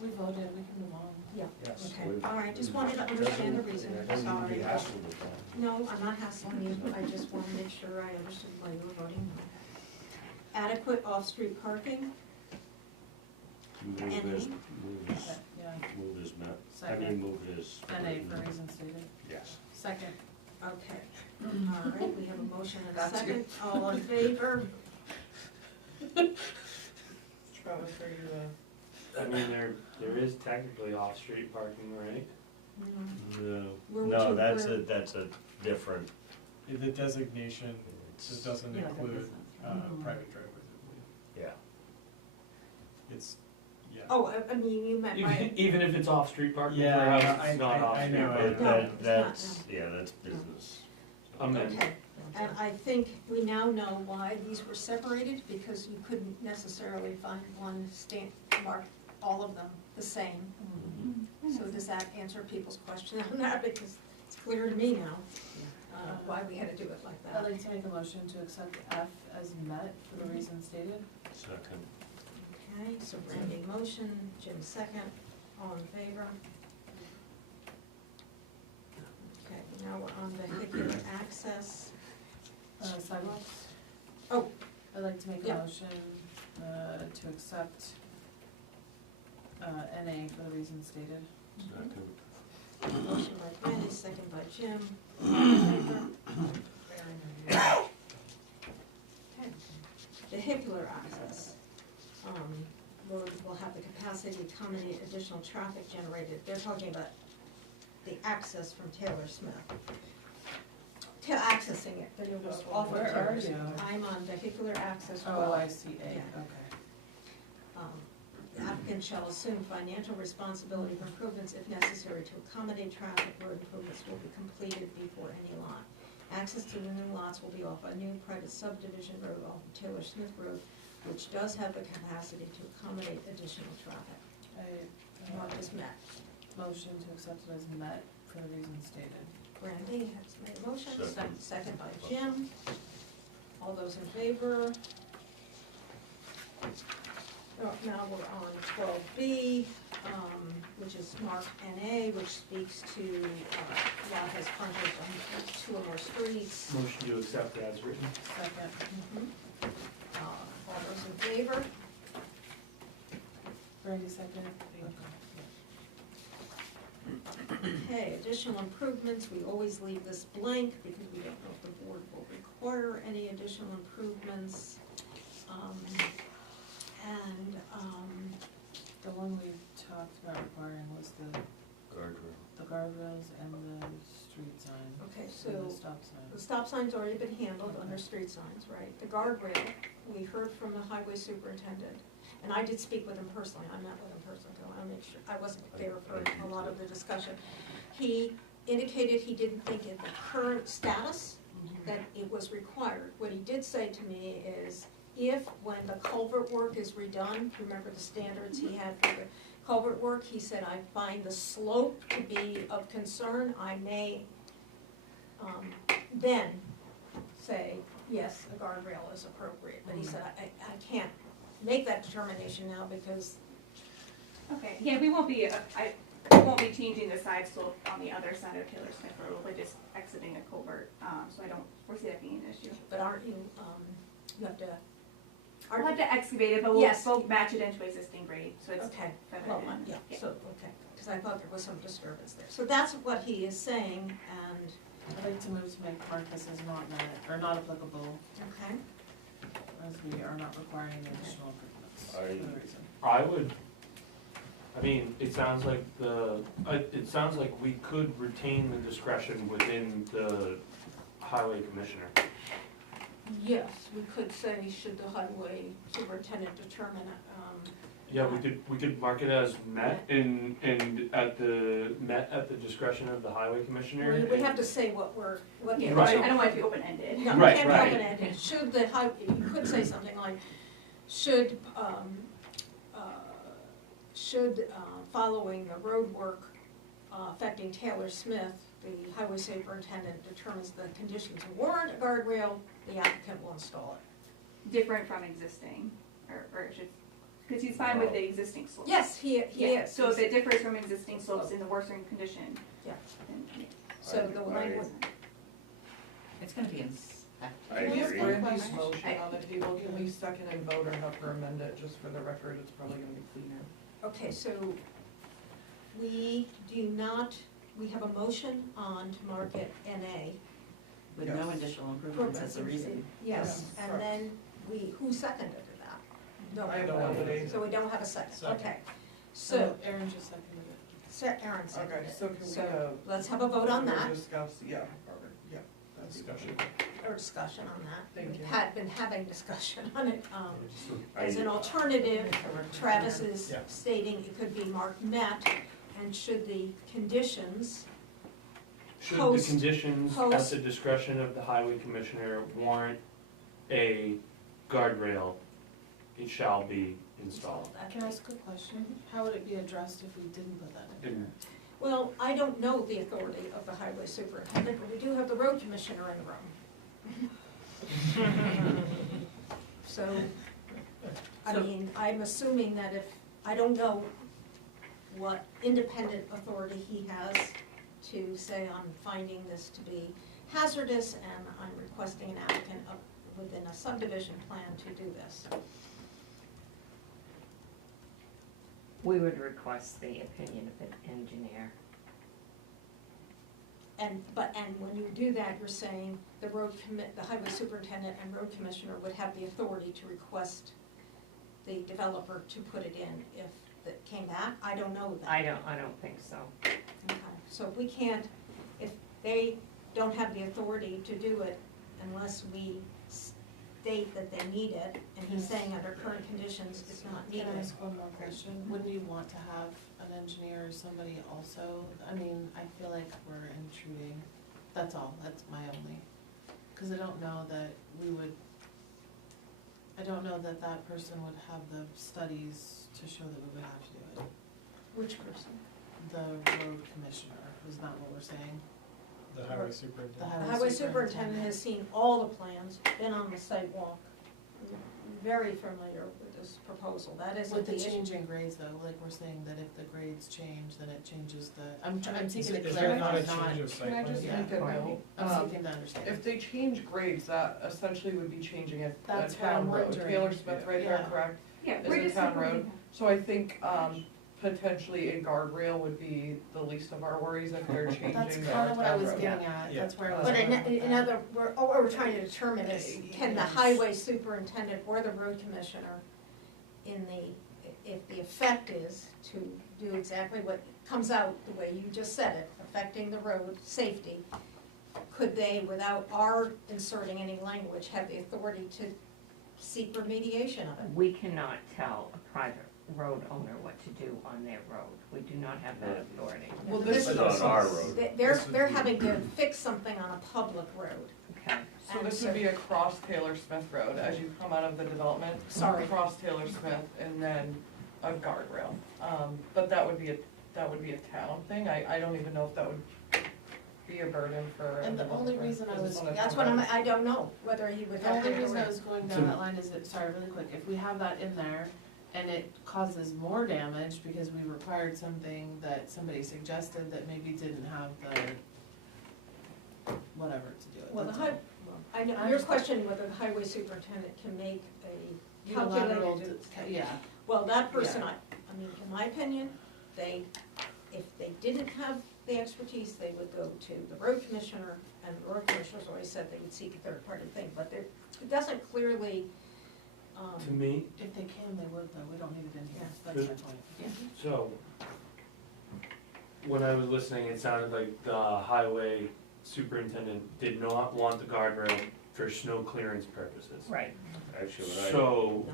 We voted, we can move on. yeah, Yes. okay, we've- all right, just wanted to understand the reason, I don't need to be sorry. hassled with that. No, I'm not hassling you, but I just want to make sure I understood why you were voting no. Adequate off-street parking, Move Any? is, Yeah, move is met, I mean, second, move is. NA for reasons stated. Yes. Second. okay. All right, we have a motion and a Got you. second, all in favor? Probably for you to. I mean, there is technically off-street parking, right? No. No, We're- no, we're- that's a different, The designation just doesn't Yeah, include, Mhm. private driveways, I believe. yeah. It's, yeah. Oh, I mean, you meant by, Even if it's off-street parking, Yeah, perhaps I- it's not I off-street know, I parking. know. No, That, it's not, that's, yeah, that's business. Amendment. okay. And I think we now know why these were separated, because you couldn't necessarily find one mark all of them the same. So does that answer people's question on that? Because it's clear to me now, why we had to do it like I'd that. like to make a motion to accept F as met for the reasons stated. Second. Okay, so Randy motion, Jim second, all in favor? Okay, now we're on vehicular access. Sidewalks. Oh. I'd like to make a Yeah. motion, to accept, NA for the reasons stated. Second. Motion by Randy, second by Jim, all in favor? Okay. Vehicular access. Will have the capacity to accommodate additional traffic generated. They're talking about the access from Taylor Smith. Accessing it, but it was off of Where Taylor are Smith. you? I'm on vehicular access. Oh, I see, A, Yeah. okay. The applicant shall assume financial responsibility for improvements if necessary to accommodate traffic. Road improvements will be completed before any lot. Access to the new lots will be off a new private subdivision road off of Taylor Smith Road, which does have the capacity to accommodate additional traffic. Mark is met. Motion to accept it as met for the reasons stated. Randy has made a motion, Second. second by Jim. All those in favor? Oh, now we're on 12B, which is marked NA, which speaks to lot has frontage on two or more streets. Motion to accept as written. Second. All those in favor? Randy, second. Okay, additional improvements, we always leave this blank because we don't know if the board will require any additional improvements. The one we talked about requiring was Guardrail. the guardrails and the street sign. Okay, and so the stop sign. the stop sign's already been handled under street signs, right? The guardrail, we heard from the highway superintendent, and I did speak with him personally, I met with him personally, I wanna make sure, I wasn't there for a lot of the discussion. He indicated he didn't think in the current status that it was required. What he did say to me is, if, when the culvert work is redone, remember the standards he had for the culvert work, he said, I find the slope to be of concern, I may, then say, yes, a guardrail is appropriate, but he said, I can't make that determination now because, Okay, yeah, we won't be changing the side slope on the other side of Taylor Smith Road, we'll be just exiting a culvert, so I don't foresee that being an issue. but aren't you, you have to, We'll have to excavate it, but we'll, Yes. we'll match it into existing grade, so it's okay, feathered well, in. yeah, so, okay. because I thought there was some disturbance there. So that's what he is saying, and, I'd like to move to make Marcus as not met, or not applicable, okay, as we are not requiring any additional improvements for the reason. I would, I mean, it sounds like it sounds like we could retain the discretion within the highway commissioner. yes, we could say, should the highway superintendent determine, Yeah, we could mark it as met and at the discretion of the highway commissioner. we have to say what the. Yeah, Right. I don't want it to be open-ended. No, Right, it can't be right. open-ended. Should the you could say something like, should, following the road work affecting Taylor Smith, the highway superintendent determines the conditions warrant a guardrail, the applicant will install it. Different from existing, or it should, because he's fine with the existing slopes. Yes, he Yeah, is. so if it differs from existing slopes in the worsening condition. Yeah. Then, yeah. So the language, It's gonna be inspected. I We have agree. Brandy's motion on the table, can we second and vote or have her amend it, just for the record, it's probably gonna be cleaner. okay, so we have a motion on to mark it NA. With no Yes. additional improvements as a reason. Yes, Yeah, and then who seconded that? No, I don't have it so we don't have a second, Second. okay. So So, Aaron just seconded it. Aaron seconded Okay, it. so can we, So let's have a vote on that, discuss, yeah, that's Discussion. or discussion on that. Thank We've you. been having discussion on it. I- As an alternative, Travis is Yeah. stating it could be marked met, and should the conditions, Should the Post- conditions at post- the discretion of the highway commissioner warrant a guardrail, it shall be installed. Can I ask a question? How would it be addressed if we didn't put that in? And well, I don't know the authority of the highway superintendent, but we do have the road commissioner in the room. So, I mean, I'm assuming that I don't know what independent authority he has to say, I'm finding this to be hazardous and I'm requesting an applicant within a subdivision plan to do this. We would request the opinion of an engineer. And when you do that, you're saying the highway superintendent and road commissioner would have the authority to request the developer to put it in if it came back? I don't know that. I don't think so. Okay, so if we can't, if they don't have the authority to do it unless we state that they need it, and he's saying under current conditions it's not Can needed. I ask one more question? Wouldn't you want to have an engineer or somebody also? I mean, I feel like we're intruding, that's all, that's my only, because I don't know that that person would have the studies to show that we would have to do it. Which person? The road commissioner, is that what we're saying? The highway superintendent. The highway superintendent has seen all the plans, been on the sidewalk, very familiar with this proposal. That isn't With the issue. changing grades though, like we're saying that if the grades change, then it changes the, I'm Is seeking to there not a clarify, change of Can I site just plan? make a note? I'm seeking to understand. If they change grades, that essentially would be changing a That's what town I'm road. wondering. Taylor Smith right there, Yeah. correct? Yeah, Is we're it just town supporting road? him. So I think, potentially a guardrail would be the least of our worries if they're changing their That's town kind of what I was road. getting at, Yeah. that's where I was But going with in that. other, what we're trying to determine is, can the Yes. highway superintendent or the road commissioner if the effect is to do exactly what comes out the way you just said it, affecting the road safety, could they, without our inserting any language, have the authority to seek remediation of it? We cannot tell a private road owner what to do on their road. We do not have that authority. Well, This this is- But on our road. They're having to fix something on a public road. Okay. So this would be across Taylor Smith Road as you come out of the development. Sorry. Across Taylor Smith and then a guardrail. But that would be a town thing. I don't even know if that would be a burden for. a And the only developer, reason I 'cause it's was- on a That's town what road. I don't know, whether he would The have only to. reason I was going down that line is that, sorry, really quick, if we have that in there and it causes more damage because we required something that somebody suggested that maybe didn't have the whatever to do it. Well, the that's all. I know, I'm your just- question whether the highway superintendent can make a Unilateral, calculated. yeah, Well, that person, I mean, in my opinion, they If they didn't have the expertise, they would go to the road commissioner, and the road commissioner's always said they would seek a third-party thing, but it doesn't clearly, To me, If they can, they would though, we don't need it in here, Yeah. that's my point. so, when I was listening, it sounded like the highway superintendent did not want the guardrail for snow clearance purposes. Right. Actually, what I. So,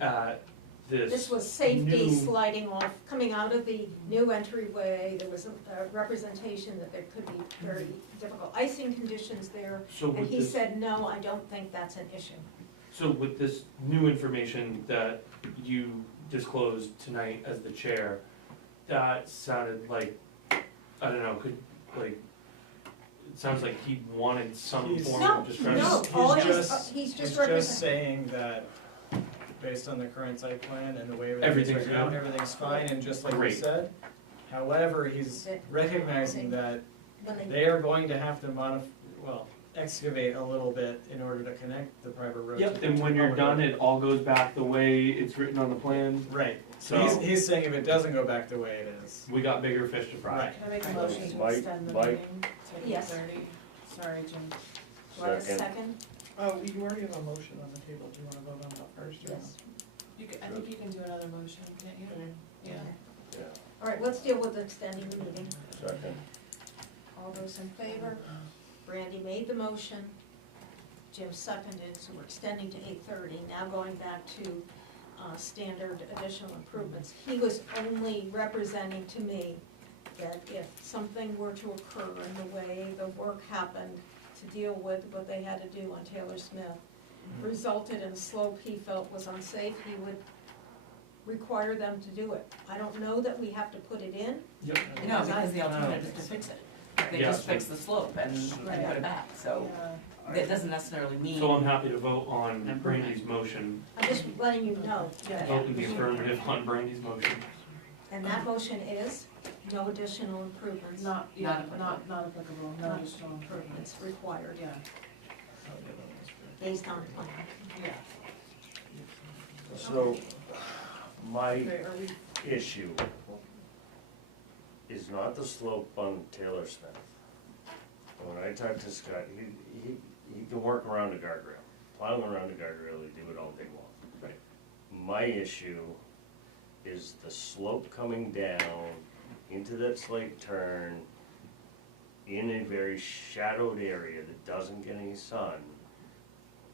at this this was safety new- sliding off, coming out of the new entryway, there was a representation that there could be very difficult icing conditions there, So and with he this, said, no, I don't think that's an issue. so with this new information that you disclosed tonight as the chair, that sounded like, I don't know, it sounds like he wanted some He's- form No, of discretion. no, He's all just- he's He's just just representing. saying that, based on the current site plan and the way everything's Everything's right now, good. everything's fine, and just like you Great. said. However, he's recognizing that When they are going to have to excavate a little bit in order to connect the private road. Yep, to and when you're public done, road. it all goes back the way it's written on the plan, Right, so he's saying if it doesn't go back the way it is. we got bigger fish to fry. Right. Can I make a motion to Mike- extend the Mike? meeting to Yes. 8:30? Sorry, Jim. Do I have a Second. second? Oh, you already have a motion on the table, do you wanna vote on that first, or? Yes. I think you can do another motion, can't you? Yeah. Yeah, All right, let's deal with extending the meeting. second. All those in favor? Brandy made the motion, Jim seconded, so we're extending to 8:30. Now going back to standard additional improvements. He was only representing to me that if something were to occur in the way the work happened to deal with what they had to do on Taylor Smith, resulted in a slope he felt was unsafe, he would require them to do it. I don't know that we have to put it in. Yep. No, because the alternative is to fix it. They Yeah, just so- fix the slope and put it back, so Yeah. that doesn't necessarily mean. So I'm happy to vote on Brandy's motion, I'm just letting you know that. vote in the affirmative on Brandy's motion. And that motion is no additional improvements. Not, yeah, Not applicable. not applicable, no Not additional improvements. Improvements required Yeah, based on plan. yeah. So, my Okay, are we, issue is not the slope on Taylor Smith. When I talked to Scott, he can work around the guardrail, plowing around the guardrail, they do it all day long. Right. My issue is the slope coming down into that slate turn in a very shadowed area that doesn't get any sun.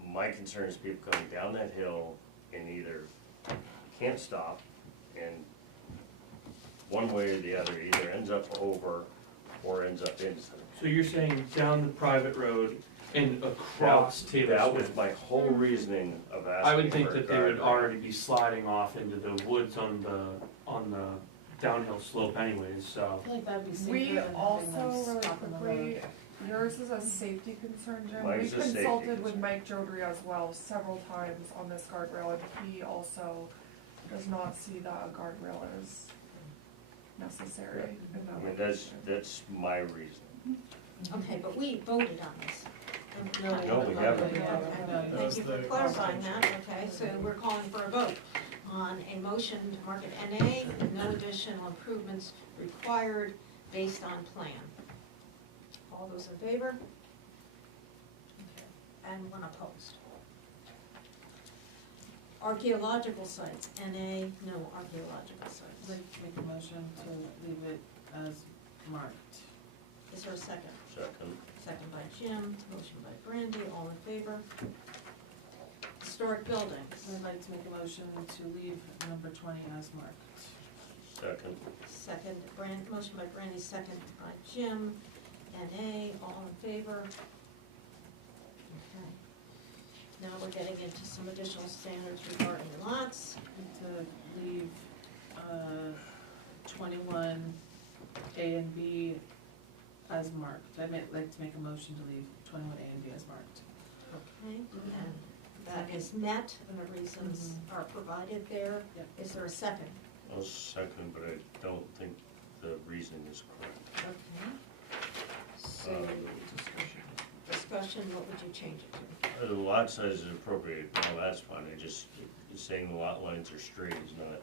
My concern is people coming down that hill and either can't stop and one way or the other either ends up over or ends up in. So you're saying down the private road and across Taylor That was Smith? my whole reasoning of asking for I would think a that they would guardrail. already be sliding off into the woods on the downhill slope anyways, so. I feel like that'd be safer We than having also, them really stop on the quickly, road. yours is a safety concern, Jim. Mine's We a safety consulted with concern. Mike Jodry as well several times on this guardrail, and he also does not see that a guardrail is necessary in that I mean, location. that's my reason. Okay, but we voted on this. No, we haven't. Okay, Thank you for clarifying that, okay, so we're calling for a vote on a motion to mark it NA, with no additional improvements required based on plan. All those in favor? And one opposed. Archaeological sites, NA, no archaeological I'd sites. like to make a motion to leave it as marked. Is there a second? Second. Second by Jim, motion by Brandy, all in favor. Historic buildings, I'd like to make a motion to leave number 20 as marked. Second. second, motion by Brandy, second by Jim, NA, all in favor. Okay. Now we're getting into some additional standards regarding lots. To leave 21 A and B as marked. I'd like to make a motion to leave 21 A and B as marked. Okay, and that is met, and the reasons are provided there. Yep. Is there a second? I'll second, but I don't think the reasoning is correct. Okay. So, Uh, discussion, what would you change it to? The lot size is appropriate, well, that's fine, I just, saying the lot lines are straight is not.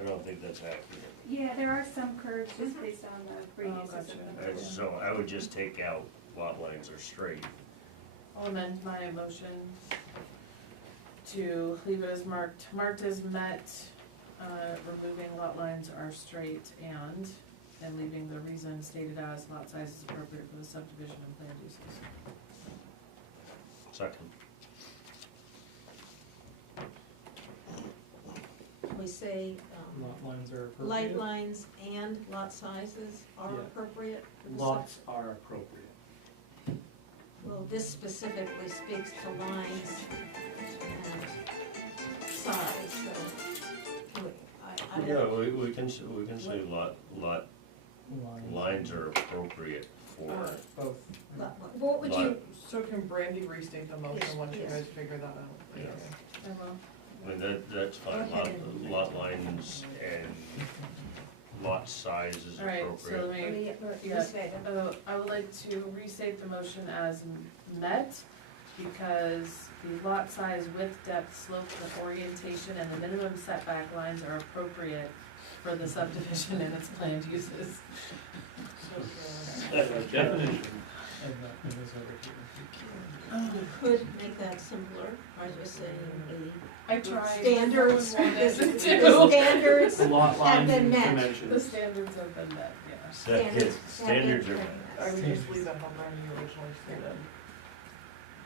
I don't think that's accurate. Yeah, there are some curves just based on the radiuses gotcha. of them. So I would just take out lot lines are straight. I'll amend my motion to leave it as marked as met, removing lot lines are straight and leaving the reason stated as lot size is appropriate for the subdivision and planned uses. Second. We say, Lot lines are light appropriate. lines and lot sizes are Yeah. appropriate for the Lots are appropriate. Well, this specifically speaks to lines and size, so, I Yeah, don't, we can say lot lines are appropriate for, Both. what would you, So can Brandy restate the motion Yes, once you yes. guys figure that out? Yeah. I will. I mean, that's fine, Go ahead and- lot lines and lot size is Alright, so appropriate. let me, yeah. restate it? I would like to restate the motion as met, because the lot size, width, depth, slope, and orientation, and the minimum setback lines are appropriate for the subdivision and its planned uses. Definition. And that is over here. You could make that simpler by just saying I the tried. standards, No one wanted the to. standards, The lot Have lines been and met. The dimensions. standards have been met, yeah. standards. Standards are, I would just leave it how Brandy originally stated.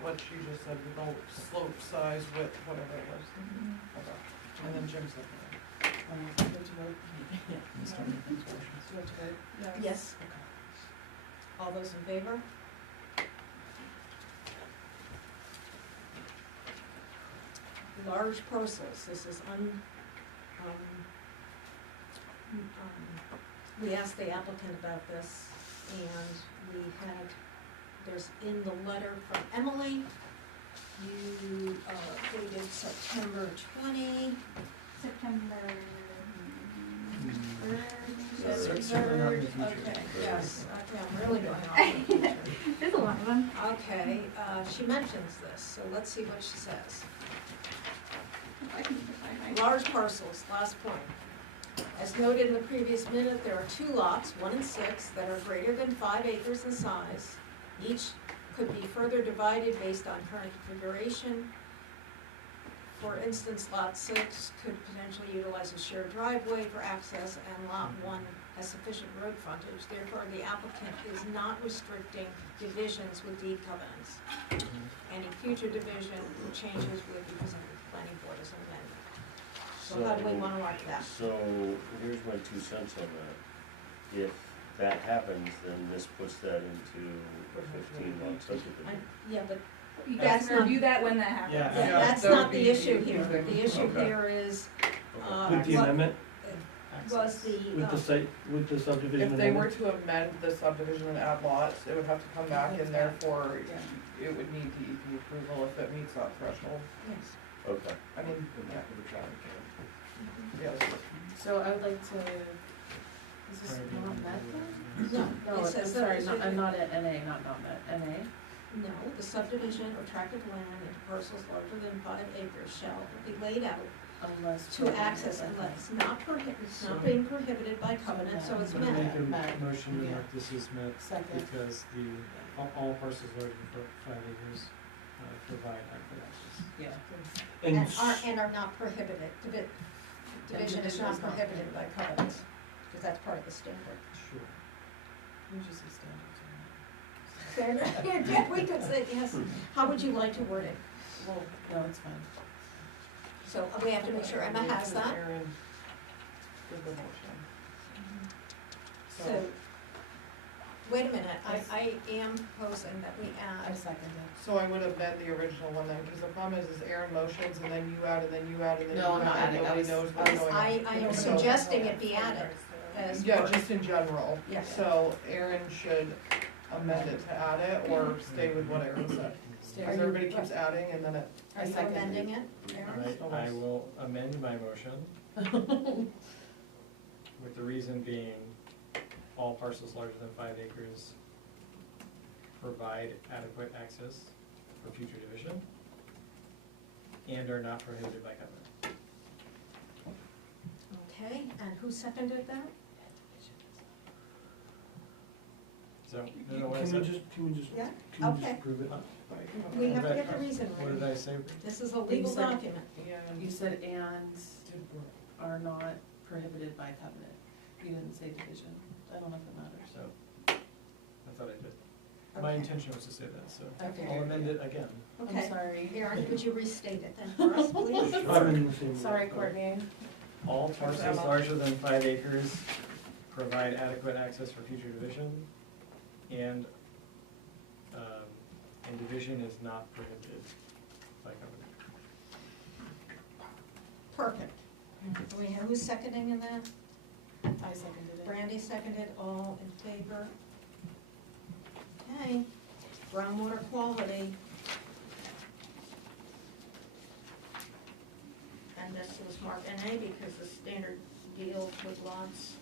What she just said, with no slope, size, width, whatever it was. Okay. And then Jim said that. Do you have to vote? Do you have to vote? Yes. All those in favor? Large parcels, this is we asked the applicant about this, and we had, there's in the letter from Emily, you dated September 20, September yes, Cer- certainly not in the future. okay, yes, okay, I'm really going off. There's a lot of them. Okay, she mentions this, so let's see what she says. I can find mine. Large parcels, last point. As noted in the previous minute, there are 2 lots, 1 and 6, that are greater than 5 acres in size. Each could be further divided based on current configuration. For instance, lot 6 could potentially utilize a shared driveway for access, and lot 1 has sufficient road frontage. Therefore, the applicant is not restricting divisions with deed covenants. Any future division or changes would be presented to the planning board as an amendment. So how do we want to mark that? So here's my 2 cents on that. If that happens, then this puts that into a 15 lot subdivision. Yeah, but You That's guys can not- review that when that happens. Yeah. yeah, that's that would not the be issue here. easy. The issue Okay. here is, With the what amendment, was the, with the site, with the subdivision If they were amendment? to amend the subdivision and add lots, it would have to come back and therefore it would need DEP approval if it meets that threshold. yes. Okay. I mean, yes. So I would like to, is this not met then? No, No, it I'm says sorry, that- not, I'm not at NA, not met, NA? No, the subdivision or tract of land into parcels larger than 5 acres shall be laid out Unless. to access unless it's not it's not being prohibited by covenant, so it's I'm gonna met. make Met. a motion to Yeah. mark this as met Second. because all parcels larger than 5 acres provide adequate access. Yeah. And are not prohibited, division is not prohibited by covenants, because that's part of the standard. Sure. You just say standards. Standard, yeah, we could say, yes. How would you like to word it? Well, no, it's fine. So we have to make sure Emma has that. Aaron did the motion. So, wait a minute, I am proposing that we I add, second it. So I would amend the original one then, because the problem is Aaron motions and then you add and then you add and then you No, I'm not add, and adding. I nobody was- knows what's going on. I am So- suggesting it be added as Yeah, part. just in general. Yes. So Aaron should amend it to add it or stay with what Aaron said. Because everybody keeps adding and then it, Are you second it. amending it, Aaron? I will amend my motion with the reason being all parcels larger than 5 acres provide adequate access for future division and are not prohibited by covenant. Okay, and who seconded that? So, no, no, what I Can we said, just, can we just, Yeah, can we okay. just prove it? We have to get the reason what did right. I say? This is a legal said- document. You said and are not prohibited by covenant. You didn't say division. I don't know if it matters. So, I thought I did. My Okay. intention was to say that, so Okay. I'll amend it again. I'm Okay, sorry. Aaron, would you restate it then for us, please? I'm in the same. Sorry, Courtney. All parcels larger than 5 acres provide adequate access for future division, and division is not prohibited by covenant. Perfect. Do we have, who's seconding in that? I seconded it. Brandy seconded, all in favor? Okay, groundwater quality. And this was marked NA because the standard deals with lots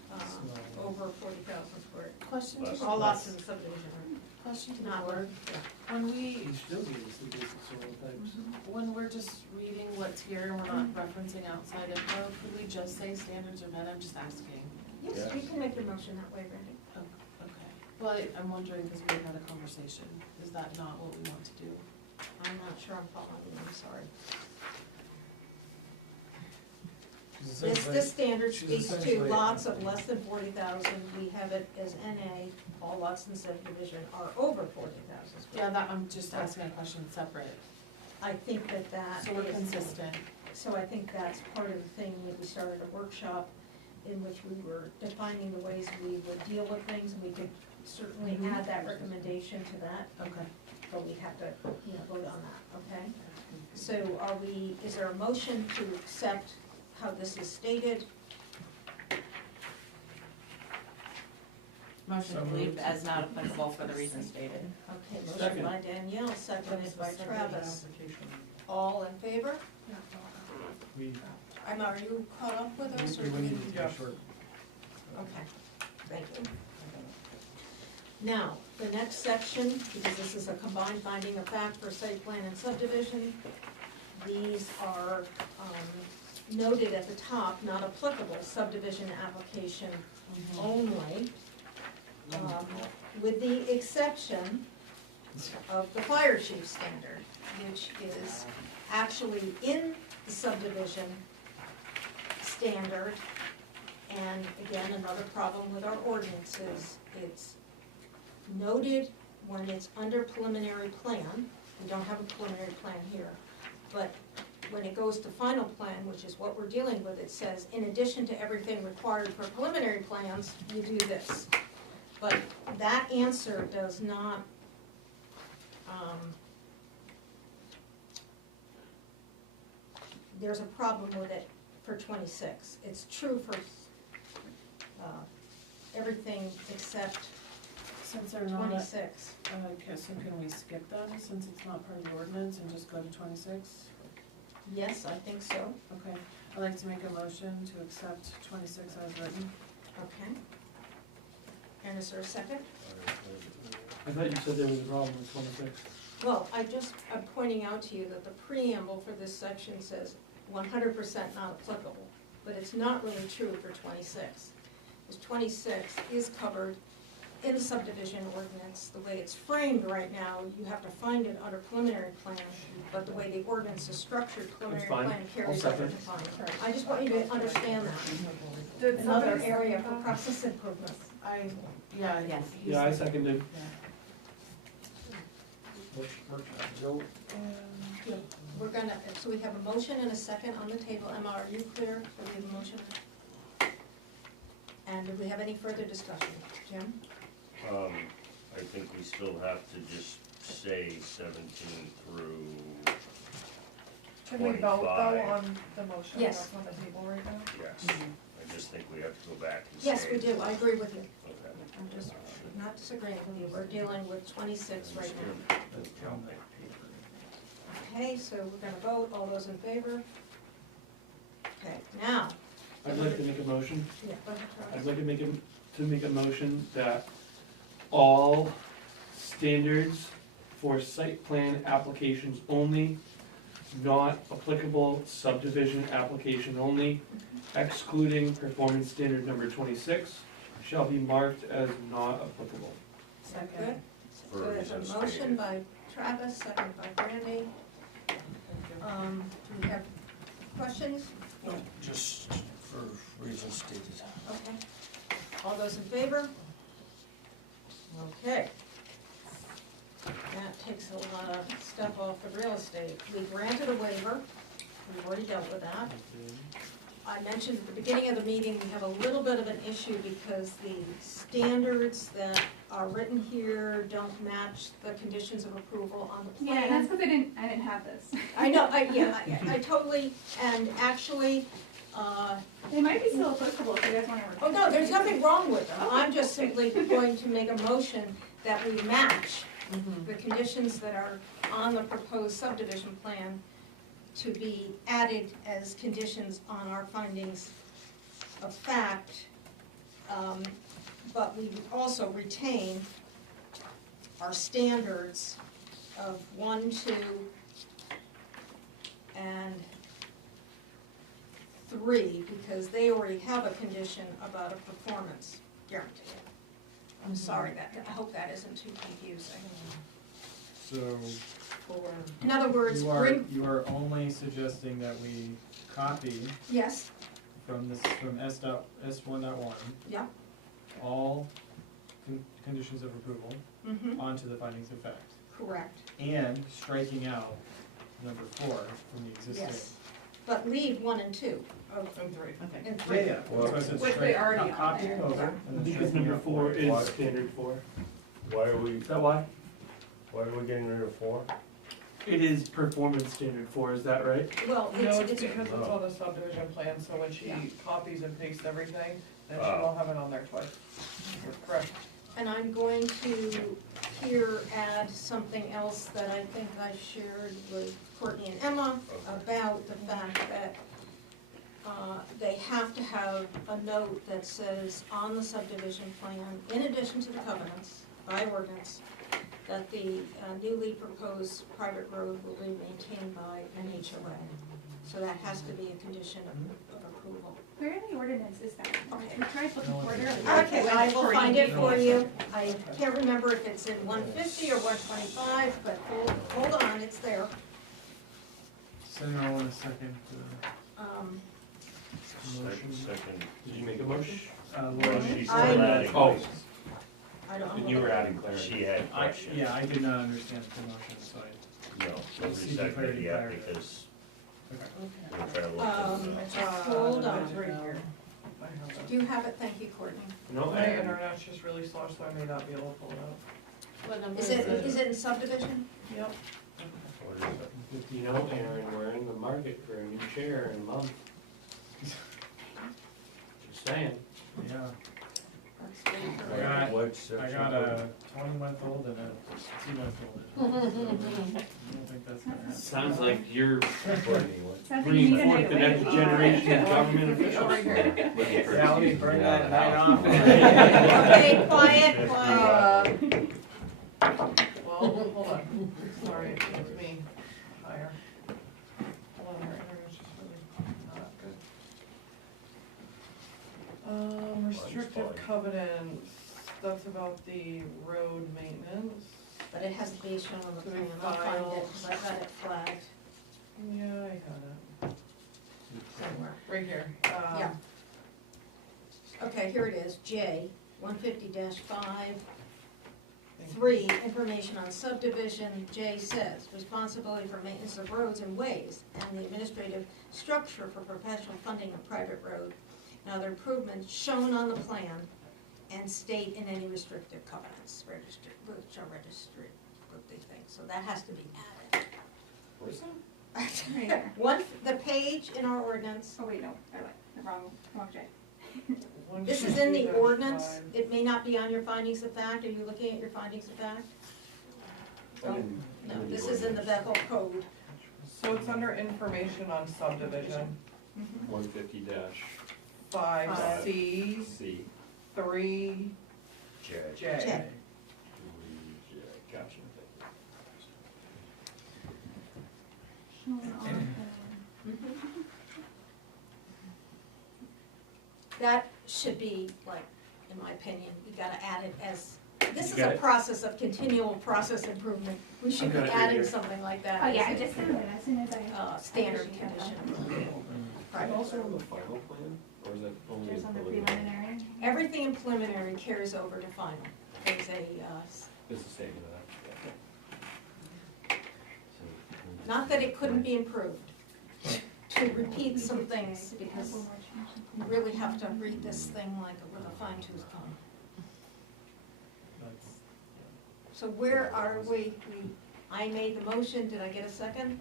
over 40,000 square. Question to Less. the All lots in the subdivision Question to the Not board. yeah. When we, You still gave us the basic soil types. when we're just reading what's here and we're not referencing outside info, could we just say standards are met? I'm just asking. Yes, you can make your motion that way, Brandy. Oh, okay. Well, I'm wondering because we had a conversation. Is that not what we want to do? I'm not sure I'm following you, I'm sorry. 'Cause This essentially- standard she's speaks to essentially- lots of less than 40,000, we have it as NA, all lots in subdivision are over 40,000 square. Yeah, that, I'm just asking a question separate. I think that So we're is- consistent. So I think that's part of the thing, that we started a workshop in which we were defining the ways we would deal with things, and we could certainly Mhm. add that recommendation to that, Okay. but we have to, vote on that, okay? So are we, is there a motion to accept how this is stated? Motion to leave as not applicable for the reasons stated. Okay, motion Second. by Danielle, seconded by Travis. All in favor? We, Are you caught up with us, or we do will we? need to do a short. Okay, thank you. Now, the next section, because this is a combined finding of fact for site plan and subdivision, these are noted at the top, not applicable subdivision application only, with the exception of the fire chief standard, which is actually in the subdivision standard. And again, another problem with our ordinances, it's noted when it's under preliminary plan. We don't have a preliminary plan here, but when it goes to final plan, which is what we're dealing with, it says, in addition to everything required for preliminary plans, you do this. But that answer does not, there's a problem with it for 26. It's true for everything except Since they're not, 26. okay, so can we skip them since it's not part of the ordinance and just go to 26? Yes, I think so. Okay, I'd like to make a motion to accept 26 as written. Okay. And is there a second? I thought you said there was a problem with 26. Well, I'm pointing out to you that the preamble for this section says 100% not applicable, but it's not really true for 26. Because 26 is covered in the subdivision ordinance. The way it's framed right now, you have to find it under preliminary plan, but the way the ordinance is structured, preliminary fine. plan carries I'll over to second. final. I just want you to understand that. Did Another somebody area second for that? process improvements. Yeah, Yes. he's- Yeah, I seconded. Workshop. We're gonna, so we have a motion and a second on the table. Emma, are you clear for the motion? And do we have any further discussion? Jim? I think we still have to just say 17 through, Can we vote though 25. on the motion Yes. that's on the table right now? yes. I just think we have to go back and say. Yes, we do. I agree with you. Okay. I'm just not disagreeing with you. We're dealing with 26 right now. Okay, so we're gonna vote. All those in favor? Okay, now. I'd like to make a motion. Yeah, go ahead, I'd Travis. like to make a motion that all standards for site plan applications only not applicable subdivision application only, excluding performance standard number 26, shall be marked as not applicable. Good. So there's a motion by Travis, second by Brandy. Do we have questions? No, just for reasons stated. Okay. All those in favor? Okay. That takes a lot of stuff off the real estate. We granted a waiver, we've already dealt with that. I mentioned at the beginning of the meeting, we have a little bit of an issue because the standards that are written here don't match the conditions of approval on the plan. Yeah, and that's because I didn't have this. I know, I totally, and actually, They might be still applicable if you guys wanna. oh no, there's nothing wrong with them. I'm just simply going to make a motion that we match the conditions that are on the proposed subdivision plan to be added as conditions on our findings of fact. But we also retain our standards of 1, 2, and 3, because they already have a condition about a performance guarantee. I'm sorry, I hope that isn't too confusing. So, In other words, you are only suggesting that we copy yes, from S1.1, yeah, all conditions of approval onto the findings of fact, correct, and striking out number 4 from the existing. yes. But leave 1 and 2, Oh, and 3. and Yeah, 3. yeah, that's why I said Which they already copy on it there. over, Yeah. and then Because striking number out 4 is Why? standard 4. Why are we, Is that why? why are we getting rid of 4? It is performance standard 4, is that right? Well, No, it's, it's because it's No. on the subdivision plan, so when she Yeah. copies and pastes everything, then she Ah. won't have it on there twice. That's correct. and I'm going to here add something else that I think I shared with Courtney and Emma about the fact that they have to have a note that says on the subdivision plan, in addition to the covenants by ordinance, that the newly proposed private road will be maintained by an HOA. So that has to be a condition of approval. Where in the ordinance is that? Okay. We tried looking for it earlier. Okay, I will find it for you. I can't remember if it's in 150 or 125, but hold on, it's there. Send it all in a second. Motion. Second. Did you make a motion? Well, she's still I- adding. Oh, I don't and know. you were adding clarity. She had questions. Yeah, I did not understand the motion, so I, No, nobody Seeking seconded clarity yet prior to- because okay. we're trying to look this up. Hold on. It's right here. I have it. Do you have it? Thank you, Courtney. No, My I, internet's just really slow, so I may not be able to pull it up. What number Is it in subdivision? Yep. What is it? if you know, Aaron, we're in the market for a new chair in a month. Just saying. Yeah, That's very I correct. got- What section? I got a 20-month-old and a 2-month-old. I don't think that's gonna happen. Sounds like you're Courtney, what? Sounds like you bringing need a forth night the away. next generation of government Over officials. here. Looking for Yeah, let me excuses to burn get out that of the night house. off. Okay, quiet, quiet. Well, hold on. Sorry, it was me. Higher. Hold on, our internet's just really not good. Restrictive covenants, that's about the road maintenance. But it has to be shown on the So we plan. I'll find it, filed- 'cause I've got it flagged Yeah, I got it. somewhere. Right here. Yeah. Okay, here it is, J, 150-5. 3, information on subdivision. J says, responsibility for maintenance of roads and ways and the administrative structure for professional funding of private road and other improvements shown on the plan and state in any restrictive covenants, registered, which are registered, what they think. So that has to be added. Where's that? Right here. The page in our ordinance, Oh, wait, no, I lied. The wrong J. this is in the 150-5. ordinance. It may not be on your findings of fact. Are you looking at your findings of fact? I didn't- No, this is in the Bethel Code. So it's under information on subdivision, 150 dash 5C, C. 3J. J. J. Gotcha. That should be, like, in my opinion, you gotta add it as, this You is got a it? process of continual process improvement. We should I've be got it right adding here. something like that. Oh, yeah, I as a, just found it as soon as I. standard I should condition. have that. Is it also on the final plan, or is it only in Just on the preliminary? preliminary. Everything in preliminary carries over to final. There's a, It's the same, not that it couldn't be improved, to repeat some things, because you really have to read this thing like with a fine tooth comb. So where are we? I made the motion, did I get a second?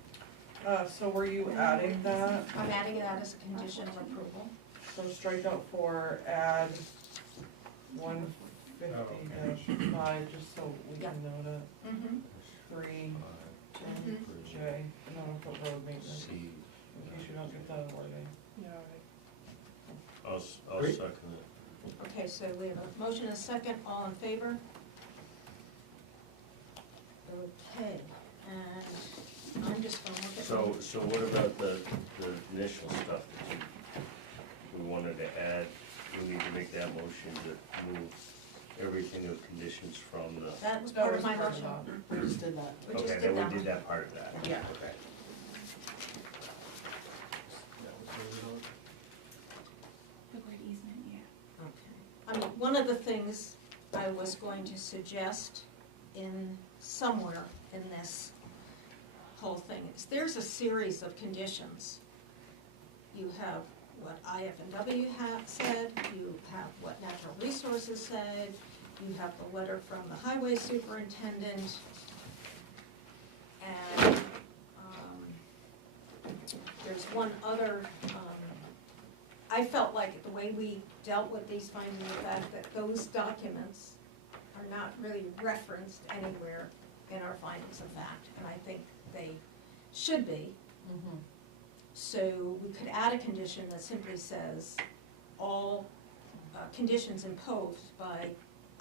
So were you adding that? I'm adding that as a condition of approval. So strike out 4, add 150-5, just so we can note it. Mm-hmm. 3, Mhm. J, and then I'll put road maintenance, in case you don't get that wording. Yeah, I'll Great. second it. Okay, so we have a motion and a second, all in favor? Okay, and I'm just gonna look at. So what about the initial stuff that we wanted to add? We need to make that motion to move everything of conditions from the. That was That part was of my part of motion. We just did that. We just Okay, did then that we did one. that part of that. Yeah. Okay. The word easement, yeah. Okay. I mean, one of the things I was going to suggest in somewhere in this whole thing is there's a series of conditions. You have what IF&W have said, you have what Natural Resources said, you have the letter from the highway superintendent, and there's one other, I felt like the way we dealt with these findings of fact, that those documents are not really referenced anywhere in our findings of fact, and I think they should be. Mm-hmm. So we could add a condition that simply says, all conditions imposed by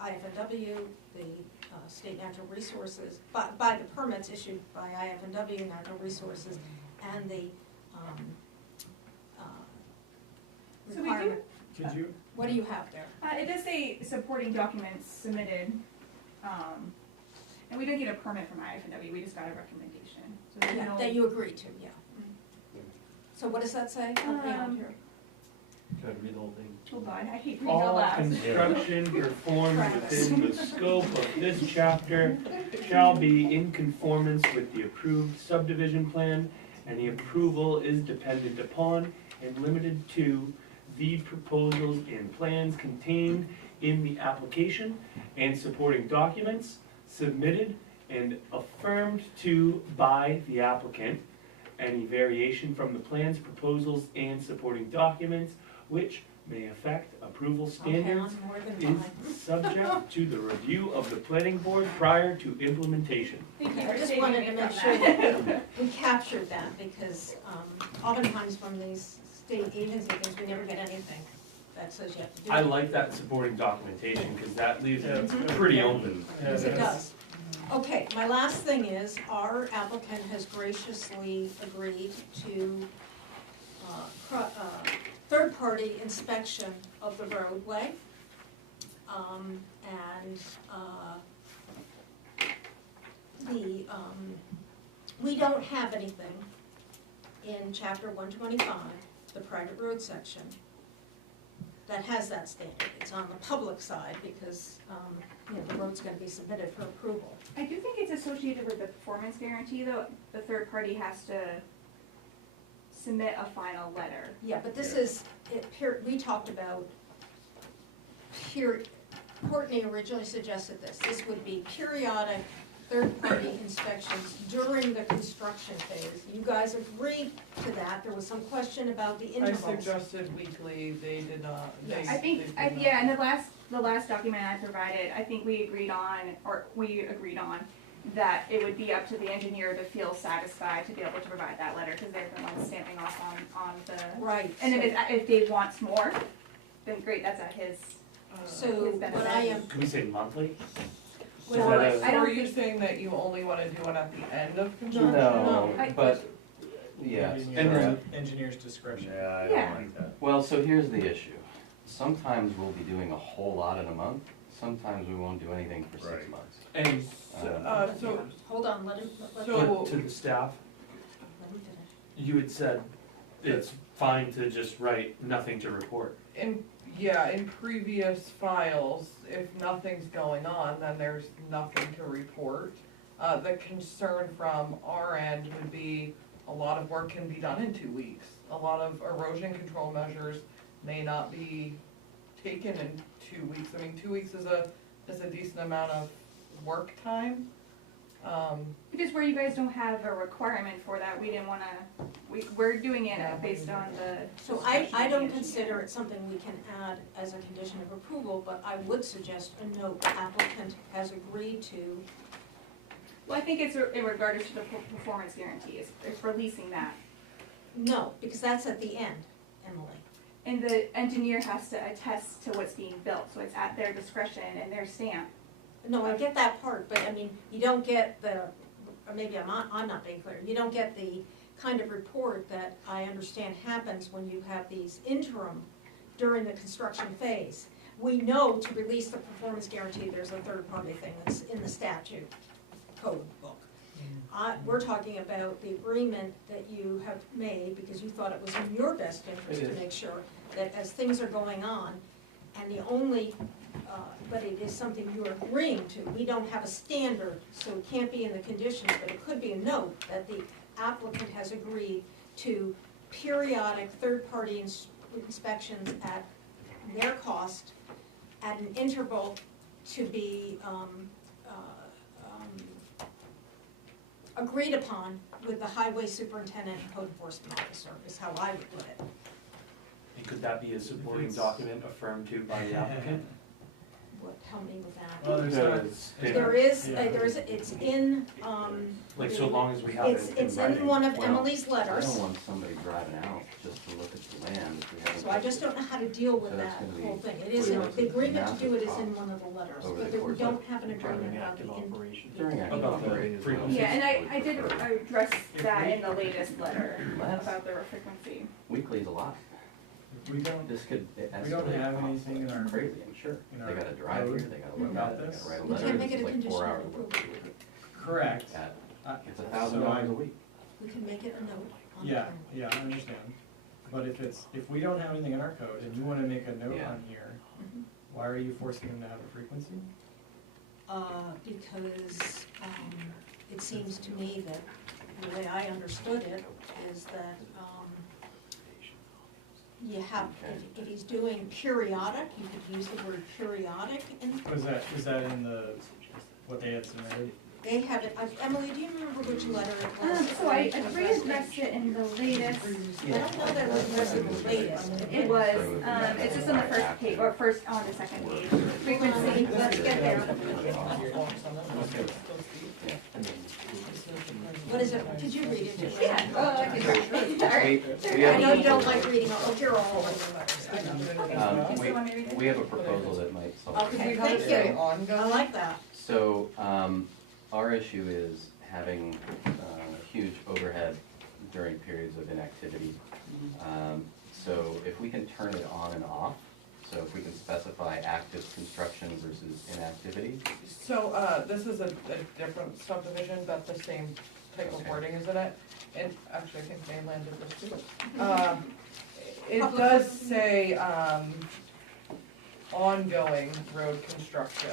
IF&W, the State Natural Resources, by the permits issued by IF&W, Natural Resources, and the So we do, requirement. Could you? What do you have there? it does say supporting documents submitted, and we didn't get a permit from IF&W, we just got a recommendation. So there's Yeah, no. that you agree to, yeah. So what does that say? Help me out here. Try to read the whole thing. Oh God, I hate reading out All loud. construction performed Travis. within the scope of this chapter shall be in conformance with the approved subdivision plan, and the approval is dependent upon and limited to the proposals and plans contained in the application and supporting documents submitted and affirmed to by the applicant. Any variation from the plans, proposals, and supporting documents which may affect approval Okay, standards on more than is one. subject to the review of the planning board prior to implementation. Thank you Okay, for I just saving wanted me to make from sure that. that we captured that, because oftentimes from these state agency things, we never get anything that says you have to do it. I like that supporting documentation, because that leaves Yeah, it it's good. pretty Yeah. open. Yes, it does. Okay, my last thing is, our applicant has graciously agreed to third-party inspection of the roadway. We don't have anything in chapter 125, the private road section, that has that standard. It's on the public side because, the road's gonna be submitted for approval. I do think it's associated with the performance guarantee, though, the third party has to submit a final letter. Yeah, but this Yeah. is, we talked about, Courtney originally suggested this would be periodic third-party inspections during the construction phase. You guys agreed to that, there was some question about the I intervals. suggested weekly, they did not, they, Yes. I think, they did I, not. yeah, and the last document I provided, I think we agreed on that it would be up to the engineer to feel satisfied to be able to provide that letter, because they're the ones stamping off on the, Right. and if Dave wants more, then great, that's at his. So his what benefit. I am, Can we say monthly? well, Is that a- I don't Are you think- saying that you only wanna do it at the end of construction? No. No, but Yeah, leaving and your then- engineer's discretion. Yeah, I Yeah. don't like that. well, so here's the issue. Sometimes we'll be doing a whole lot in a month, sometimes we won't do anything for 6 Right. months. And So, Hold on, let him So- to the staff, finish. you had said it's fine to just write nothing to report. in previous files, if nothing's going on, then there's nothing to report. The concern from our end would be a lot of work can be done in 2 weeks. A lot of erosion control measures may not be taken in 2 weeks. I mean, 2 weeks is a decent amount of work time. Because where you guys don't have a requirement for that, we didn't wanna, we're doing it based on the. So I don't consider it something we can add as a condition of approval, but I would suggest a note applicant has agreed to. Well, I think it's in regards to the performance guarantee, it's releasing that. No, because that's at the end, Emily. And the engineer has to attest to what's being built, so it's at their discretion and their stamp. No, I get that part, but I mean, you don't get the, or maybe I'm not being clear, you don't get the kind of report that I understand happens when you have these interim during the construction phase. We know to release the performance guarantee, there's a third party thing that's in the statute code book. We're talking about the agreement that you have made because you thought it was in your best interest to make sure that as things are going on, and the only, but it is something you're agreeing to. We don't have a standard, so it can't be in the conditions, but it could be a note that the applicant has agreed to periodic third-party inspections at their cost at an interval to be agreed upon with the highway superintendent and code enforcement officer, is how I would put it. And could that be a supporting document affirmed to by the applicant? What, help me with that. Well, there's not, Because There is, it's in, like, so long as we have it it's in writing. in one of Well, Emily's I letters, don't want somebody driving out just to look at the land if we haven't. so I just don't know how to deal with So that's that gonna be- whole thing. It is, the agreement to do it is in Massive one of the letters, over but the we course don't of have an agreement about the During active About the operations. frequency. Yeah, and I did address that we- in the latest letter Less. about the frequency. Weekly's a lot. if we don't, This could we don't escalate have costs anything in like our- crazy, I'm sure. in They our gotta drive here, code they gotta look about at it, they this. gotta write a We letter, can't make it's it a like condition 4 of hours of work. approval. correct. It's So $1,000 a week. We can make it a note on the Yeah, plan. yeah, I understand. But if we don't have anything in our code and you wanna make a note Yeah. on here, Mhm. why are you forcing them to have a frequency? Because it seems to me that the way I understood it is that you have, if he's doing periodic, you could use the word periodic, and Is that in the, what they had submitted? they have it, Emily, do you remember which letter it was? So I readdressed it in the latest, I don't know that it was addressed in the latest. it was, it's just on the first page, or first on the second page. Frequency, Let's get there. What is it, did you read it? Julie? Yeah, oh, I did right. Sorry. We I know have, you don't like reading, oh, you're all over the letters. I know. You still want me to read it? we have a proposal that might solve Okay, it. thank Say you. I ongoing. like that. So, our issue is having, huge overhead during periods of inactivity. So if we can turn it on and off, so if we can specify active construction versus inactivity, So, this is a different subdivision, but the same type of Okay. wording, isn't it? And actually, I think mainland did this too. It does say, ongoing road construction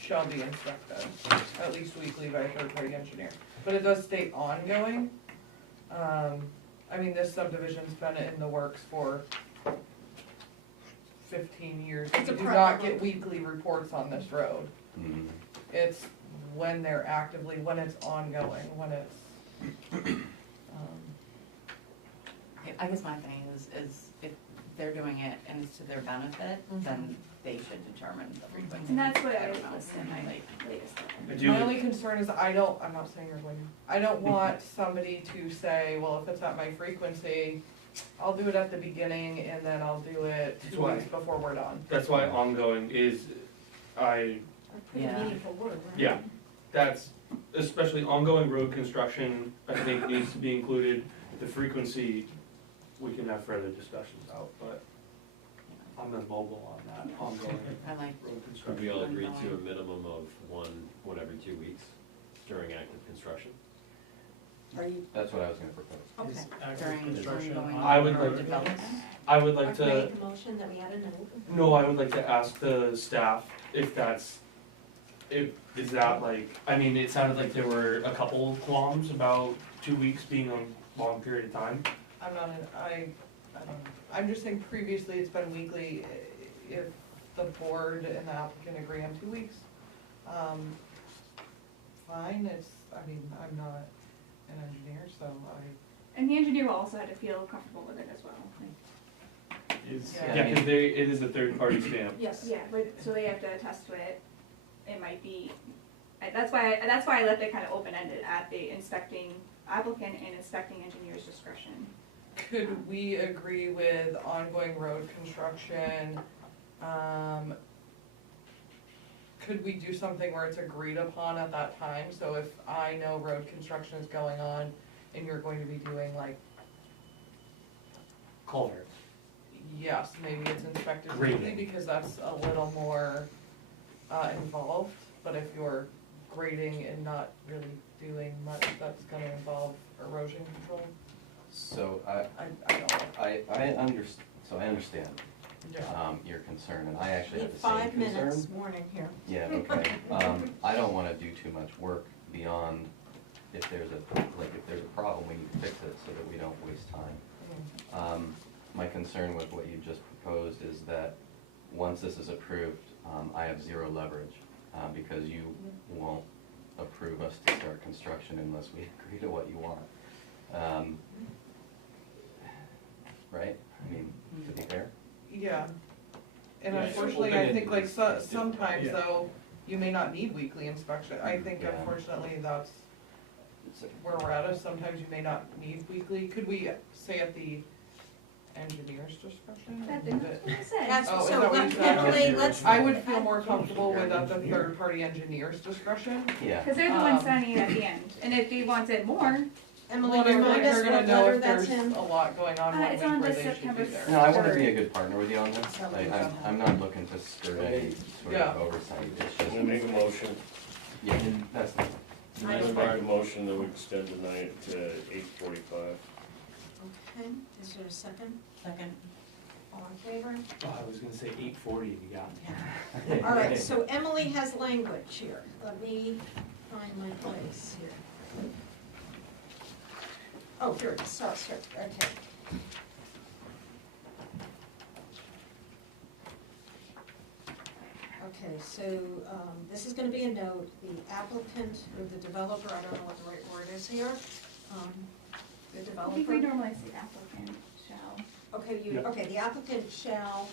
shall be inspected, at least weekly by a third-party engineer. But it does state ongoing. I mean, this subdivision's been in the works for 15 years. It's a We do private not get road. weekly reports on this road. mm, It's when they're actively, when it's ongoing, when it's, I guess my thing is if they're doing it and it's to their benefit, then they should determine the frequency. And that's what I don't was know. listed in my latest I letter. do- my only concern is I'm not saying you're going, I don't want somebody to say, well, if it's at my frequency, I'll do it at the beginning and then I'll do it That's 2 why- weeks before we're done. That's why ongoing is, A pretty Yeah. meaningful word, right? yeah, that's, especially ongoing road construction, I think needs to be included. The frequency, we can have further discussions out, but I'm immobile on that ongoing I like, road Could construction. we all agree to a minimum of one every 2 weeks during active construction? Are you, That's what I was gonna propose. okay. Is active during construction ongoing on I would road like- development. I would like to, Make a motion that we add a note. no, I would like to ask the staff if that's, is that like, I mean, it sounded like there were a couple qualms about 2 weeks being a long period of time. I'm not, I don't know. I'm just saying previously it's been weekly. If the board and the applicant agree on 2 weeks, fine, I mean, I'm not an engineer, so And the engineer will also have to feel comfortable with it as well. Like, is, Yeah. Yeah, cause it is a third party stamp. Yes. yeah, but, so they have to attest to it. It might be, that's why I left it kind of open-ended at the inspecting applicant and inspecting engineer's discretion. could we agree with ongoing road construction? Could we do something where it's agreed upon at that time? So if I know road construction is going on and you're going to be doing like, Culvert. yes, maybe it's inspected Grading. weekly because that's a little more involved. But if you're grading and not really doing much, that's gonna involve erosion control. So I don't know. I understand, Yeah. your concern, and I actually We have have the same 5 concern. minutes warning here. Yeah, okay. I don't wanna do too much work beyond if there's a problem, we need to fix it so that we don't waste time. My concern with what you just proposed is that once this is approved, I have zero leverage, because you won't approve us to start construction unless we agree to what you want. Right? I mean, to be fair? Yeah. And Yeah, unfortunately, I open-ended think like is different. sometimes Yeah. though, you may not need weekly inspection. I think Yeah. unfortunately that's where we're at, is sometimes you may not need weekly. Could we say at the engineer's discretion? That's what I said. That's, Oh, is so that what you said? Emily, let's. I would feel more comfortable with at the third-party engineer's discretion. Yeah. Cause they're the ones signing it at the end, and if he wants it more, Emily, Well, they're remind us they're gonna what know letter if that's there's in. a lot going on one it's week on where the they should September be there. No, I wanna be Sure. a good partner with you on this. I'm not looking to skirt any sort Yeah. of oversight, it's I'm gonna make a just, motion, yeah, that's not. I'm gonna make a motion that we extend the night to 8:45. Okay, is there a second? Second. All in favor? Oh, I was gonna say 8:40 if you got me. All right, so Emily has language here. Let me find my place here. Oh, here it is, sorry, okay. Okay, so, this is gonna be a note, the applicant or the developer, I don't know what the right word is here, the I think we developer. normally say applicant shall. Okay, Yeah. okay, the applicant shall,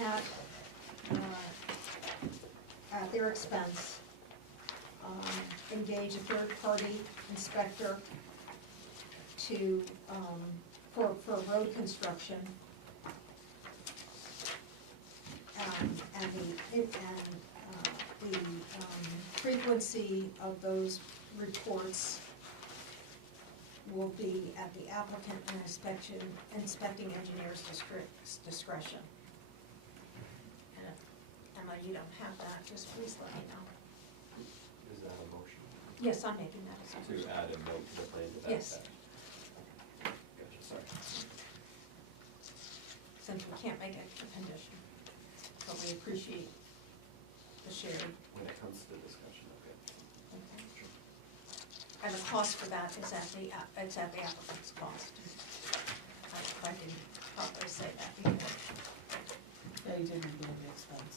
at, at their expense, engage a third-party inspector to, for road construction. And the frequency of those reports will be at the applicant and inspecting engineer's discretion. And if, Emma, you don't have that, just please let me know. Is that a motion? Yes, I'm making that as a To motion. add a note to the plan to that Yes. effect? Gotcha, sorry. Since we can't make it a condition, but we appreciate the shared. When it comes to the discussion, okay. And the cost for that is it's at the applicant's cost. I didn't properly say that before. Yeah, you didn't do the expense.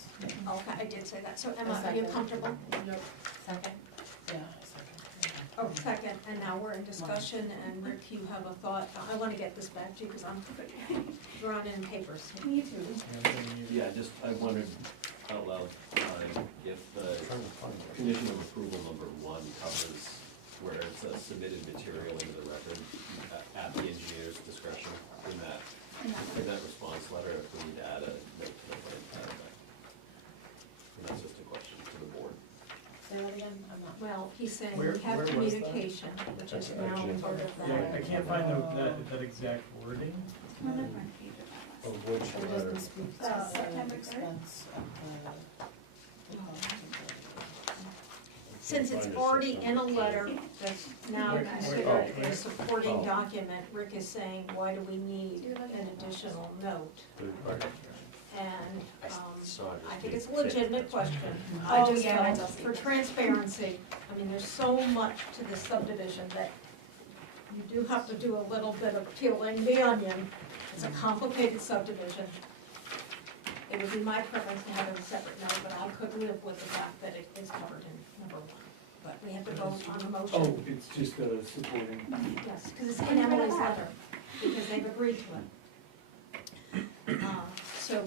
Okay, I did say that. So Emma, A are you second. comfortable? Second. Yeah, second. Oh, second, and now we're in discussion, and Rick, you have a thought. I want to get this back to you because I'm drawing in papers. Me too. Yeah, I wondered out loud, if the condition of approval number 1 covers where it says submitted material into the record at the engineer's discretion in that response letter, if we need to add a note to the plan to that effect. And that's just a question to the board. Say that again, I'm not Well, he's saying Where- we have where was that? communication, which is now part of Yeah, that. I can't find that exact wording. It's on the front page of that Of list. which It letter? doesn't speak to September the third? expense of Since it's already in a letter that's now Where- considered where- a supporting oh. document, Rick is saying, why do we need Do you have an additional note? Third party. And, I saw it as I think it's a being legitimate fit, that's question. Oh, I just yeah, felt, I don't see for that. transparency, I mean, there's so much to this subdivision that you do have to do a little bit of peeling the onion. It's a complicated subdivision. It would be my preference to have it a separate note, but I could live with the fact that it is covered in number one. But we have to vote on the motion. Oh, it's just the supporting. Yes, because it's in Emily's letter, because they've agreed to it.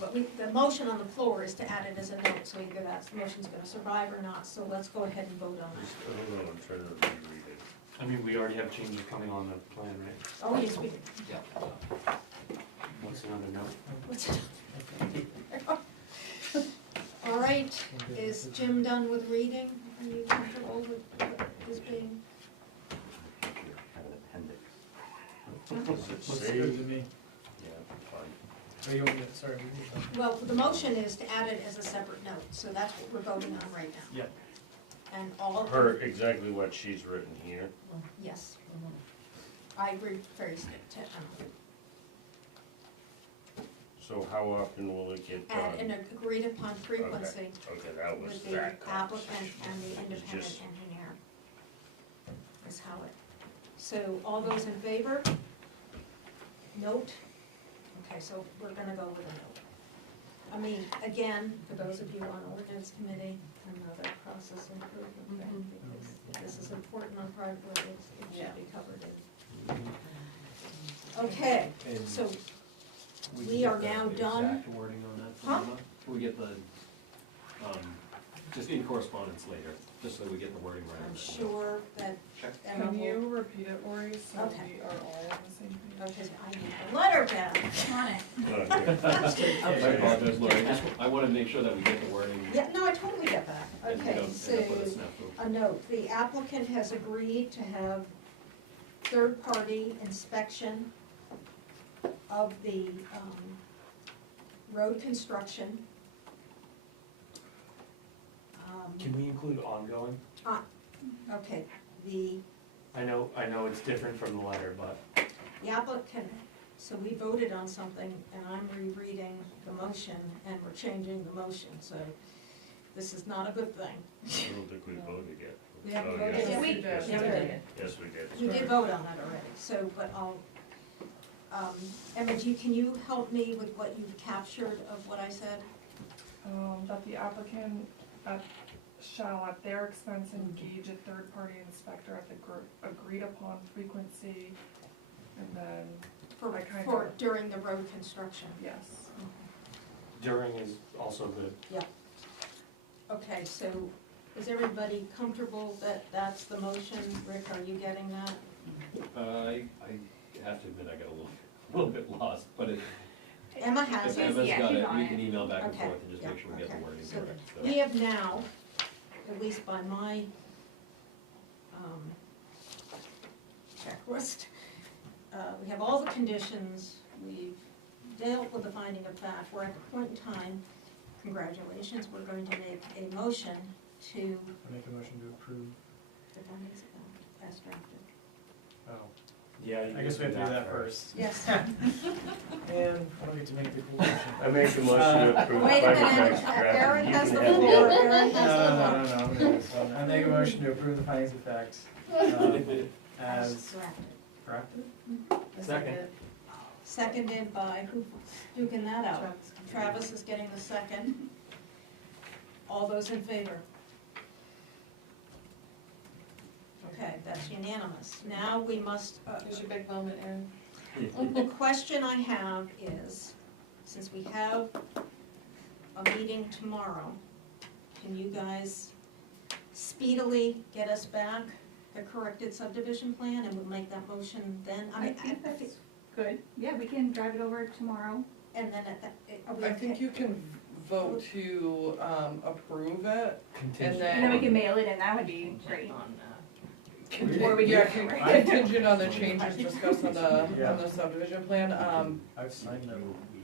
But the motion on the floor is to add it as a note, so either that motion's gonna survive or not, so let's go ahead and vote on it. Just, hold on, I'm trying to reread it. I mean, we already have changes coming on the plan, right? Oh, yes, we do. What's another note? What's it? All right, is Jim done with reading? Are you comfortable with what is being? Have an appendix. Does it Looks say? good to me. Yeah, fine. Are you, sorry, we need to- Well, the motion is to add it as a separate note, so that's what we're voting on right now. Yep. And all of Her, exactly what she's written here. yes. I agree, very strict to Emily. So how often will it get Add an done? agreed upon frequency Okay, that was with the that applicant conversation. and the It's independent just- engineer. Is how it, so all those in favor? Note? Okay, so we're gonna go with a note. I mean, again, for those of you on ordinance committee, another process improvement thing, because if this is important on private roads, it Yeah. should be covered in. Okay, And so we we can are get the now done. Exact wording on that from Huh? Emma? Can we get the, just in correspondence later, just so we get the wording right. I'm sure that Emma Can will. you repeat it, Lori, so Okay. we are all on the same page? Okay, I need the letter back. Come on it. Okay. I apologize, Lori, I wanna make sure that we get the wording. Yeah, no, I totally get that. And we Okay, don't so, end up with a snafu. a note, the applicant has agreed to have third-party inspection of the, road construction. Can we include ongoing? Okay, the I know it's different from the letter, but The applicant, so we voted on something, and I'm rereading the motion, and we're changing the motion, so this is not a good thing. I don't think we voted yet. We haven't Oh, voted yes. yet. We- Yes, yeah, we did. Yes, we did. We did vote on that already, so, but I'll, Emma, can you help me with what you've captured of what I said? That the applicant shall at their expense engage a third-party inspector at the agreed upon frequency, and then, For, I kinda- for, during the road construction? yes. during is also good. Okay, so is everybody comfortable that that's the motion? Rick, are you getting that? I have to admit, I got a little bit lost, but it, Emma has if it. Emma's yeah, got she's it, on we it. can email back and Okay, forth and just make sure we get yeah, the wording okay. correct, so. We have now, at least by my checklist, we have all the conditions, we've dealt with the finding of fact, we're at the point in time, congratulations, we're going to make a motion to, I make a motion to approve. the findings of fact, as drafted. Oh, Yeah. you I guess we have to do that first. Yes, And I don't get to make the cool motion. I make a motion to approve. wait a finding minute, facts drafted. Aaron You has can the have floor, it. Aaron has the floor. No, I'm gonna do this one. I make a motion to approve the findings of fact, as Drafted. drafted. Second. Seconded by, who's duking that out? Travis. Travis is getting the second. All those in favor? Okay, that's unanimous. Now we must, Here's your big moment, Erin. the question I have is, since we have a meeting tomorrow, can you guys speedily get us back the corrected subdivision plan, and we'll make that motion then? I think that's good. Yeah, we can drive it over tomorrow. And then at that, are we I think okay? you can vote to, approve it, Contingent. then- And then we can mail it, and that would be great. On, Or we yeah, can- contingent on the changes discussed on the subdivision plan, I've signed the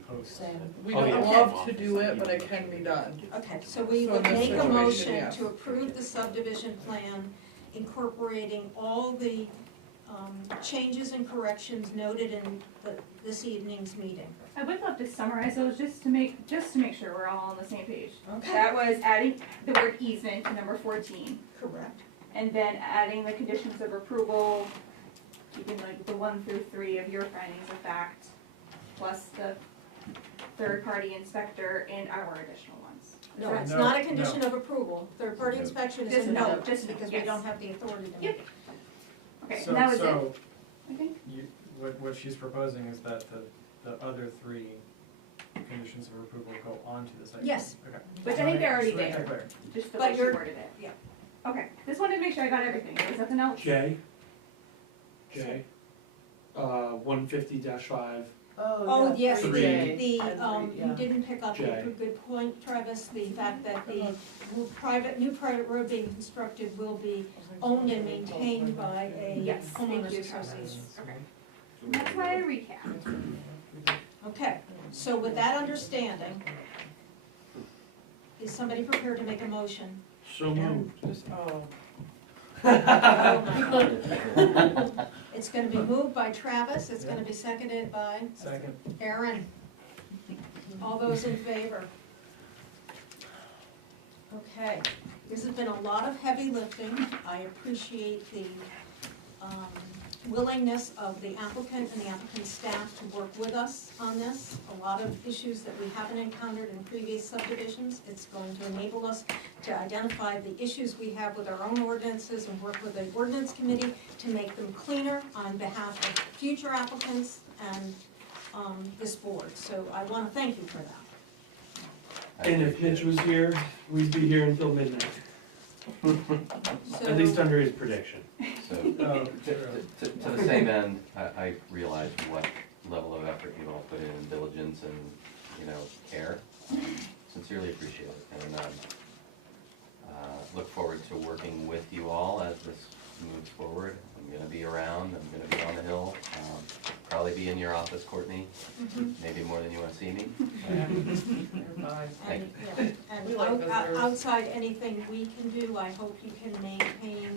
post. Same. we Oh, don't yeah. love to do it, but it can be done. Okay, so we So would in this make a situation, motion yes. to approve the subdivision plan incorporating all the changes and corrections noted in this evening's meeting. I would love to summarize those just to make sure we're all on the same page. Okay. That was adding the word easement to number 14, Correct. and then adding the conditions of approval, keeping like the 1 through 3 of your findings of fact, plus the third-party inspector and our additional ones. Is No, that- it's No, not a condition of approval. Third-party inspection is Just a a no, note, just a note, because we yes. don't have the authority to make Yep. it. Okay, So, and that was it, so I think? what she's proposing is that the other three conditions of approval go onto the site. Yes. Okay. Which I think they're already Just to make there. that clear. Just the But way she you're- worded it. yeah. Okay, just wanted to make sure I got everything. There was nothing else? J, 150-5, Oh, yes, Three. you didn't pick up J. a good point, Travis, the fact that the new private road being constructed will be owned and maintained by a Yes, thank you, homeowners Travis. association. Okay. And that's why I recap. Okay, so with that understanding, is somebody prepared to make a motion? so moved. Just, oh, It's gonna be moved by Travis, it's gonna be seconded by Second. Aaron. All those in favor? Okay, this has been a lot of heavy lifting. I appreciate the willingness of the applicant and the applicant's staff to work with us on this. A lot of issues that we haven't encountered in previous subdivisions. It's going to enable us to identify the issues we have with our own ordinances and work with the ordinance committee to make them cleaner on behalf of future applicants and this board. So I want to thank you for that. And if Mitch was here, we'd be here until midnight, at least So, under his prediction. So, Oh, to the same end, I realize what level of effort you all put in, diligence and, care. Sincerely appreciate it, and look forward to working with you all as this moves forward. I'm gonna be around, I'm gonna be on the Hill, probably be in your office, Courtney, maybe more than you wanna see me. nearby. Thank and, and We like visitors. outside anything we can do, I hope you can maintain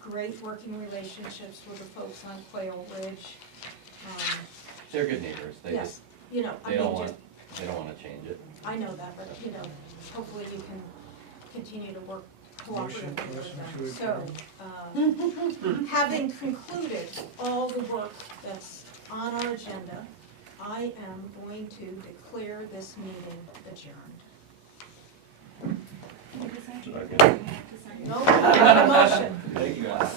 great working relationships with the folks on Quail Ridge. They're good neighbors, they Yes, just, you know, I they don't mean, want, just, they don't wanna change it. I know that, but, hopefully you can continue to work Motion cooperatively to with them. So, having concluded all the work that's on our agenda, I am going to declare this meeting adjourned. Okay. No, motion. Thank you, guys.